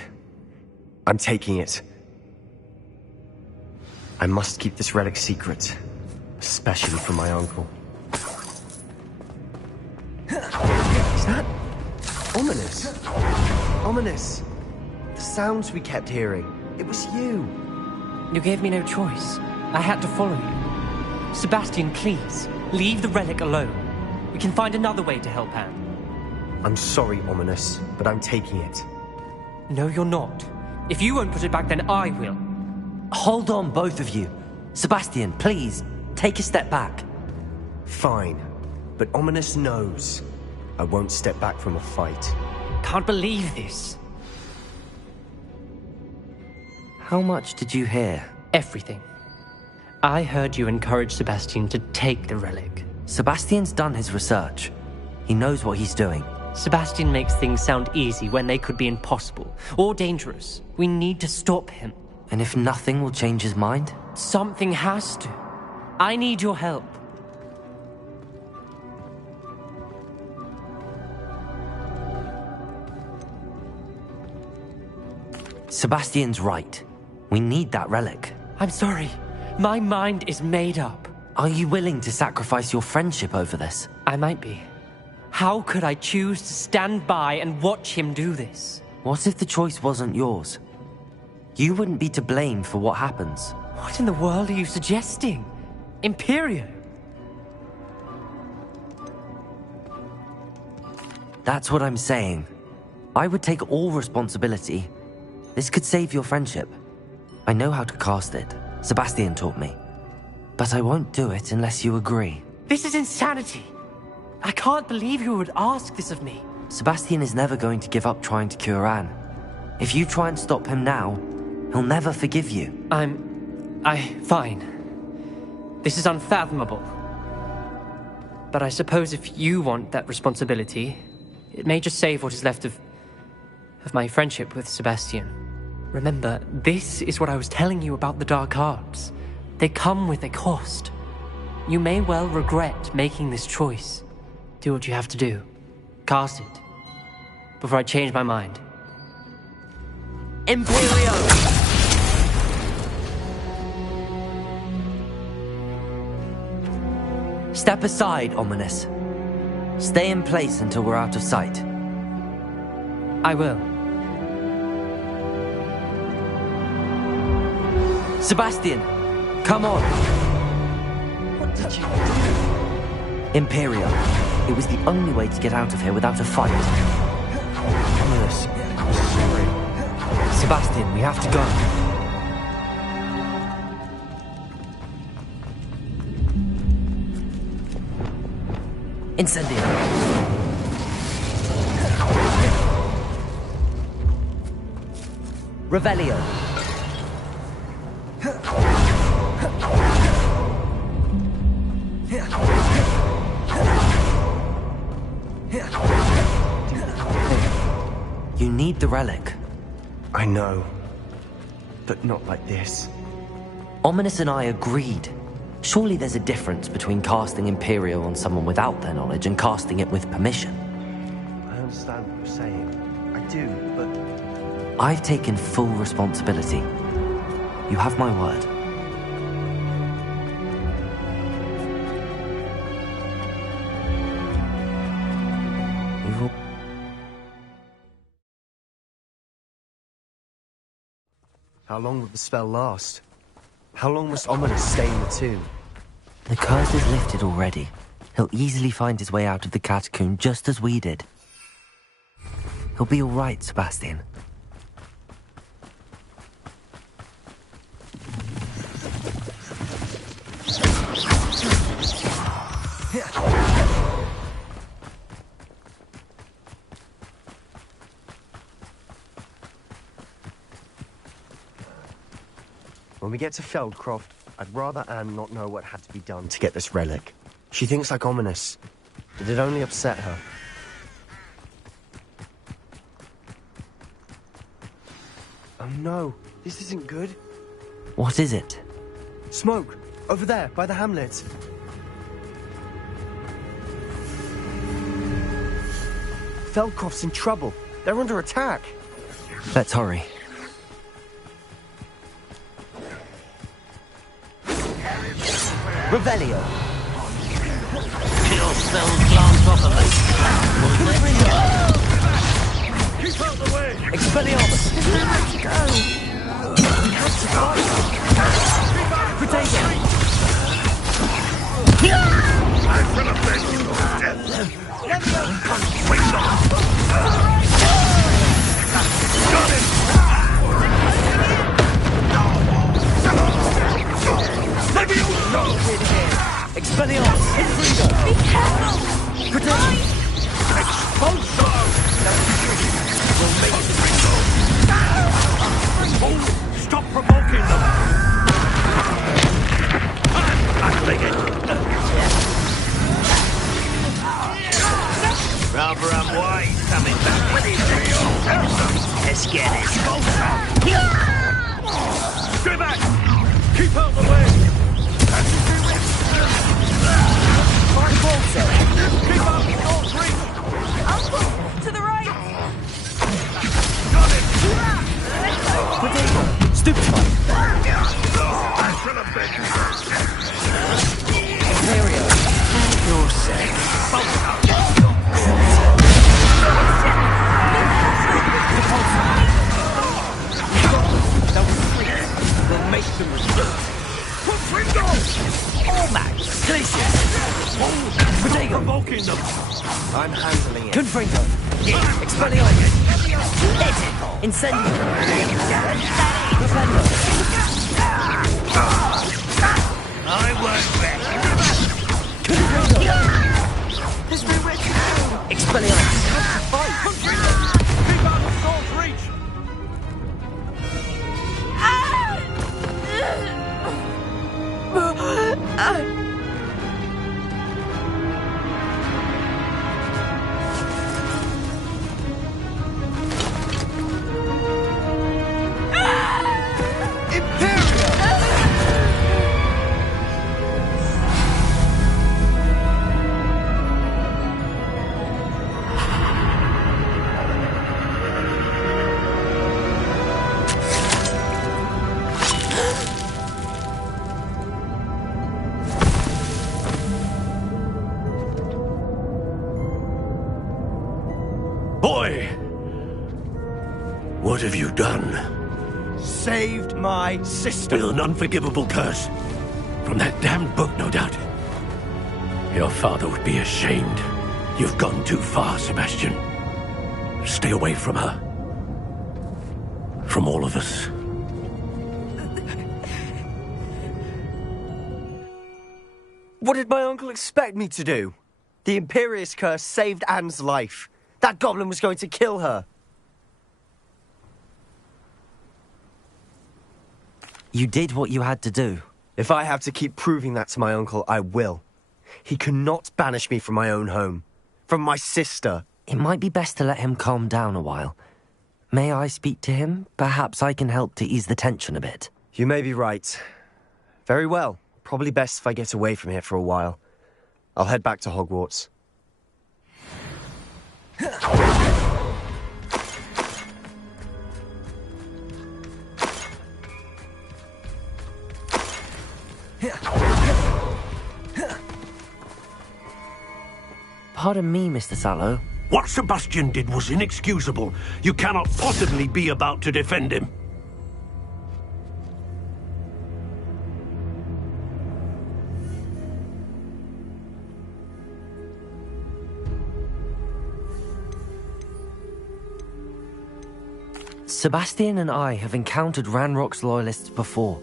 I'm taking it. I must keep this relic secret. Especially from my uncle. Is that... ominous? Ominous. The sounds we kept hearing. It was you. You gave me no choice. I had to follow you. Sebastian, please, leave the relic alone. We can find another way to help Anne. I'm sorry, Ominous, but I'm taking it. No, you're not. If you won't put it back, then I will. Hold on, both of you. Sebastian, please, take a step back. Fine, but Ominous knows. I won't step back from a fight. Can't believe this. How much did you hear? Everything. I heard you encourage Sebastian to take the relic. Sebastian's done his research. He knows what he's doing. Sebastian makes things sound easy when they could be impossible or dangerous. We need to stop him. And if nothing will change his mind? Something has to. I need your help. Sebastian's right. We need that relic. I'm sorry. My mind is made up. Are you willing to sacrifice your friendship over this? I might be. How could I choose to stand by and watch him do this? What if the choice wasn't yours? You wouldn't be to blame for what happens. What in the world are you suggesting? Imperio? That's what I'm saying. I would take all responsibility. This could save your friendship. I know how to cast it. Sebastian taught me. But I won't do it unless you agree. This is insanity. I can't believe you would ask this of me. Sebastian is never going to give up trying to cure Anne. If you try and stop him now, he'll never forgive you. Fine. This is unfathomable. But I suppose if you want that responsibility, it may just save what is left of my friendship with Sebastian. Remember, this is what I was telling you about the dark arts. They come with a cost. You may well regret making this choice. Do what you have to do. Cast it. Before I change my mind. Imperio! Step aside, Ominous. Stay in place until we're out of sight. I will. Sebastian, come on. What did you do? Imperio. It was the only way to get out of here without a fight. Ominous, I'm sorry. Sebastian, we have to go. Incendio. Revelio. You need the relic. I know, but not like this. Ominous and I agreed. Surely there's a difference between casting Imperio on someone without their knowledge and casting it with permission. I understand what you're saying. I do, but... I've taken full responsibility. You have my word. How long will the spell last? How long must Ominous stay in the tomb? The curse is lifted already. He'll easily find his way out of the catacomb just as we did. He'll be all right, Sebastian. When we get to Feldcroft, I'd rather Anne not know what had to be done to get this relic. She thinks like Ominous. Did it only upset her? Oh no, this isn't good. What is it? Smoke! Over there, by the hamlet. Feldcroft's in trouble. They're under attack. Let's hurry. Revelio. Kill spells glance off of us. Keep out the way! Expelliarmus! There's nowhere to go. We have to fight. Protego! I will avenge your death! Got him! Expelliarmus! Infrigo! Be careful! Protego! Expulso! We'll make it oh, stop provoking them! I'm battling it! Rather unwise coming back with his Let's get this. Stay back! Keep out the way! Keep up! Don't reach! Uncle, to the right! Got it! Potato! Stupefy! Imperial, you're safe. We'll make them all match. Delicious. Potato. Provoking them. I'm handling it. Confringo! Expelliarmus. Incendio. Defender. I won't back. There's nowhere to go. Expelliarmus. Keep out of Saul's reach! Boy! What have you done? Saved my sister. With an unforgivable curse. From that damned book, no doubt. Your father would be ashamed. You've gone too far, Sebastian. Stay away from her. From all of us. What did my uncle expect me to do? The Imperious curse saved Anne's life. That goblin was going to kill her. You did what you had to do. If I have to keep proving that to my uncle, I will. He cannot banish me from my own home. From my sister. It might be best to let him calm down a while. May I speak to him? Perhaps I can help to ease the tension a bit. You may be right. Very well. Probably best if I get away from here for a while. I'll head back to Hogwarts. Pardon me, Mr. Sallow. What Sebastian did was inexcusable. You cannot possibly be about to defend him. Sebastian and I have encountered Ranrock's loyalists before.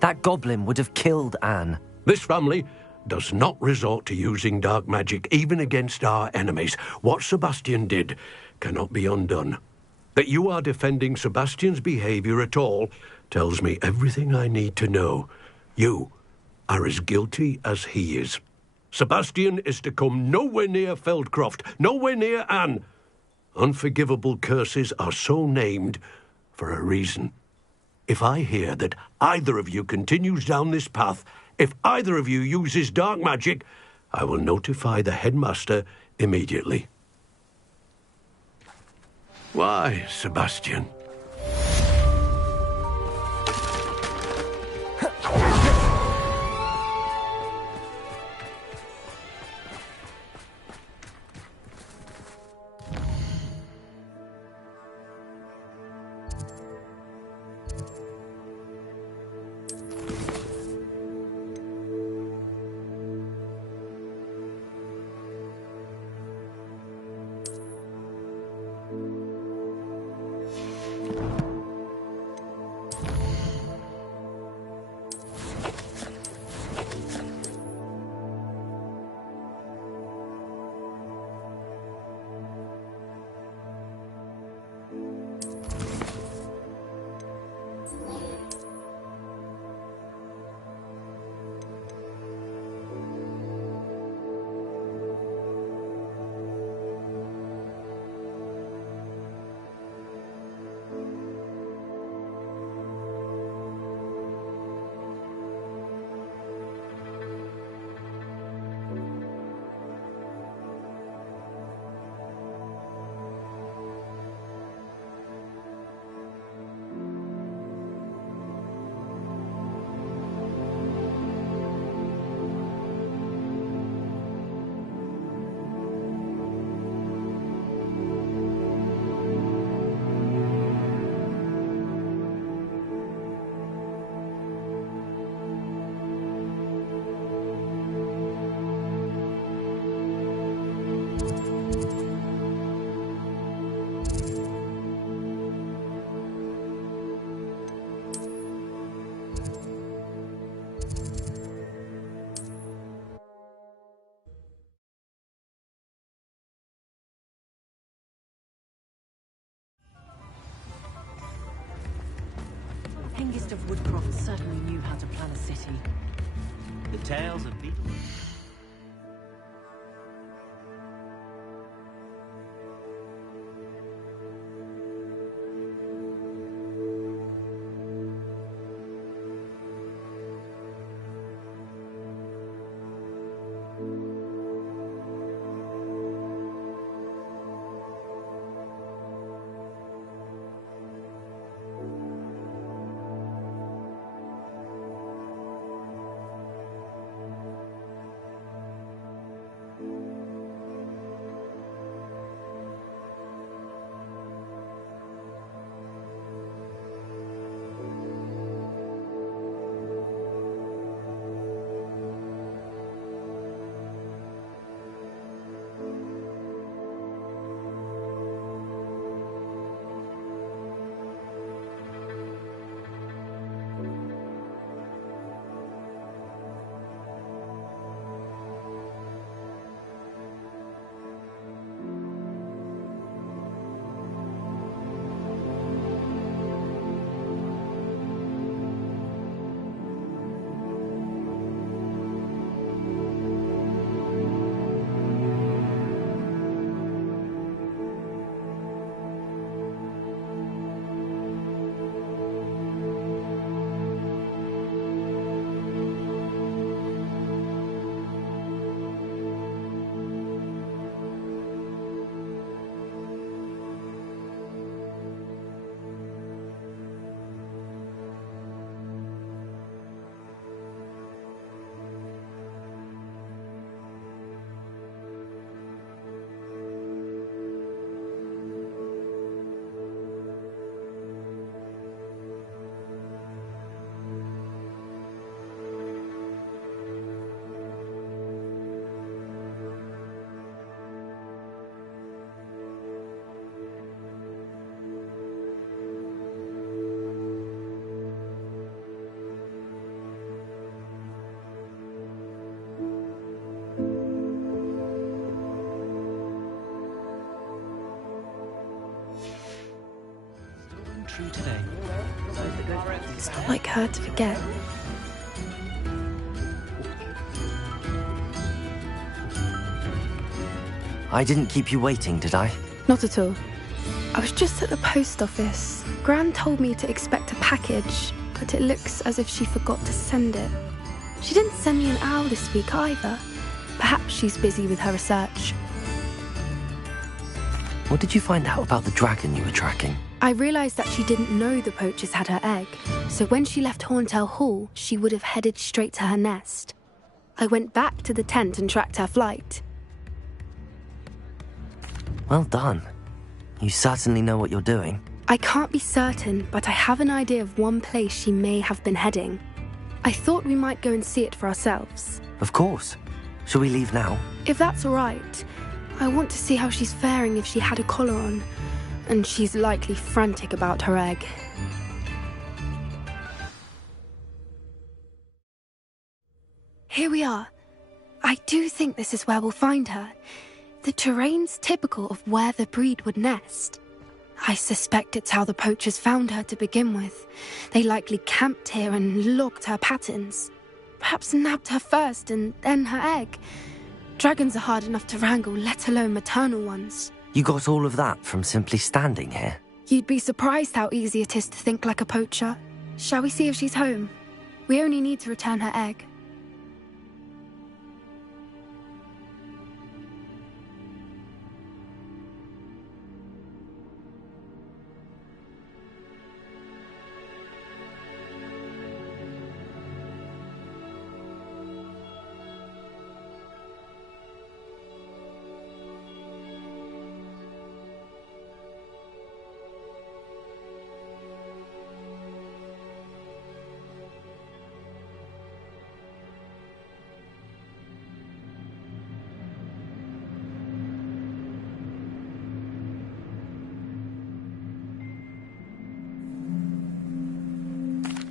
That goblin would have killed Anne. This family does not resort to using dark magic even against our enemies. What Sebastian did cannot be undone. That you are defending Sebastian's behavior at all tells me everything I need to know. You are as guilty as he is. Sebastian is to come nowhere near Feldcroft, nowhere near Anne. Unforgivable curses are so named for a reason. If I hear that either of you continues down this path, if either of you uses dark magic, I will notify the headmaster immediately. Why, Sebastian? youngest of Woodcroft certainly knew how to plan a city. The tales of people. True today. It's not like her to forget. I didn't keep you waiting, did I? Not at all. I was just at the post office. Gran told me to expect a package, but it looks as if she forgot to send it. She didn't send me an owl this week either. Perhaps she's busy with her research. What did you find out about the dragon you were tracking? I realised that she didn't know the poachers had her egg, so when she left Horntail Hall, she would have headed straight to her nest. I went back to the tent and tracked her flight. Well done. You certainly know what you're doing. I can't be certain, but I have an idea of one place she may have been heading. I thought we might go and see it for ourselves. Of course. Shall we leave now? If that's all right. I want to see how she's faring if she had a collar on. And she's likely frantic about her egg. Here we are. I do think this is where we'll find her. The terrain's typical of where the breed would nest. I suspect it's how the poachers found her to begin with. They likely camped here and logged her patterns. Perhaps nabbed her first and then her egg. Dragons are hard enough to wrangle, let alone maternal ones. You got all of that from simply standing here? You'd be surprised how easy it is to think like a poacher. Shall we see if she's home? We only need to return her egg.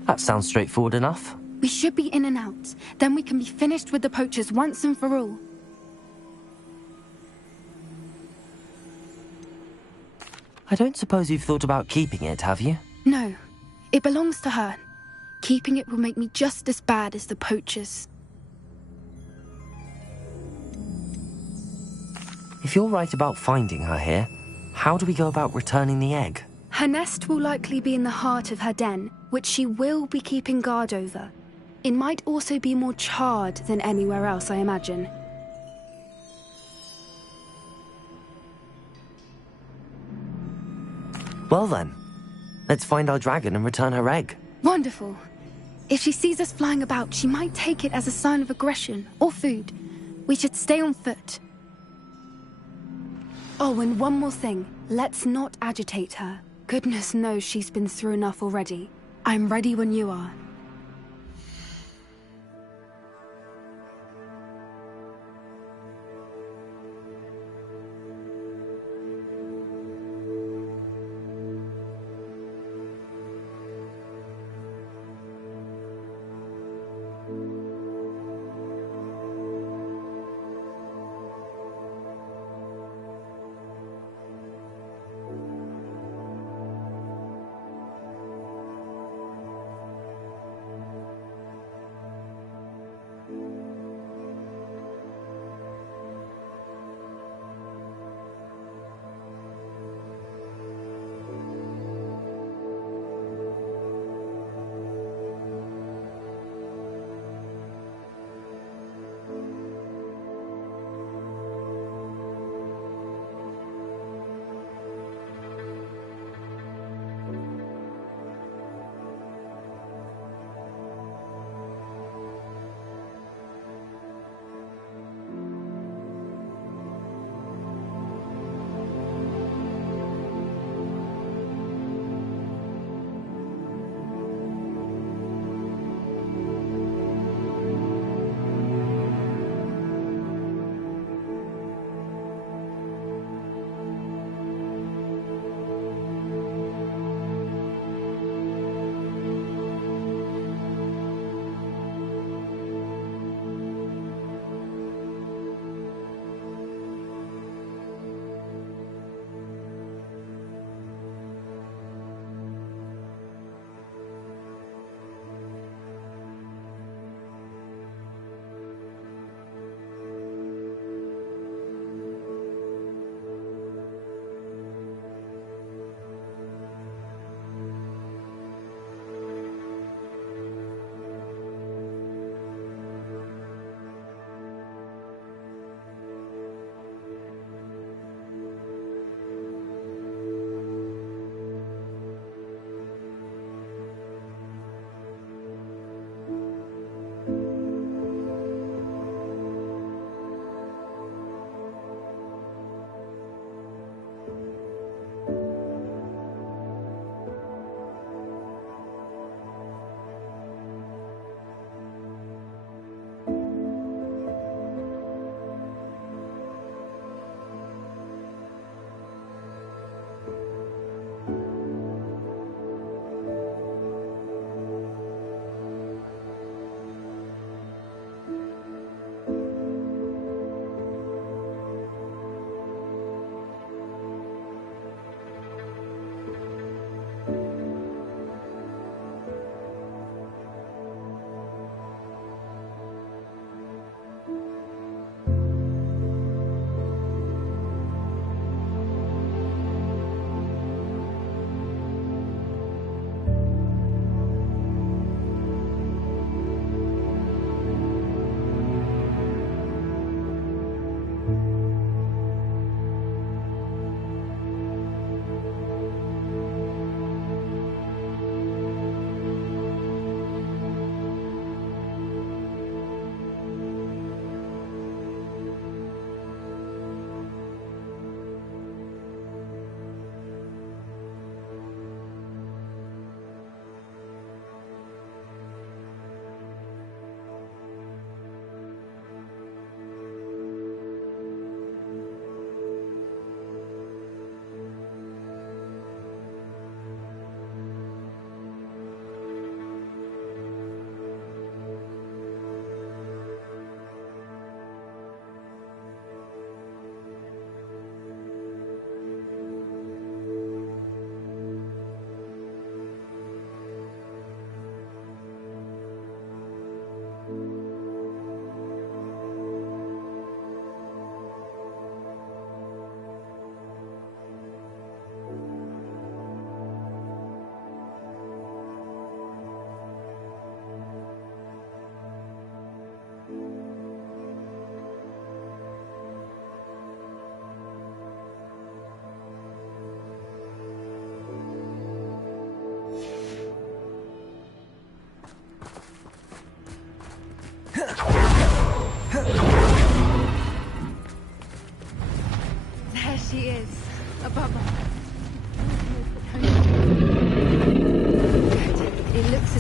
That sounds straightforward enough. We should be in and out. Then we can be finished with the poachers once and for all. I don't suppose you've thought about keeping it, have you? No. It belongs to her. Keeping it will make me just as bad as the poachers. If you're right about finding her here, how do we go about returning the egg? Her nest will likely be in the heart of her den, which she will be keeping guard over. It might also be more charred than anywhere else, I imagine. Well then, let's find our dragon and return her egg. Wonderful. If she sees us flying about, she might take it as a sign of aggression or food. We should stay on foot. Oh, and one more thing. Let's not agitate her. Goodness knows she's been through enough already. I'm ready when you are.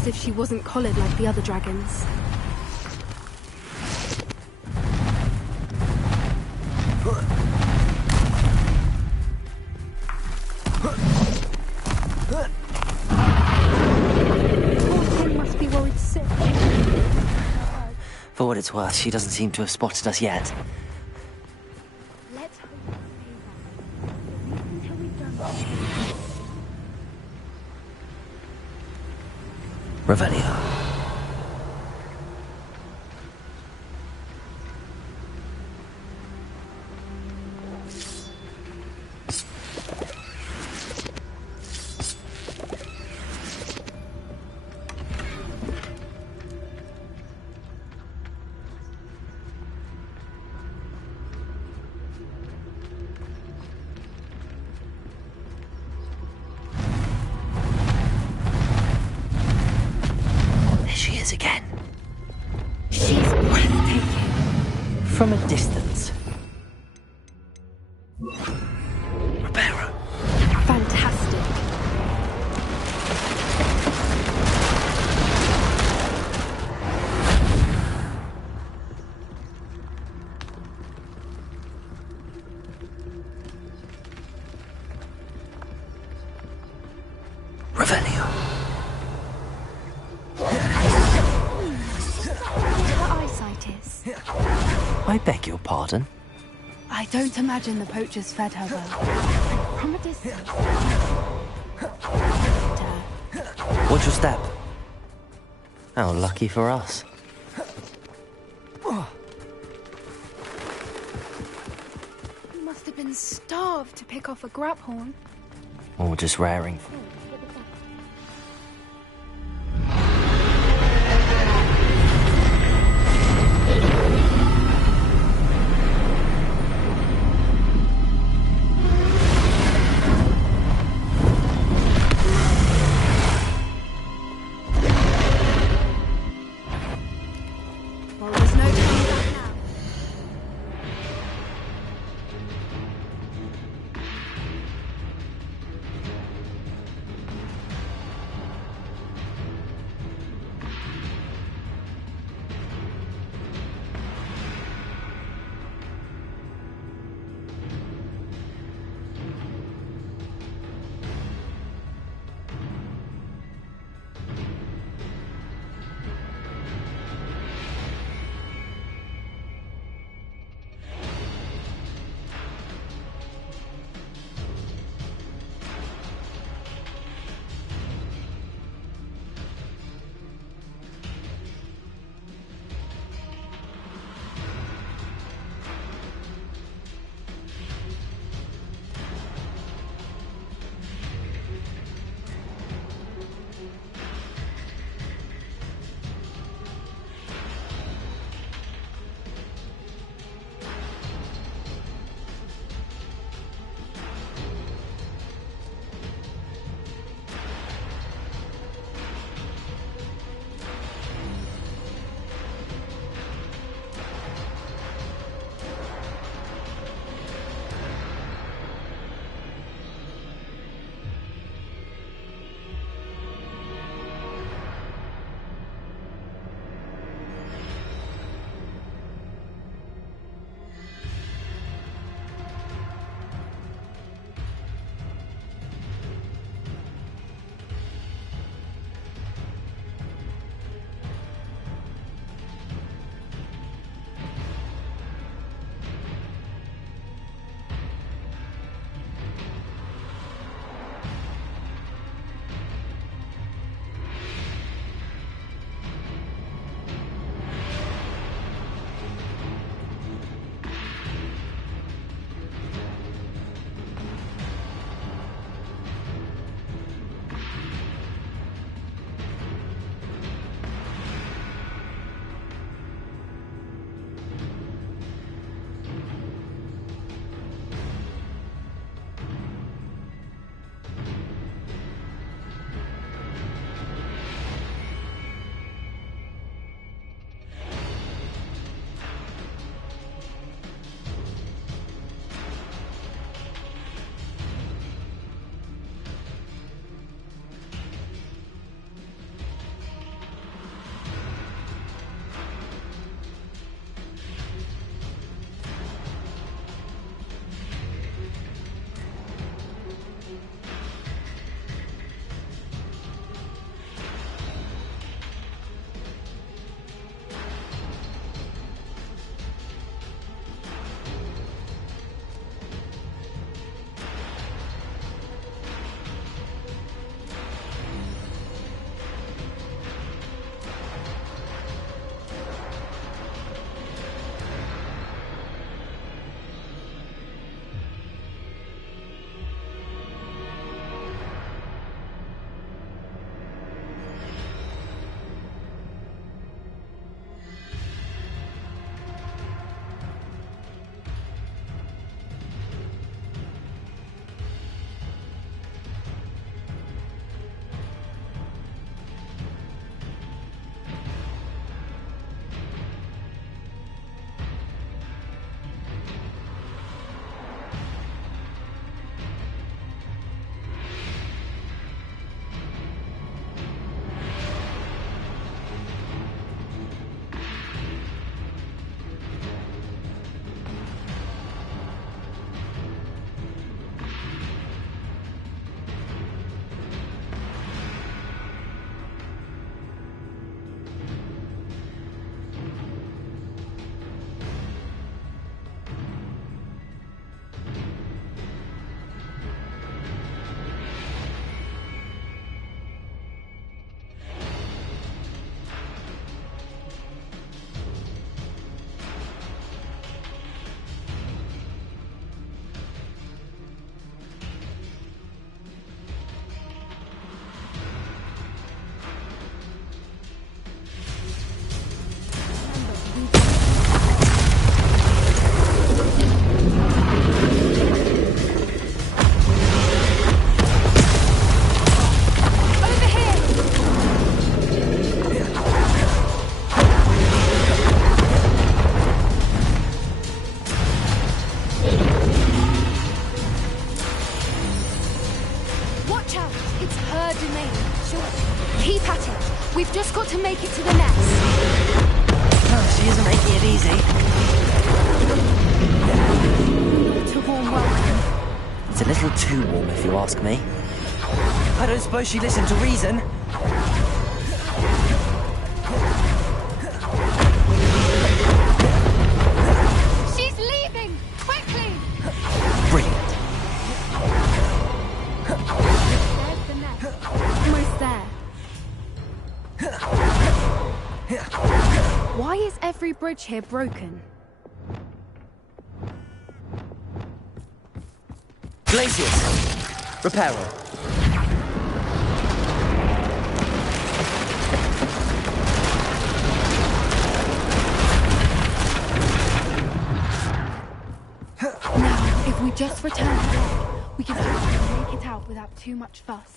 if she wasn't collared like the other dragons. Must be worried sick. For what it's worth, she doesn't seem to have spotted us yet. Revelio. Again. She's breathtaking. From a distance. Reparo. Fantastic. Revelio. I beg your pardon? I don't imagine the poachers fed her well. From a distance. Watch your step. How lucky for us. You must have been starved to pick off a grabhorn. Or just raring. Watch out! It's her domain. She'll keep at it. We've just got to make it to the nest. Oh, she isn't making it easy. What a warm welcome. It's a little too warm, if you ask me. I don't suppose she listened to reason. She's leaving! Quickly! Brilliant. There's the nest. Almost there. Why is every bridge here broken? Glaciers. Reparo. Now, if we just return to there, we can hopefully make it out without too much fuss.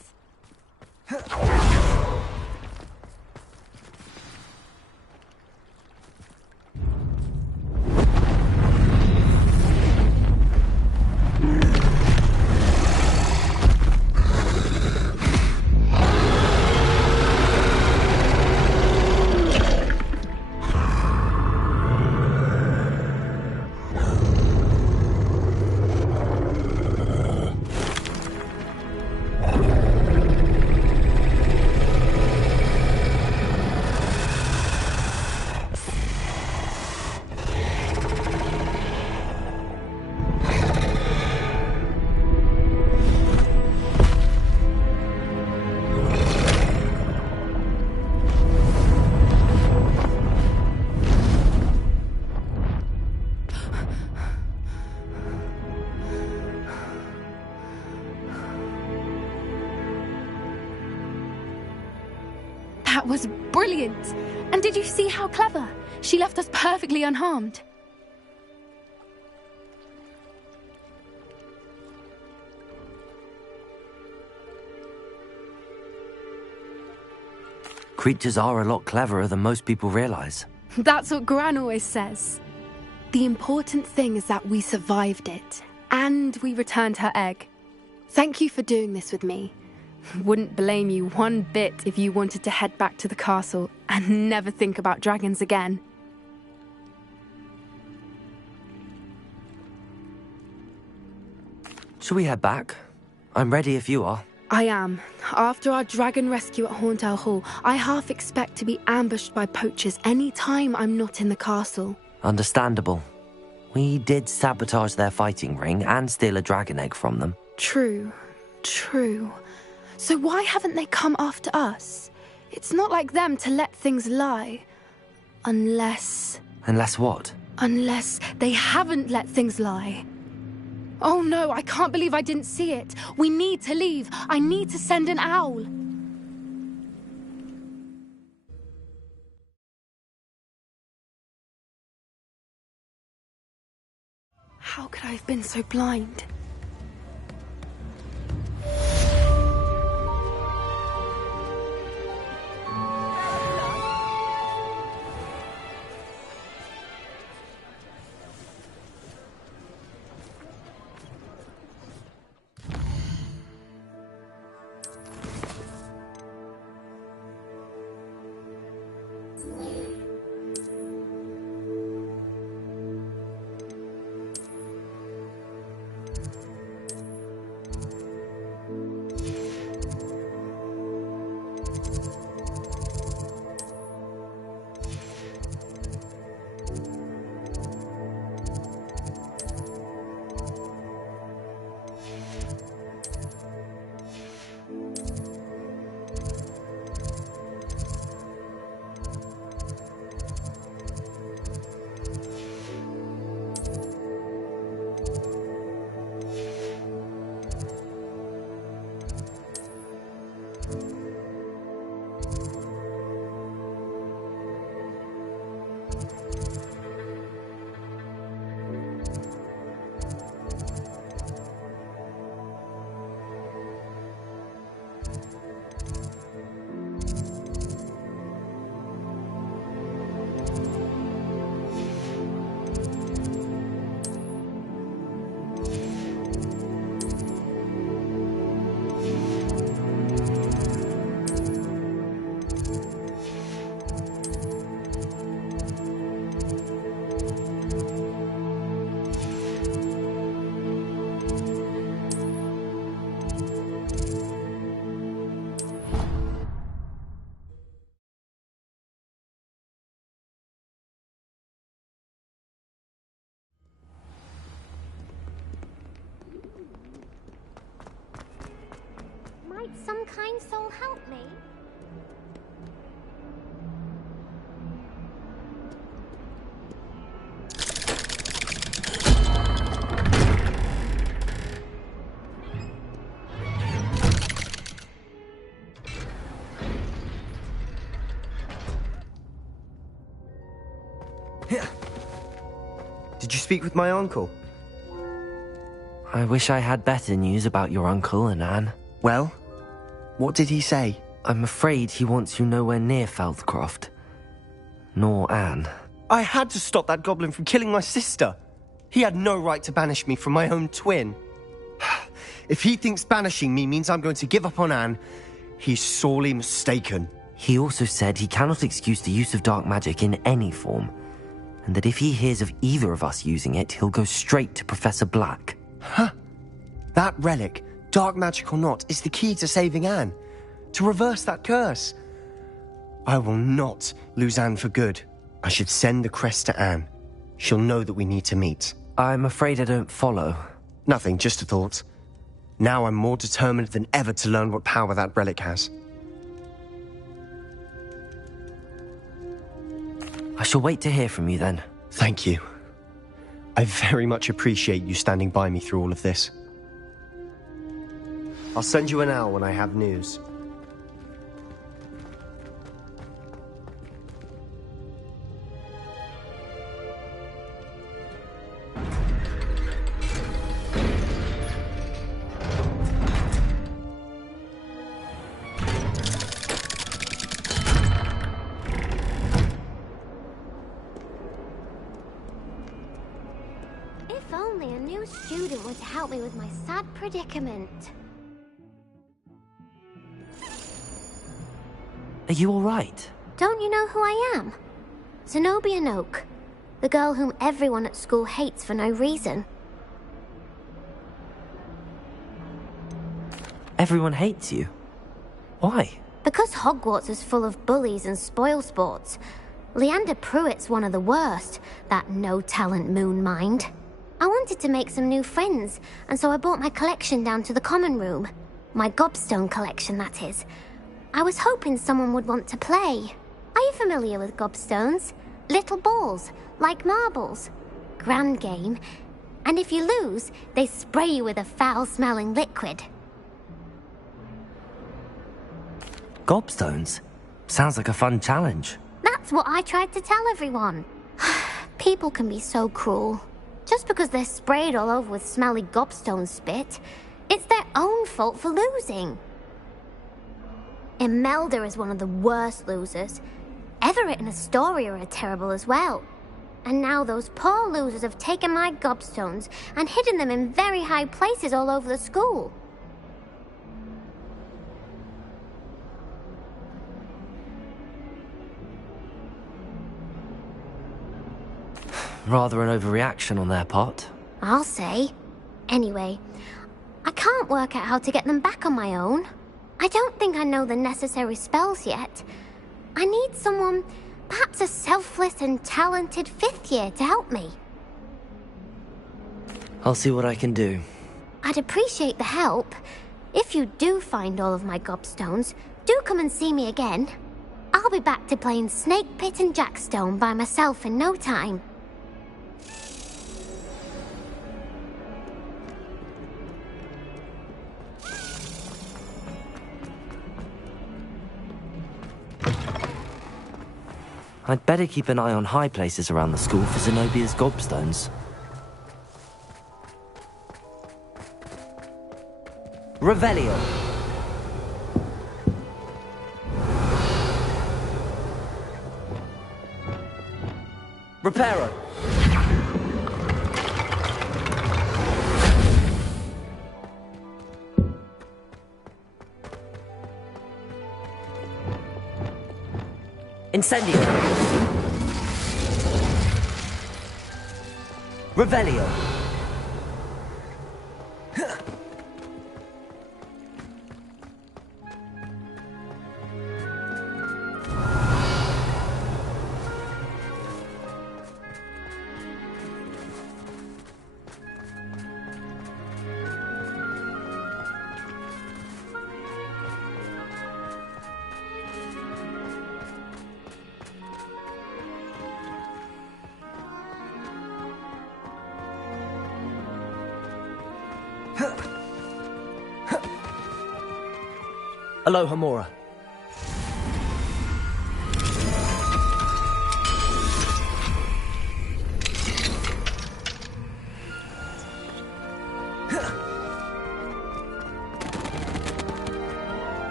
That was brilliant! And did you see how clever? She left us perfectly unharmed. Creatures are a lot cleverer than most people realize. That's what Gran always says. The important thing is that we survived it, and we returned her egg. Thank you for doing this with me. Wouldn't blame you one bit if you wanted to head back to the castle and never think about dragons again. Shall we head back? I'm ready if you are. I am. After our dragon rescue at Hauntel Hall, I half expect to be ambushed by poachers any time I'm not in the castle. Understandable. We did sabotage their fighting ring and steal a dragon egg from them. True. So why haven't they come after us? It's not like them to let things lie. Unless what? Unless they haven't let things lie. Oh no, I can't believe I didn't see it. We need to leave. I need to send an owl. How could I have been so blind? some kind soul help me? Did you speak with my uncle? I wish I had better news about your uncle and Anne. Well, what did he say? I'm afraid he wants you nowhere near Feldcroft. Nor Anne. I had to stop that goblin from killing my sister. He had no right to banish me from my own twin. If he thinks banishing me means I'm going to give up on Anne, he's sorely mistaken. He also said he cannot excuse the use of dark magic in any form, and that if he hears of either of us using it, he'll go straight to Professor Black. Huh. That relic, dark magic or not, is the key to saving Anne. To reverse that curse. I will not lose Anne for good. I should send the crest to Anne. She'll know that we need to meet. I'm afraid I don't follow. Nothing, just a thought. Now I'm more determined than ever to learn what power that relic has. I shall wait to hear from you then. Thank you. I very much appreciate you standing by me through all of this. I'll send you an owl when I have news. If only a new student were to help me with my sad predicament. Are you all right? Don't you know who I am? Zenobia Noak, the girl whom everyone at school hates for no reason. Everyone hates you. Why? Because Hogwarts is full of bullies and spoilsports. Leander Pruitt's one of the worst, that no-talent moon mind. I wanted to make some new friends, and so I brought my collection down to the common room. My gobstone collection, that is. I was hoping someone would want to play. Are you familiar with gobstones? Little balls, like marbles. Grand game. And if you lose, they spray you with a foul-smelling liquid. Gobstones? Sounds like a fun challenge. That's what I tried to tell everyone. People can be so cruel. Just because they're sprayed all over with smelly gobstone spit, it's their own fault for losing. Imelda is one of the worst losers. Everett and Astoria are terrible as well. And now those poor losers have taken my gobstones and hidden them in very high places all over the school. Rather an overreaction on their part. I'll say. Anyway, I can't work out how to get them back on my own. I don't think I know the necessary spells yet. I need someone, perhaps a selfless and talented fifth year to help me. I'll see what I can do. I'd appreciate the help. If you do find all of my gobstones, do come and see me again. I'll be back to playing Snake Pit and Jackstone by myself in no time. I'd better keep an eye on high places around the school for Zenobia's gobstones. Revelio. Reparo. Incendio. Revelio. Aloha Mora.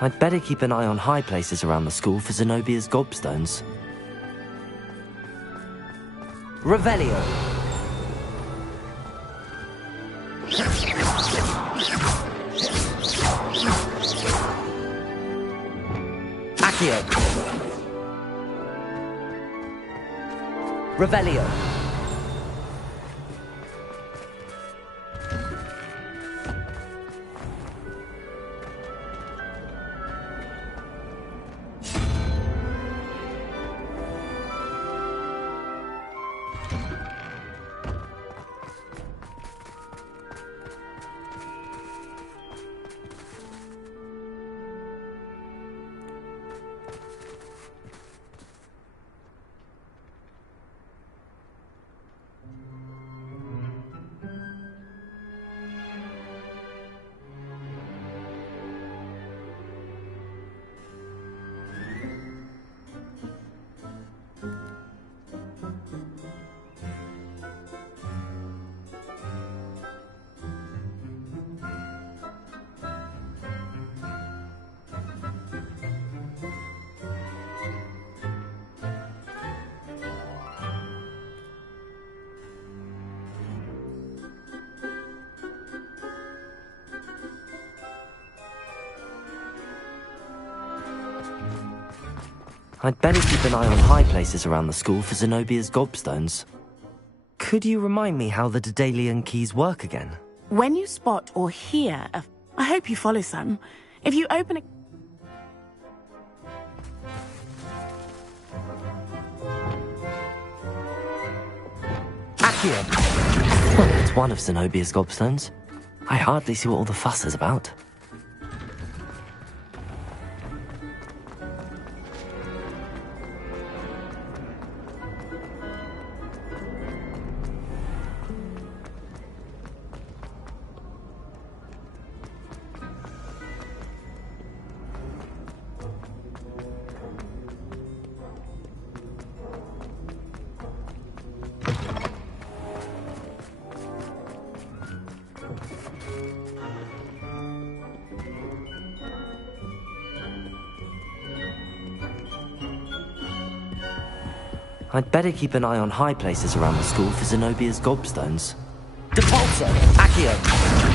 I'd better keep an eye on high places around the school for Zenobia's gobstones. Revelio! Accio! Revelio! I'd better keep an eye on high places around the school for Zenobia's gobstones. Could you remind me how the Daedalian keys work again? When you spot or hear a... I hope you follow some. If you open a... Accio! Well, it's one of Zenobia's gobstones. I hardly see what all the fuss is about. I'd better keep an eye on high places around the school for Zenobia's gobstones. Depulso! Accio!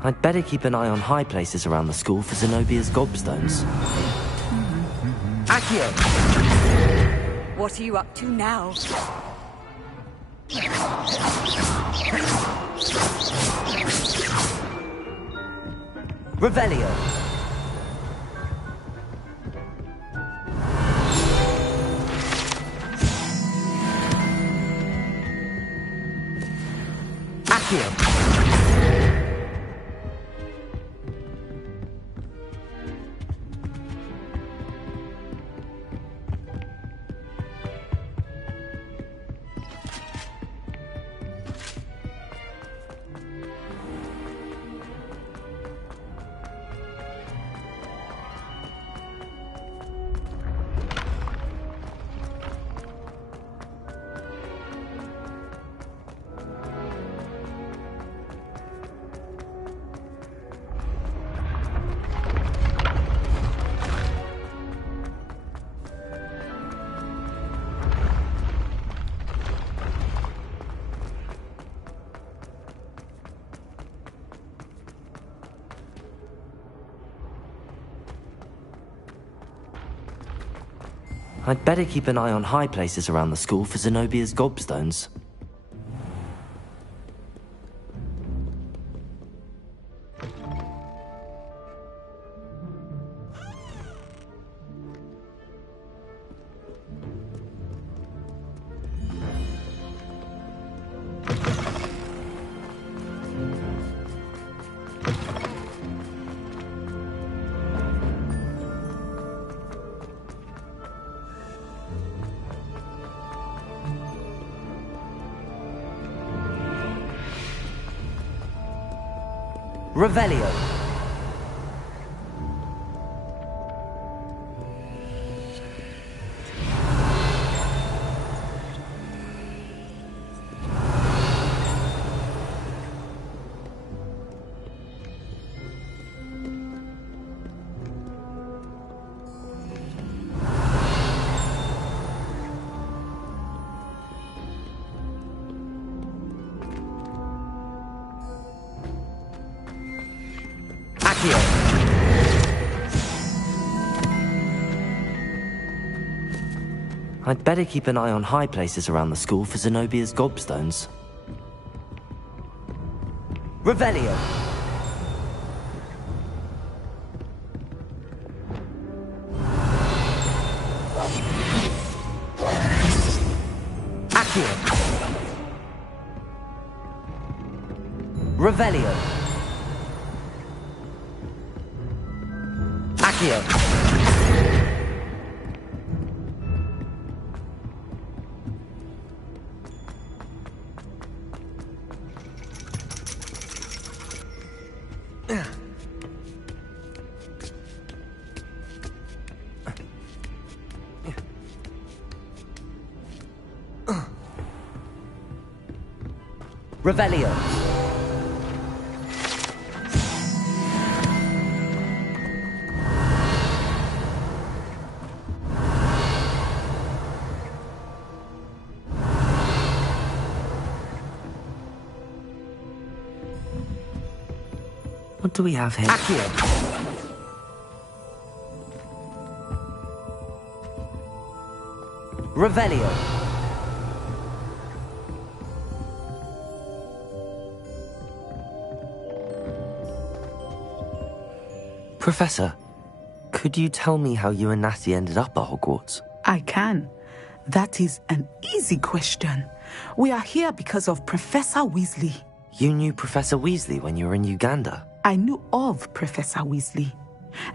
I'd better keep an eye on high places around the school for Zenobia's gobstones. Accio! What are you up to now? Revelio! Accio! I'd better keep an eye on high places around the school for Zenobia's gobstones. Revelio. I'd better keep an eye on high places around the school for Zenobia's gobstones. Revelio. Accio. Revelio. Accio. Revelio. What do we have here? Accio. Revelio. Professor, could you tell me how you and Natty ended up at Hogwarts? I can. That is an easy question. We are here because of Professor Weasley. You knew Professor Weasley when you were in Uganda? I knew of Professor Weasley.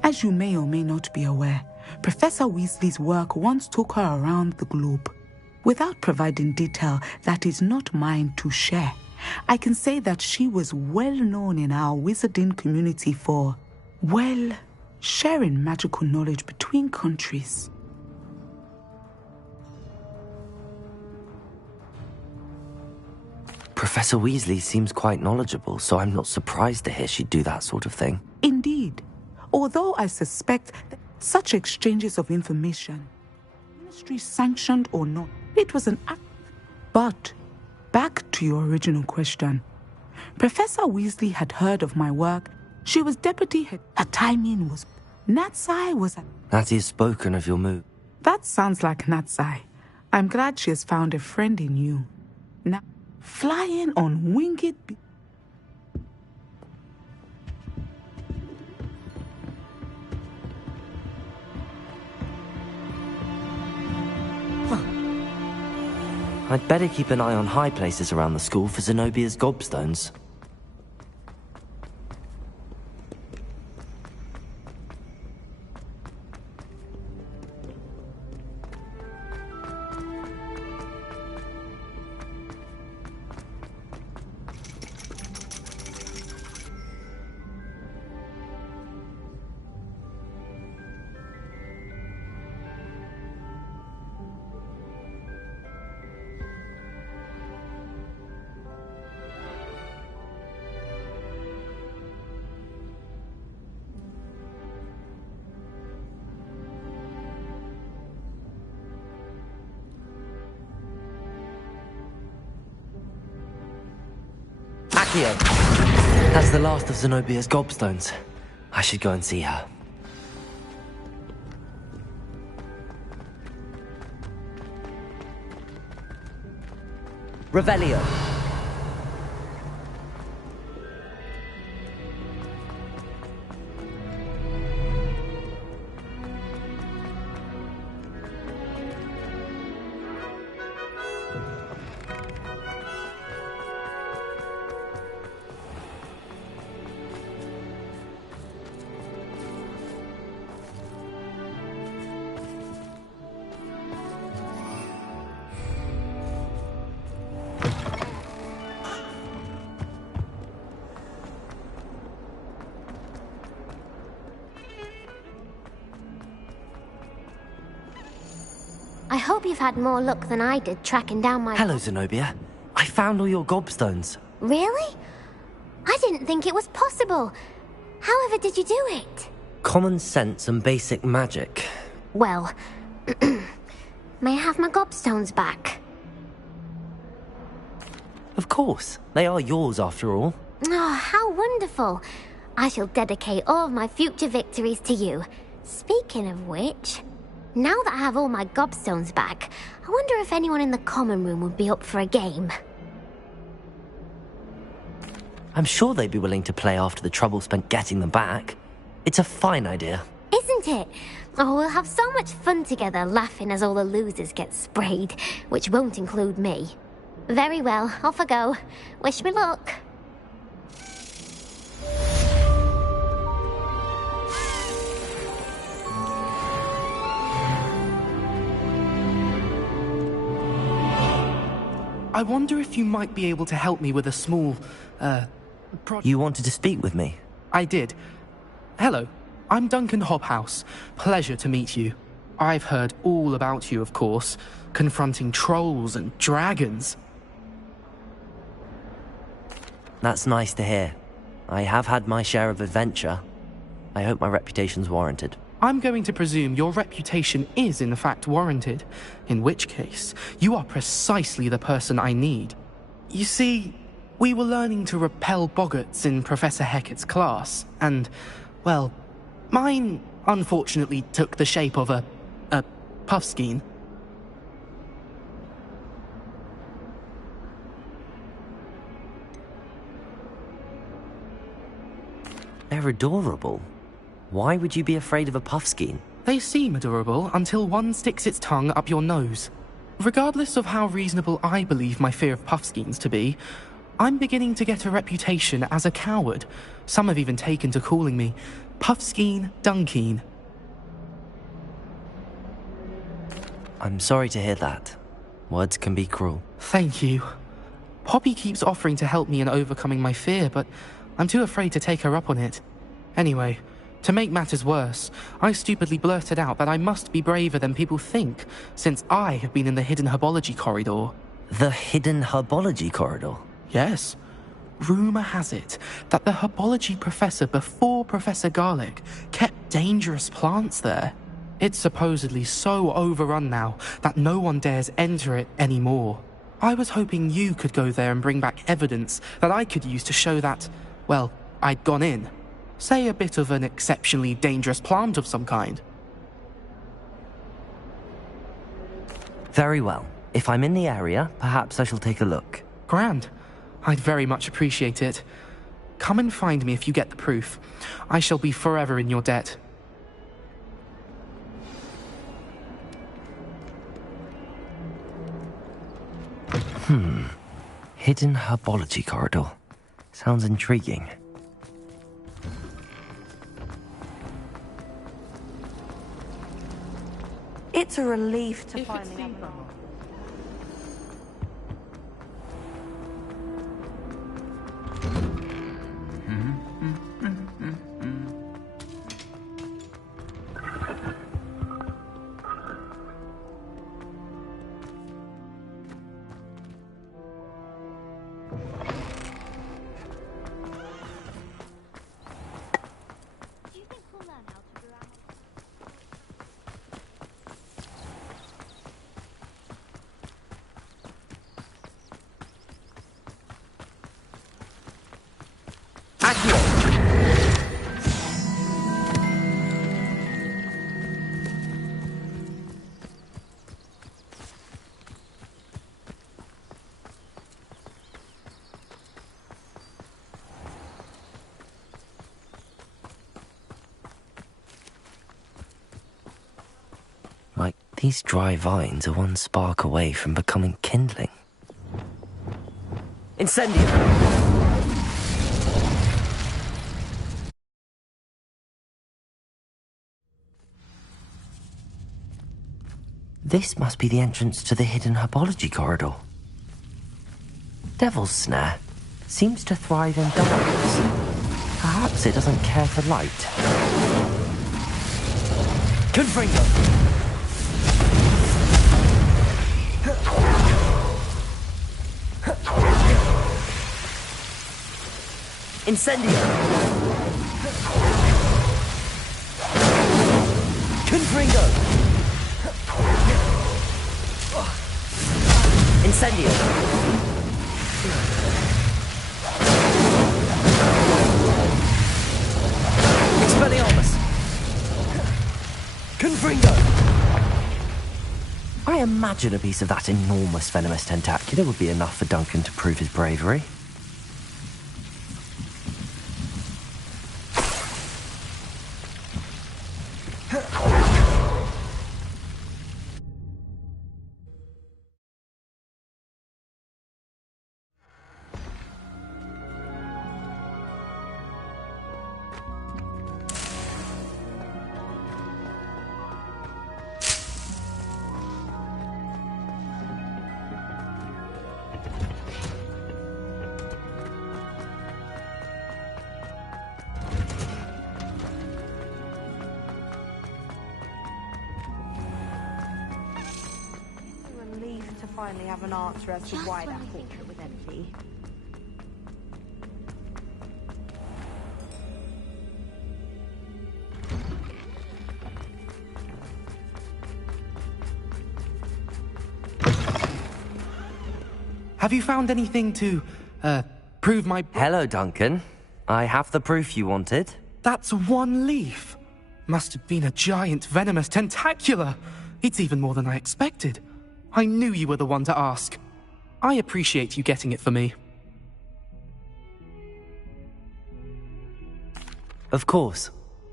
As you may or may not be aware, Professor Weasley's work once took her around the globe. Without providing detail that is not mine to share, I can say that she was well known in our wizarding community for, well, sharing magical knowledge between countries. Professor Weasley seems quite knowledgeable, so I'm not surprised to hear she'd do that sort of thing. Indeed. Although I suspect that such exchanges of information, ministry sanctioned or not, it was an act. But, back to your original question. Professor Weasley had heard of my work. She was deputy head. Her timing was... Natsai was... Natty has spoken of your move. That sounds like Natsai. I'm glad she has found a friend in you. Now, flying on winged... I'd better keep an eye on high places around the school for Zenobia's gobstones. Accio. That's the last of Zenobia's gobstones. I should go and see her. Revelio. I hope you've had more luck than I did tracking down my... Hello, Zenobia. I found all your gobstones. Really? I didn't think it was possible. However did you do it? Common sense and basic magic. Well, may I have my gobstones back? Of course. They are yours, after all. Oh, how wonderful. I shall dedicate all of my future victories to you. Speaking of which, now that I have all my gobstones back, I wonder if anyone in the common room would be up for a game. I'm sure they'd be willing to play after the trouble spent getting them back. It's a fine idea. Isn't it? Oh, we'll have so much fun together laughing as all the losers get sprayed, which won't include me. Very well, off I go. Wish me luck. I wonder if you might be able to help me with a small, project. You wanted to speak with me? I did. Hello, I'm Duncan Hobhouse. Pleasure to meet you. I've heard all about you, of course, confronting trolls and dragons. That's nice to hear. I have had my share of adventure. I hope my reputation's warranted. I'm going to presume your reputation is in fact warranted, in which case, you are precisely the person I need. You see, we were learning to repel boggarts in Professor Hecat's class, and, well, mine unfortunately took the shape of a puffskein. They're adorable. Why would you be afraid of a puffskein? They seem adorable until one sticks its tongue up your nose. Regardless of how reasonable I believe my fear of puffskeins to be, I'm beginning to get a reputation as a coward. Some have even taken to calling me Puffskein Dunkeen. I'm sorry to hear that. Words can be cruel. Thank you. Poppy keeps offering to help me in overcoming my fear, but I'm too afraid to take her up on it. Anyway, to make matters worse, I stupidly blurted out that I must be braver than people think, since I have been in the hidden herbology corridor. The hidden herbology corridor? Yes. Rumour has it that the herbology professor before Professor Garlic kept dangerous plants there. It's supposedly so overrun now that no one dares enter it anymore. I was hoping you could go there and bring back evidence that I could use to show that, well, I'd gone in. Say a bit of an exceptionally dangerous plant of some kind. Very well. If I'm in the area, perhaps I shall take a look. Grand. I'd very much appreciate it. Come and find me if you get the proof. I shall be forever in your debt. Hidden herbology corridor. Sounds intriguing. It's a relief to finally have an These dry vines are one spark away from becoming kindling. Incendio! This must be the entrance to the hidden herbology corridor. Devil's Snare seems to thrive in darkness. Perhaps it doesn't care for light. Confringo! Incendio! Confringo! Incendio! Expelliarmus! Confringo! I imagine a piece of that enormous venomous tentacular would be enough for Duncan to prove his bravery. Finally have an answer as to why that portrait was empty. Have you found anything to, prove my... Hello, Duncan. I have the proof you wanted. That's one leaf. Must have been a giant venomous tentacula. It's even more than I expected. I knew you were the one to ask. I appreciate you getting it for me. Of course.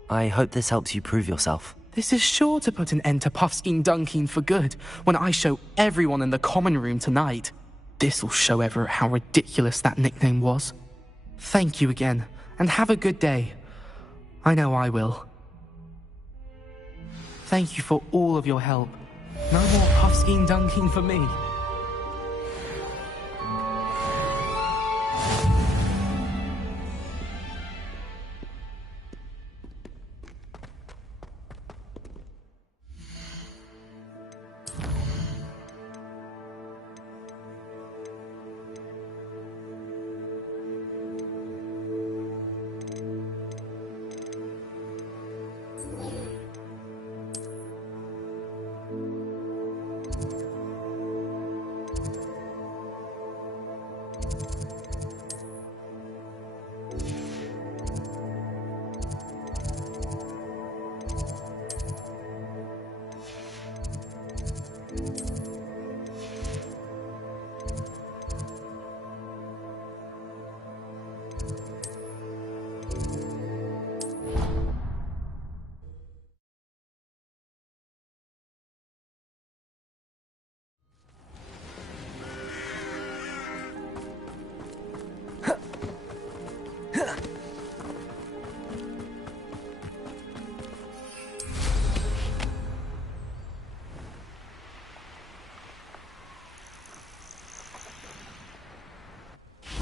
I hope this helps you prove yourself. This is sure to put an end to Puffskein Dunkeen for good when I show everyone in the common room tonight. This'll show Everett how ridiculous that nickname was. Thank you again, and have a good day. I know I will. Thank you for all of your help. No more Puffskein Dunkeen for me.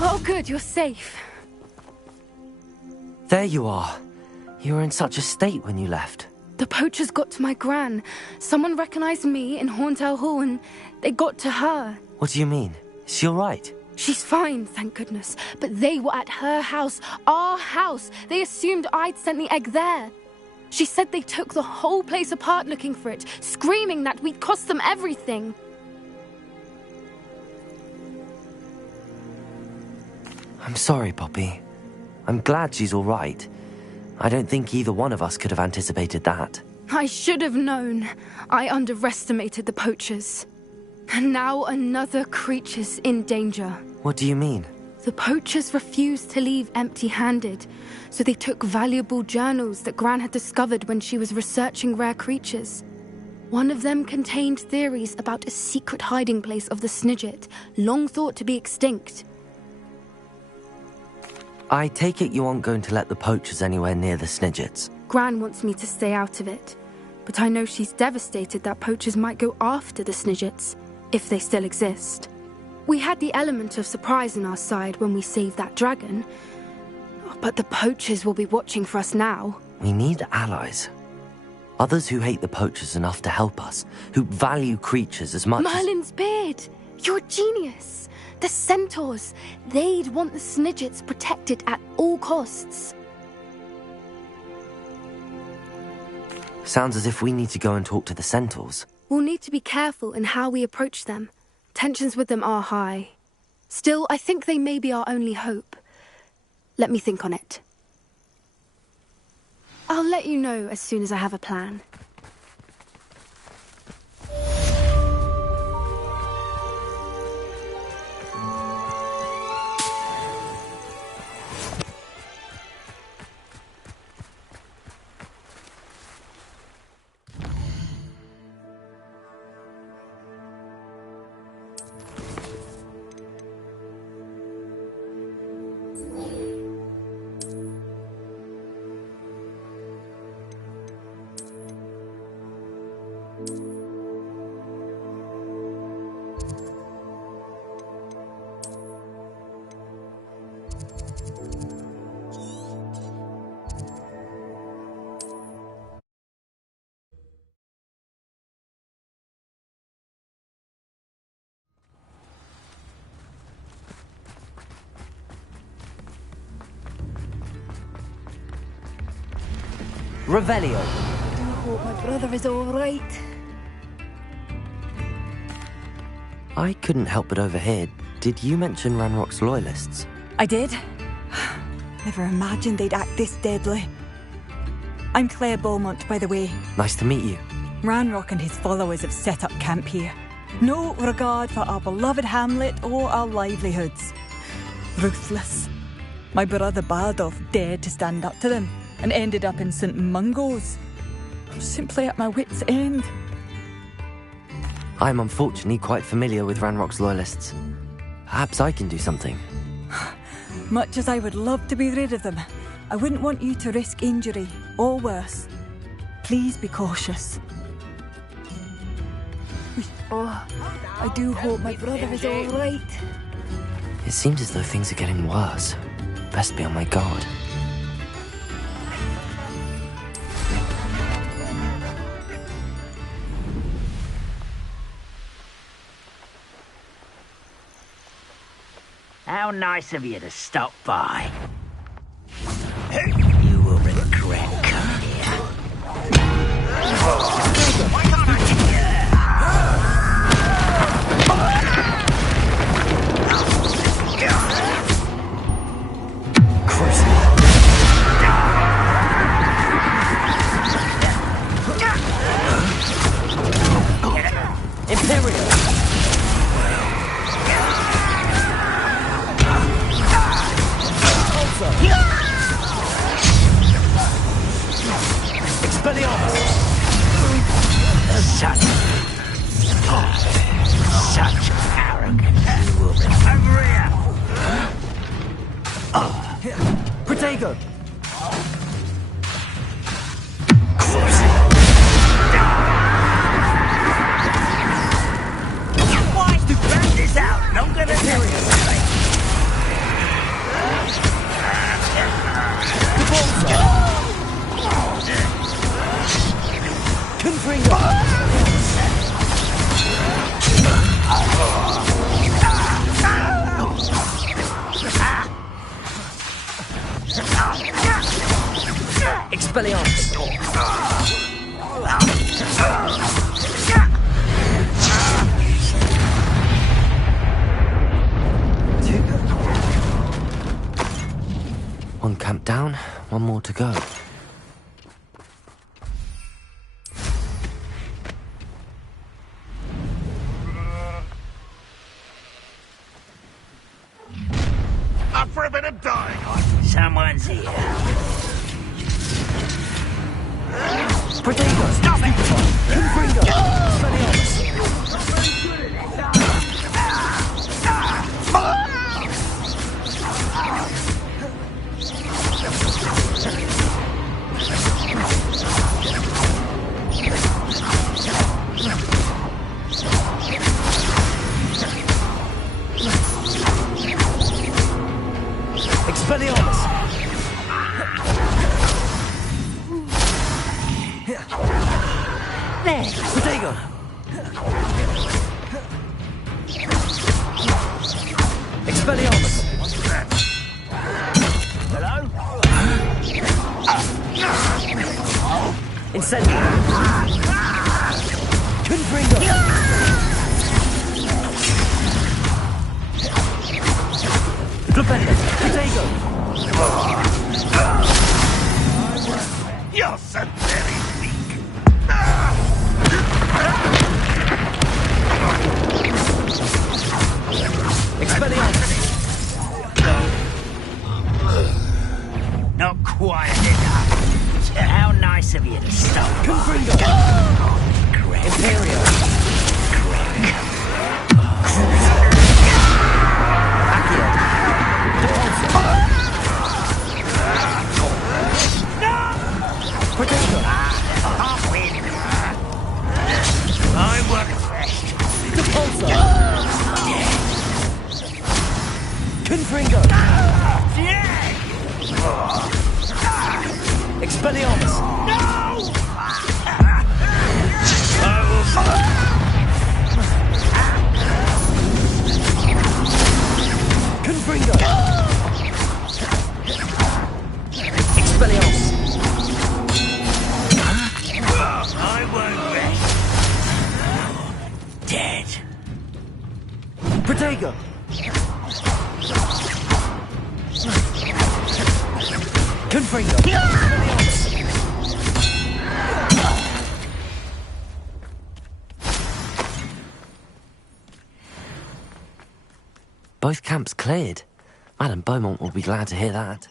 Oh, good, you're safe. There you are. You were in such a state when you left. The poachers got to my gran. Someone recognized me in Horntail Hall and they got to her. What do you mean? Is she all right? She's fine, thank goodness. But they were at her house, our house. They assumed I'd sent the egg there. She said they took the whole place apart looking for it, screaming that we'd cost them everything. I'm sorry, Poppy. I'm glad she's all right. I don't think either one of us could have anticipated that. I should have known. I underestimated the poachers. And now another creature's in danger. What do you mean? The poachers refused to leave empty-handed, so they took valuable journals that Gran had discovered when she was researching rare creatures. One of them contained theories about a secret hiding place of the Snidget, long thought to be extinct. I take it you aren't going to let the poachers anywhere near the Snidgets. Gran wants me to stay out of it, but I know she's devastated that poachers might go after the Snidgets, if they still exist. We had the element of surprise on our side when we saved that dragon, but the poachers will be watching for us now. We need allies. Others who hate the poachers enough to help us, who value creatures as much Merlin's beard! You're a genius! The centaurs! They'd want the Snidgets protected at all costs. Sounds as if we need to go and talk to the centaurs. We'll need to be careful in how we approach them. Tensions with them are high. Still, I think they may be our only hope. Let me think on it. I'll let you know as soon as I have a plan. Revelio. I do hope my brother is all right. I couldn't help but overhear. Did you mention Ranrock's loyalists? I did. Never imagined they'd act this deadly. I'm Claire Beaumont, by the way. Nice to meet you. Ranrock and his followers have set up camp here. No regard for our beloved hamlet or our livelihoods. Ruthless. My brother Bardolph dared to stand up to them and ended up in St. Mungo's. I'm simply at my wit's end. I'm unfortunately quite familiar with Ranrock's loyalists. Perhaps I can do something. Much as I would love to be rid of them, I wouldn't want you to risk injury, or worse. Please be cautious. Oh, I do hope my brother is all right. It seems as though things are getting worse. Best be on my guard. How nice of you to stop by. You will regret coming here. Why can't I Imperial! Such arrogance. You will be over here. Protego! Wise to grab this out. Not gonna tell you. Expelliarmus! One camp down, one more to go. Up for a bit of dying. Someone's here. Protego! Stop it! Confringo! Expelliarmus! There! Protego! Expelliarmus! Hello? Incendio! Confringo! Flipendo! Protego! You're so very weak. Expelliarmus! Not quiet enough. How nice of you to stop. Confringo! Imperial! Protego! I'll win. I work first. Depulso! Confringo! Expelliarmus! No! I will Confringo! Expelliarmus! I won't rest. Dead. Protego! Confringo! Both camps cleared. Madame Beaumont will be glad to hear that.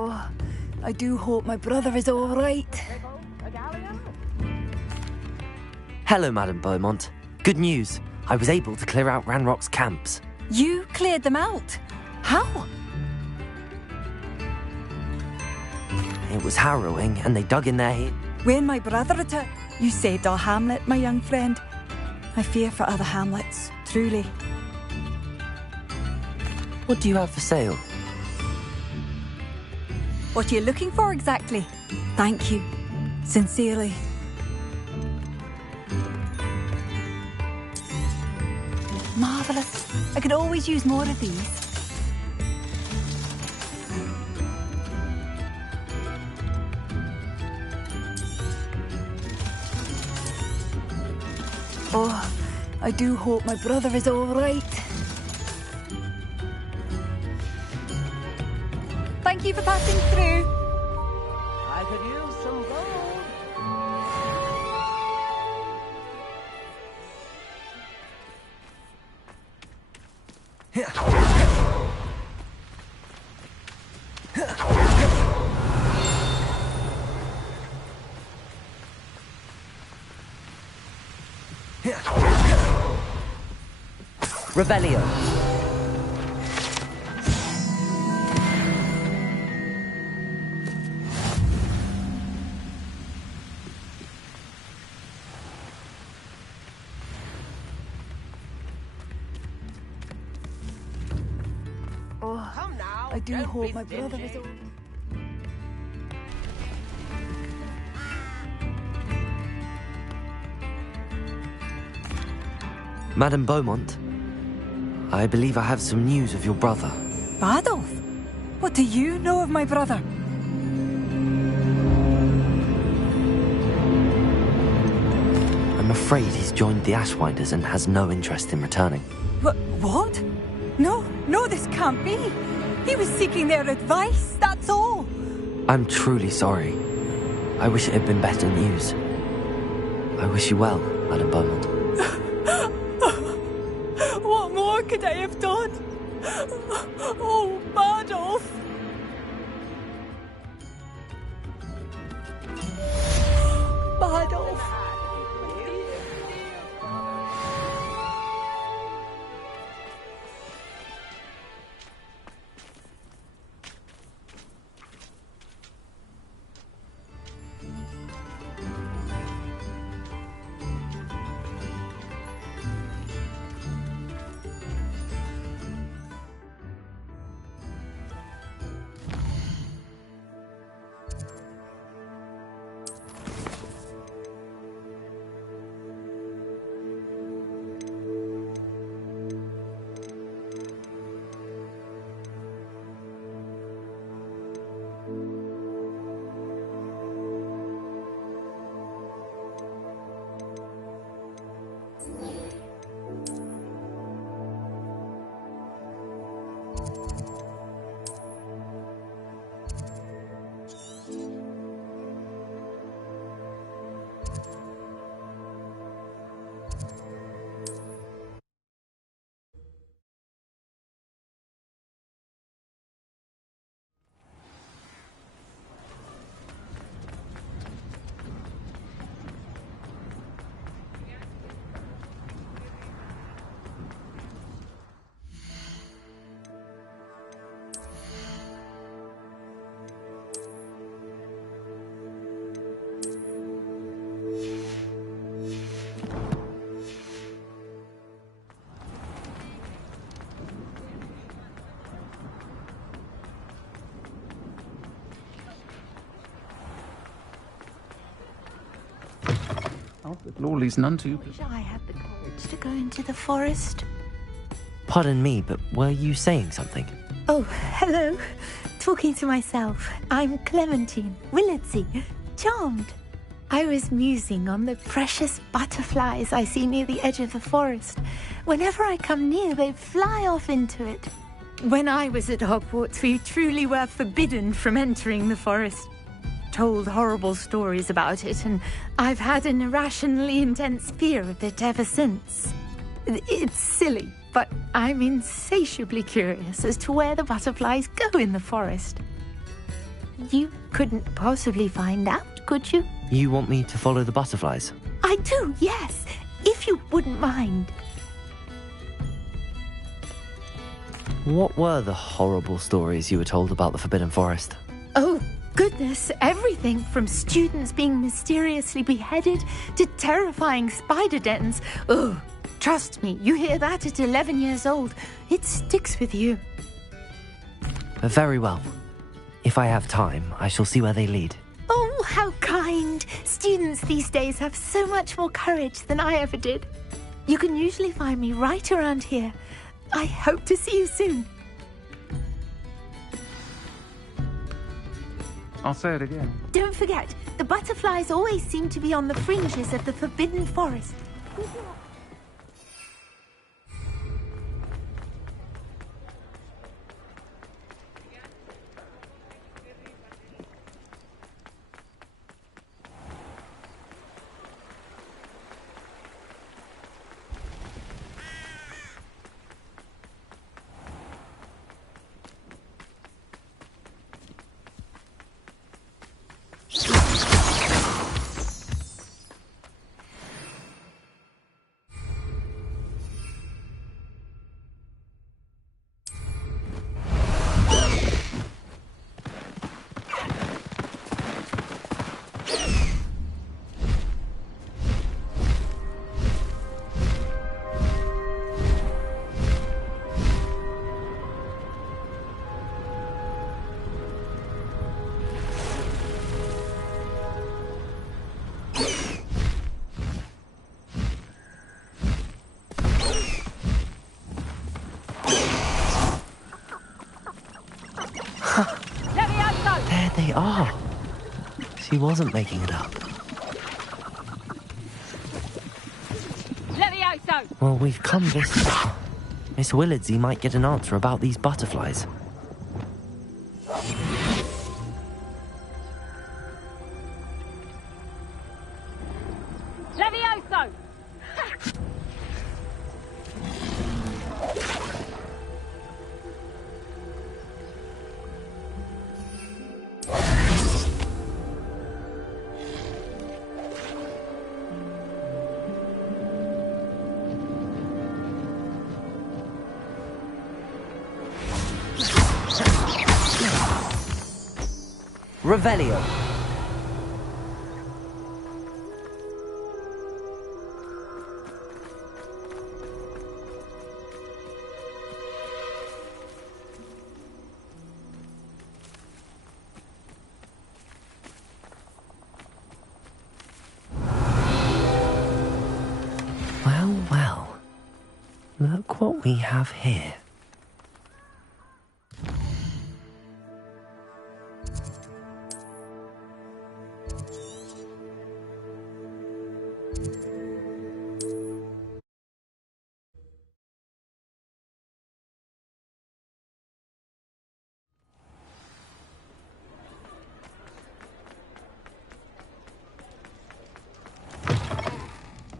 Oh, I do hope my brother is all right. Hello, Madame Beaumont. Good news. I was able to clear out Ranrock's camps. You cleared them out? How? It was harrowing, and they dug in their heels. When my brother returned, you saved our hamlet, my young friend. I fear for other hamlets, truly. What do you have for sale? What are you looking for exactly? Thank you. Sincerely. Marvellous. I could always use more of these. Oh, I do hope my brother is all right. Thank you for passing through. I could use some gold. Revelio. Oh, I do hope my brother is all right. Madame Beaumont, I believe I have some news of your brother. Adolf? What do you know of my brother? I'm afraid he's joined the Ashwinders and has no interest in returning. What? No, this can't be. He was seeking their advice, that's all. I'm truly sorry. I wish it had been better news. I wish you well, Madame Beaumont. What more could I have done? Oh, Adolf! Adolf! But Lawley's none too. Wish I had the courage to go into the forest. Pardon me, but were you saying something? Oh, hello. Talking to myself. I'm Clementine Willardsey. Charmed. I was musing on the precious butterflies I see near the edge of the forest. Whenever I come near, they fly off into it. When I was at Hogwarts, we truly were forbidden from entering the forest. Told horrible stories about it, and I've had an irrationally intense fear of it ever since. It's silly, but I'm insatiably curious as to where the butterflies go in the forest. You couldn't possibly find out, could you? You want me to follow the butterflies? I do, yes, if you wouldn't mind. What were the horrible stories you were told about the Forbidden Forest? Oh, goodness, everything from students being mysteriously beheaded to terrifying spider dens. Oh, trust me, you hear that at 11 years old. It sticks with you. Very well. If I have time, I shall see where they lead. Oh, how kind. Students these days have so much more courage than I ever did. You can usually find me right around here. I hope to see you soon. I'll say it again. Don't forget, the butterflies always seem to be on the fringes of the Forbidden Forest. There they are. She wasn't making it up. Well, we've come this far. Miss Willardsey might get an answer about these butterflies. Levioso! Revelio. Well, well. Look what we have here.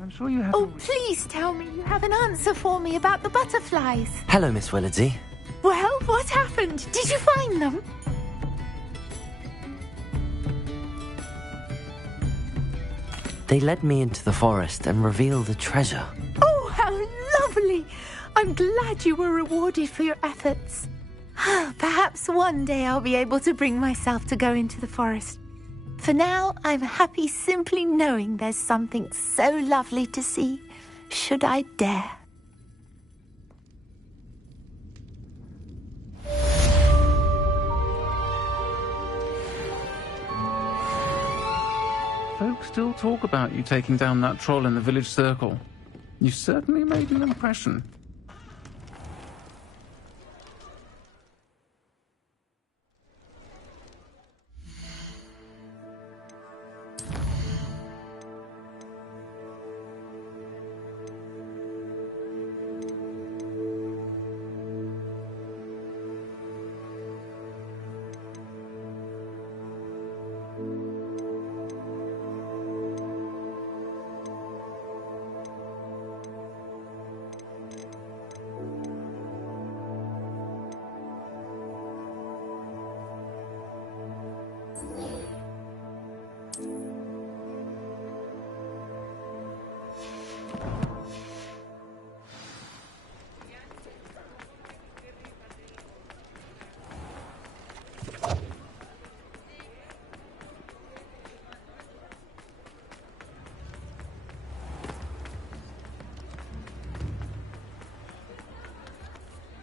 I'm sure you have. Oh, please tell me you have an answer for me about the butterflies. Hello, Miss Willardsey. Well, what happened? Did you find them? They led me into the forest and revealed a treasure. Oh, how lovely! I'm glad you were rewarded for your efforts. Perhaps one day I'll be able to bring myself to go into the forest. For now, I'm happy simply knowing there's something so lovely to see, should I dare. Folks still talk about you taking down that troll in the village circle. You certainly made an impression.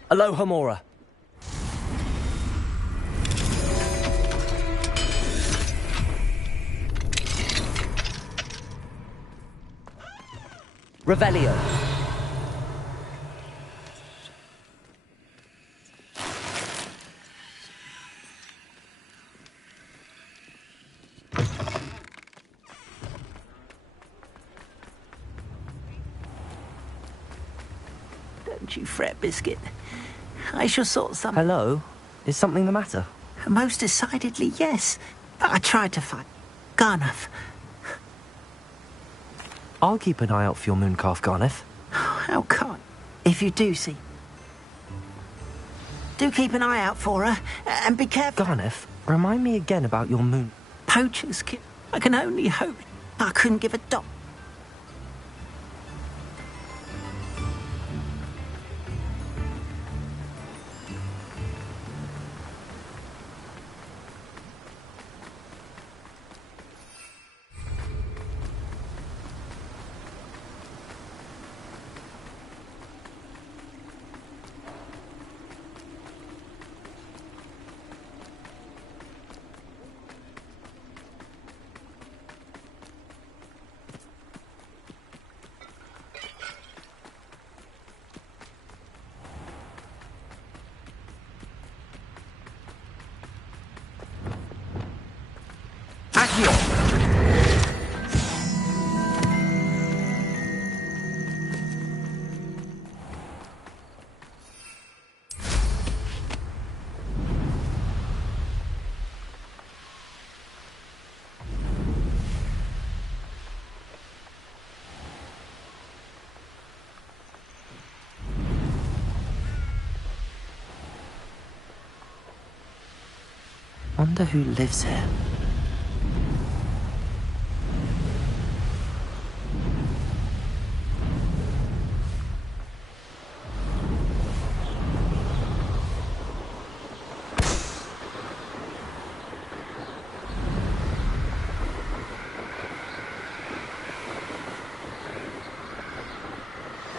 Aloha Mora. Revelio. Don't you fret, Biscuit. I shall sort something. Hello? Is something the matter? Most decidedly, yes. But I tried to find Garnath. I'll keep an eye out for your mooncalf, Garneth. How kind. If you do see. Do keep an eye out for her, and be careful. Garneth, remind me again about your moon. Poachers, kid. I can only hope. I couldn't give a dot. Wonder who lives here.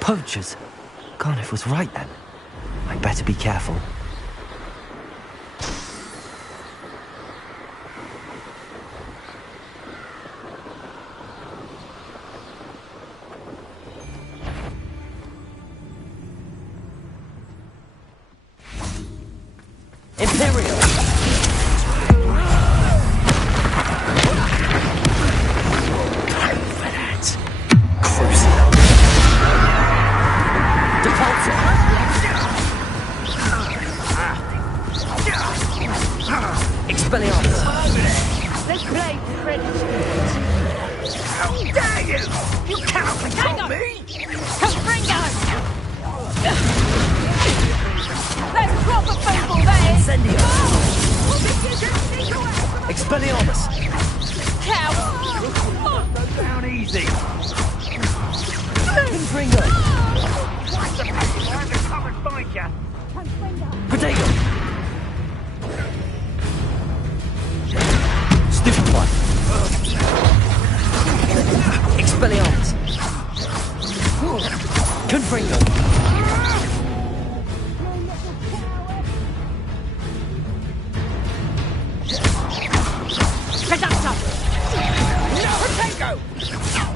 Poachers. Garneth was right then. I'd better be careful.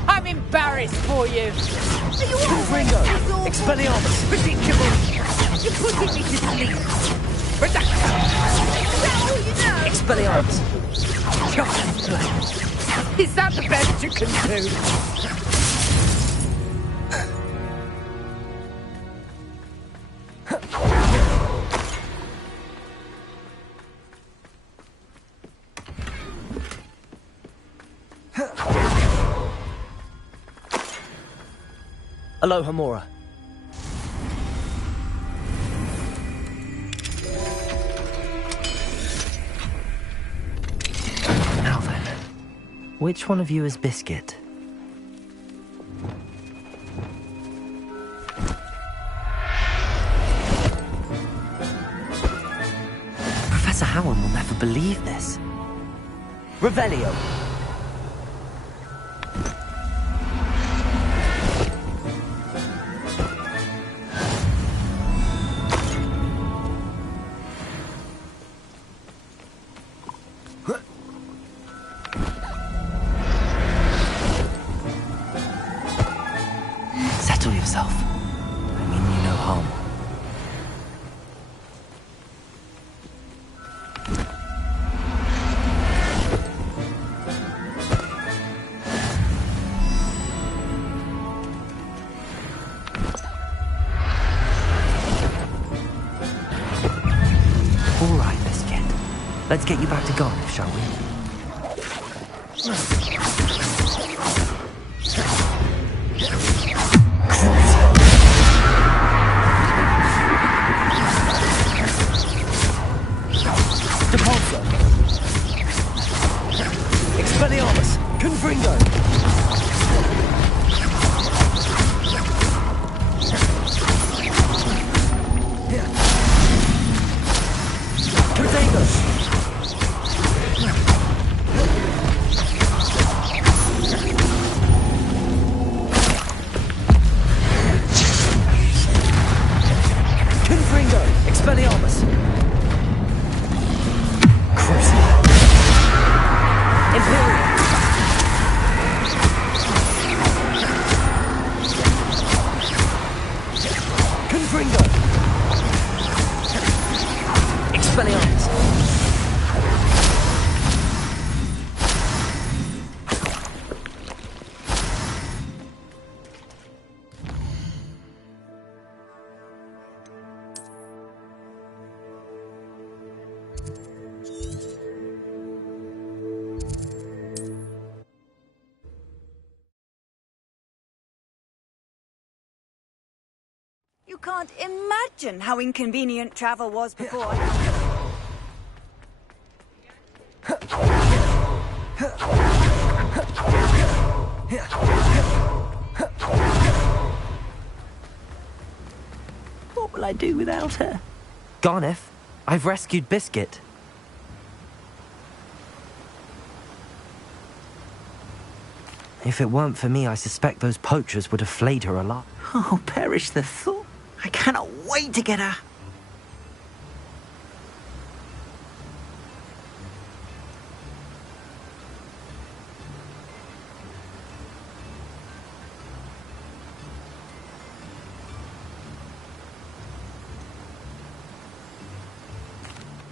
I'm embarrassed for you. Ringo! Expelliarmus! Ridiculous! You're putting me to sleep. Reducto! Is that all you know? Expelliarmus! Is that the best you can do? Aloha Mora. Now then, which one of you is Biscuit? Professor Howard will never believe this. Revelio. yourself. I mean you no harm. All right, Biscuit. Let's get you back to Garnish, shall we? Depulso! Expelliarmus! Confringo! Protego! Confringo! Expelliarmus! Imperial! Confringo! Expelliarmus! You can't imagine how inconvenient travel was before. What will I do without her? Garneth, I've rescued Biscuit. If it weren't for me, I suspect those poachers would have flayed her alive. Oh, perish the thought. I cannot wait to get her.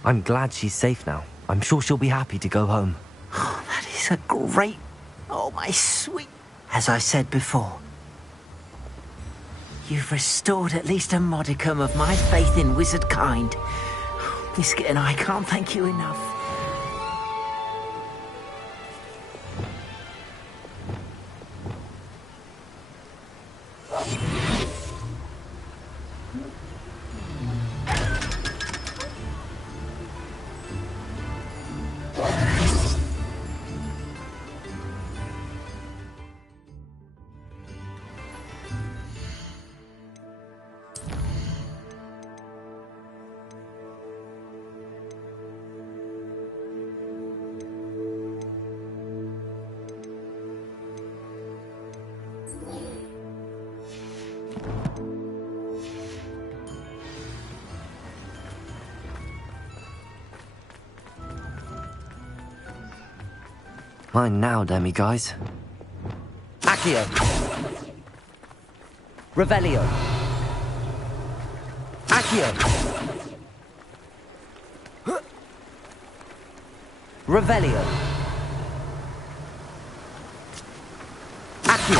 I'm glad she's safe now. I'm sure she'll be happy to go home. Oh, that is a great... Oh, my sweet... As I said before, you've restored at least a modicum of my faith in wizard kind. Biscuit and I can't thank you enough. Mine now, demiguise. Accio. Revelio. Accio. Revelio. Accio.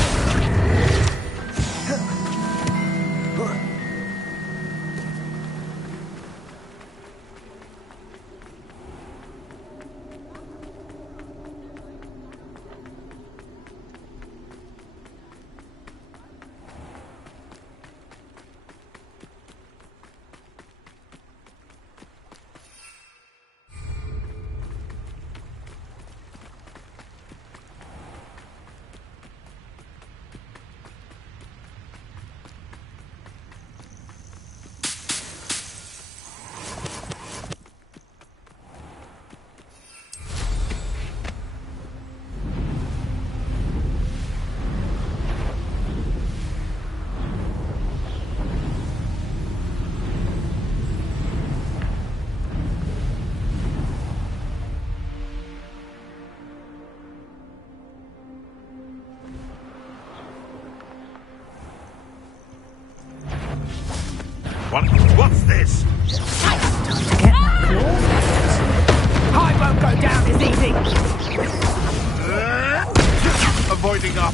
What's this? I won't go down as easy! Avoiding our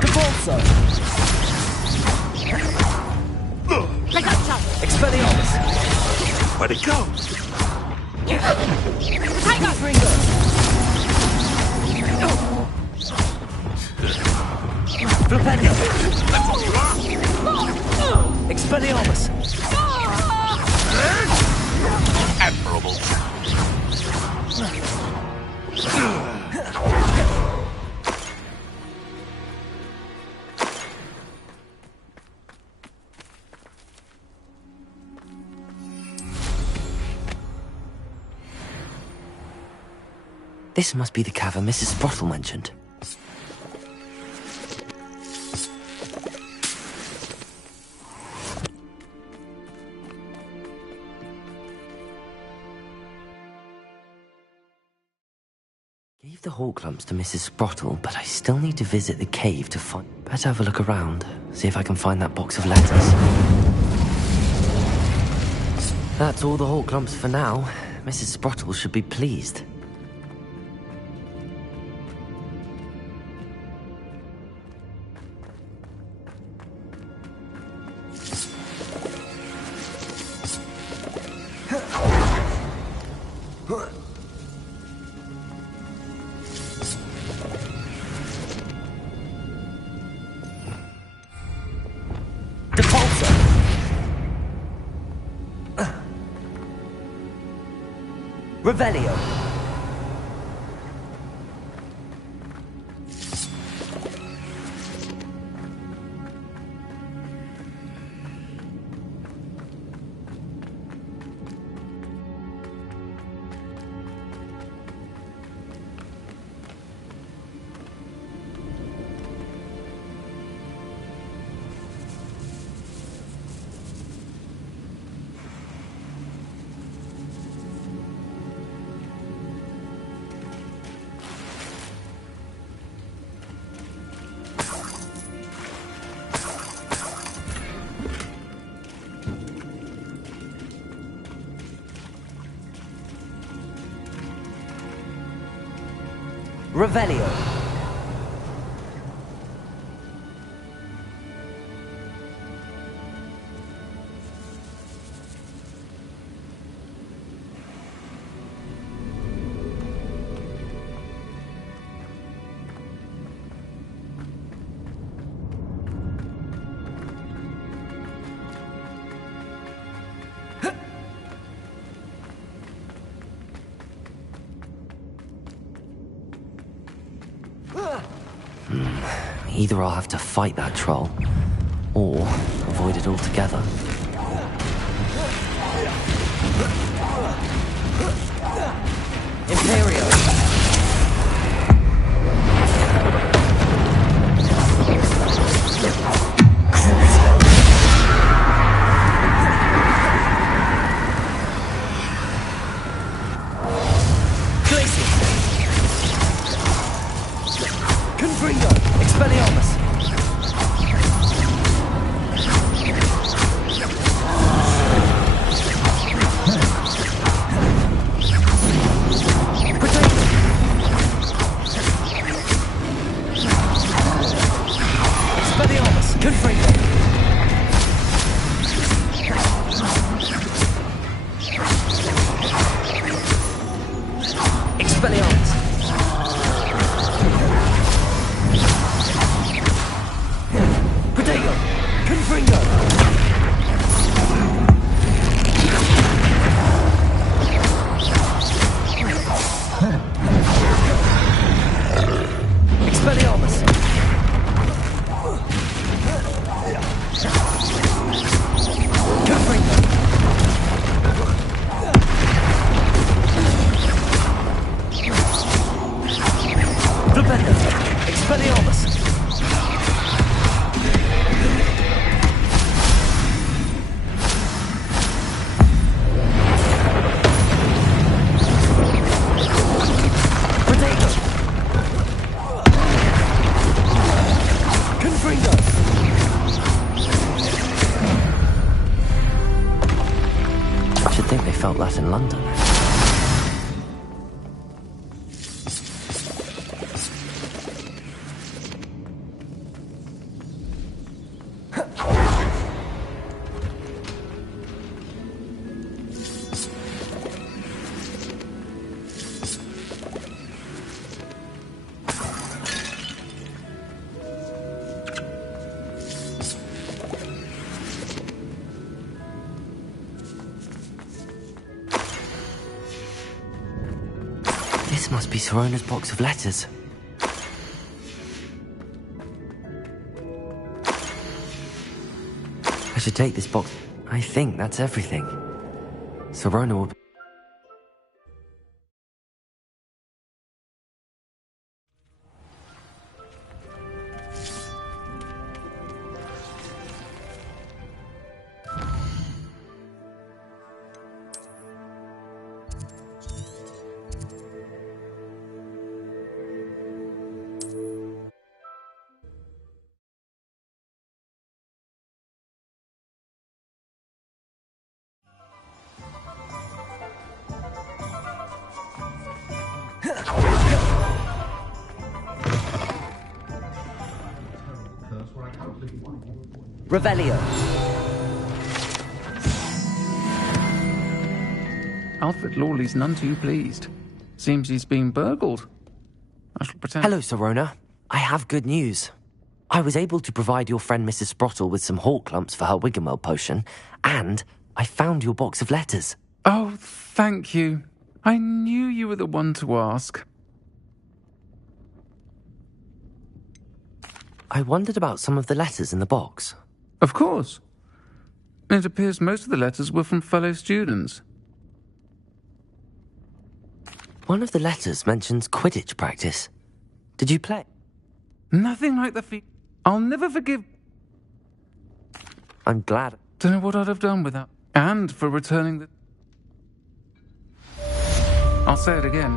Cabalso! Pick up, Chuck. Expelliarmus! Where'd it go? Tiger! Ringo! Flipendo! That's what you are! Expelliarmus! Admirable. This must be the cavern Mrs. Sprottle mentioned. Gave the hawk lumps to Mrs. Sprottle, but I still need to visit the cave to find... Better have a look around, see if I can find that box of letters. That's all the hawk lumps for now. Mrs. Sprottle should be pleased. Revelio! Revelio. Either I'll have to fight that troll, or avoid it altogether. Imperio! Expelliarmus! Expelliarmus! Confringo! Expelliarmus! Protego! Confringo! Expelliarmus! Confringo! Flipendo! Expelliarmus! that in London. This must be Sorona's box of letters. I should take this box. I think that's everything. Sorona will be... Revelio. Alfred Lawley's none too pleased. Seems he's been burgled. I shall pretend... Hello, Sorona. I have good news. I was able to provide your friend Mrs. Sprottle with some hawk lumps for her Wiggenwell potion, and I found your box of letters. Oh, thank you. I knew you were the one to ask. I wondered about some of the letters in the box. Of course. It appears most of the letters were from fellow students. One of the letters mentions Quidditch practice. Did you play? Nothing like the I'll never forgive... I'm glad. Don't know what I'd have done without... And for returning the... I'll say it again.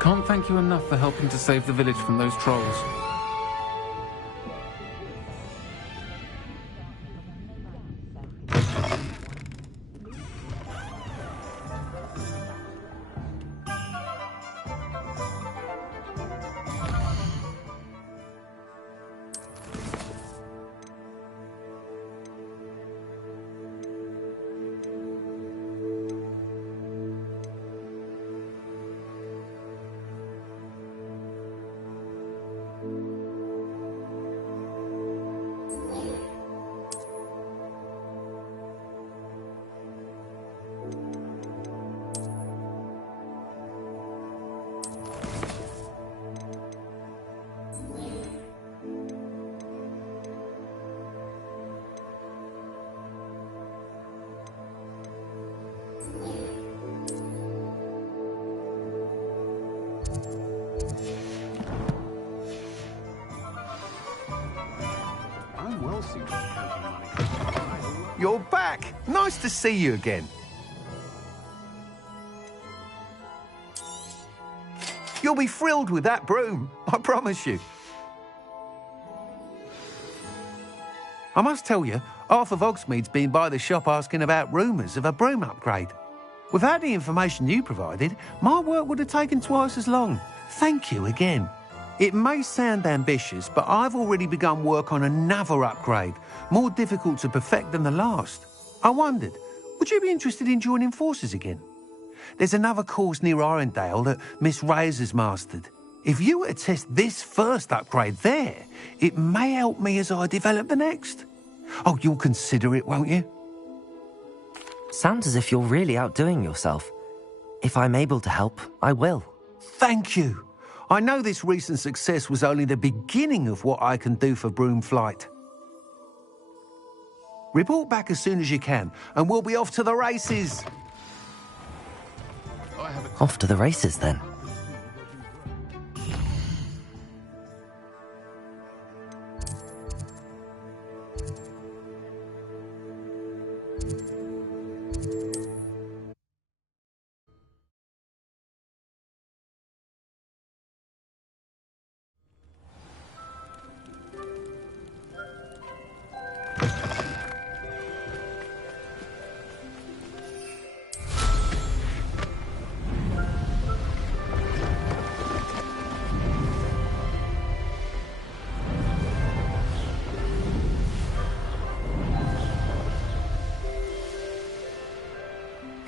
Can't thank you enough for helping to save the village from those trolls. You're back. Nice to see you again. You'll be thrilled with that broom, I promise you. I must tell you, Arthur Hogsmeade's been by the shop asking about rumours of a broom upgrade. Without the information you provided, my work would have taken twice as long. Thank you again. It may sound ambitious, but I've already begun work on another upgrade, more difficult to perfect than the last. I wondered, would you be interested in joining forces again? There's another course near Irondale that Miss Reyes has mastered. If you were to test this first upgrade there, it may help me as I develop the next. Oh, you'll consider it, won't you? Sounds as if you're really outdoing yourself. If I'm able to help, I will. Thank you. I know this recent success was only the beginning of what I can do for Broomflight. Report back as soon as you can, and we'll be off to the races. Off to the races, then.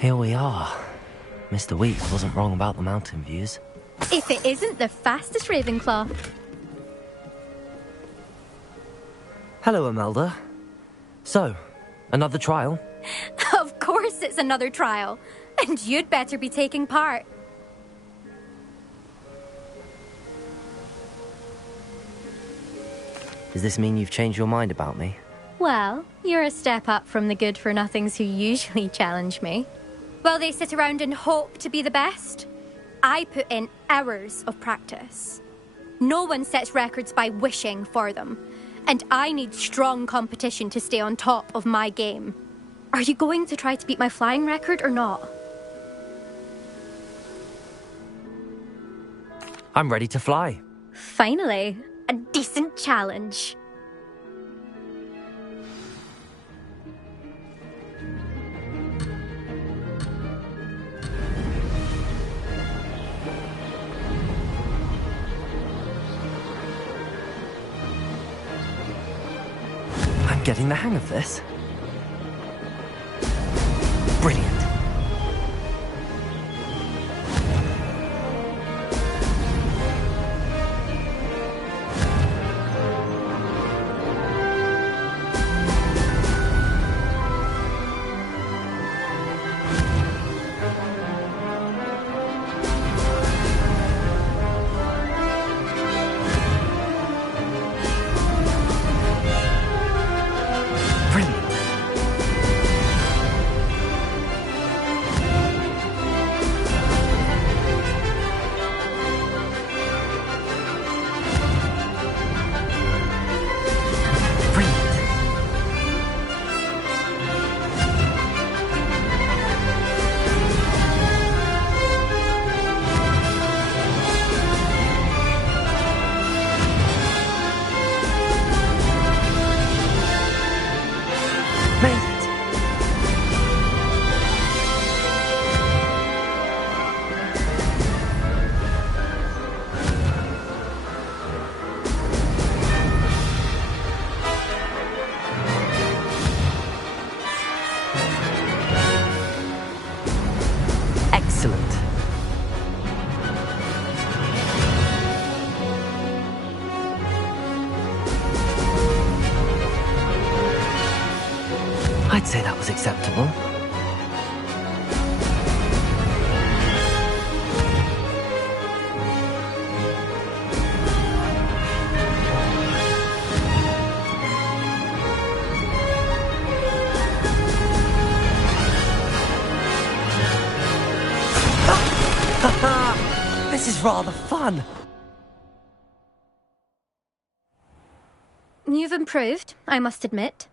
Here we are. Mr. Weeks wasn't wrong about the mountain views. If it isn't the fastest Ravenclaw. Hello, Imelda. So, another trial? Of course it's another trial. And you'd better be taking part. Does this mean you've changed your mind about me? Well, you're a step up from the good-for-nothings who usually challenge me. While they sit around and hope to be the best, I put in hours of practice. No one sets records by wishing for them, and I need strong competition to stay on top of my game. Are you going to try to beat my flying record or not? I'm ready to fly. Finally, a decent challenge. I'm getting the hang of this. Brilliant. I'd say that was acceptable. This is rather fun. You've improved, I must admit.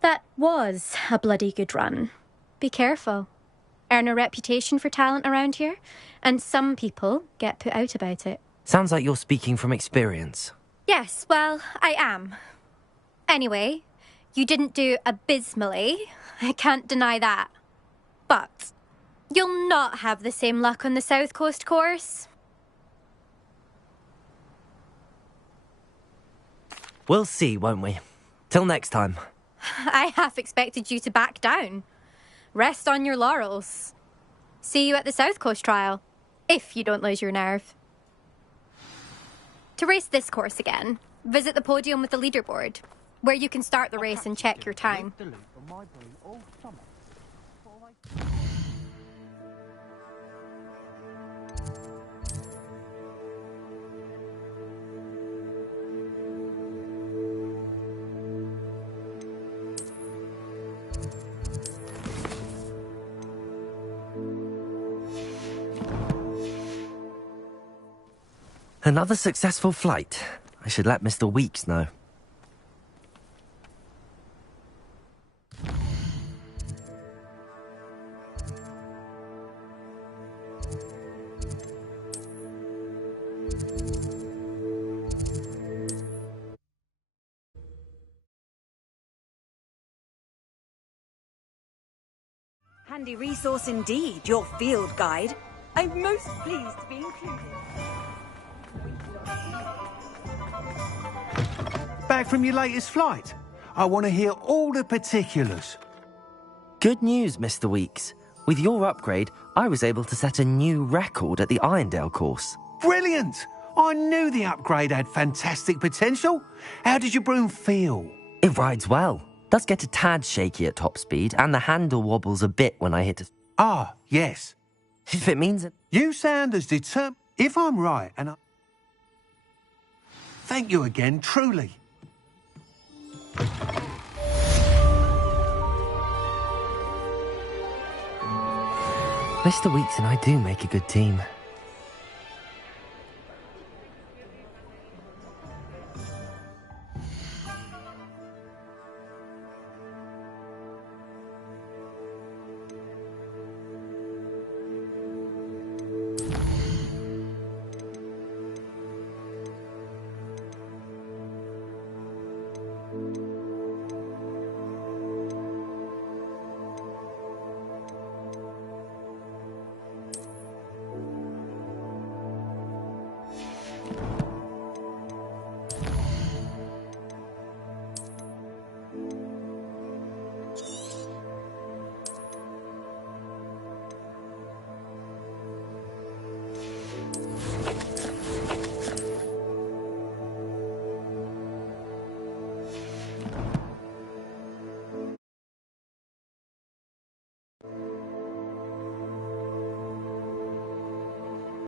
That was a bloody good run. Be careful. Earn a reputation for talent around here, and some people get put out about it. Sounds like you're speaking from experience. Yes, well, I am. Anyway, you didn't do abysmally. I can't deny that. But you'll not have the same luck on the South Coast course. We'll see, won't we? Till next time. I half expected you to back down. Rest on your laurels. See you at the South Coast trial, if you don't lose your nerve. To race this course again, visit the podium with the leaderboard, where you can start the race and check your time. Another successful flight. I should let Mr. Weeks know. Handy resource indeed, your field guide. I'm most pleased to be included. Back from your latest flight? I want to hear all the particulars. Good news, Mr. Weeks. With your upgrade, I was able to set a new record at the Irondale course. Brilliant! I knew the upgrade had fantastic potential. How did your broom feel? It rides well. Does get a tad shaky at top speed, and the handle wobbles a bit when I hit it. Ah, yes. If it means it. You sound as determined. If I'm right, and I... Thank you again, truly. Mr. Weeks and I do make a good team.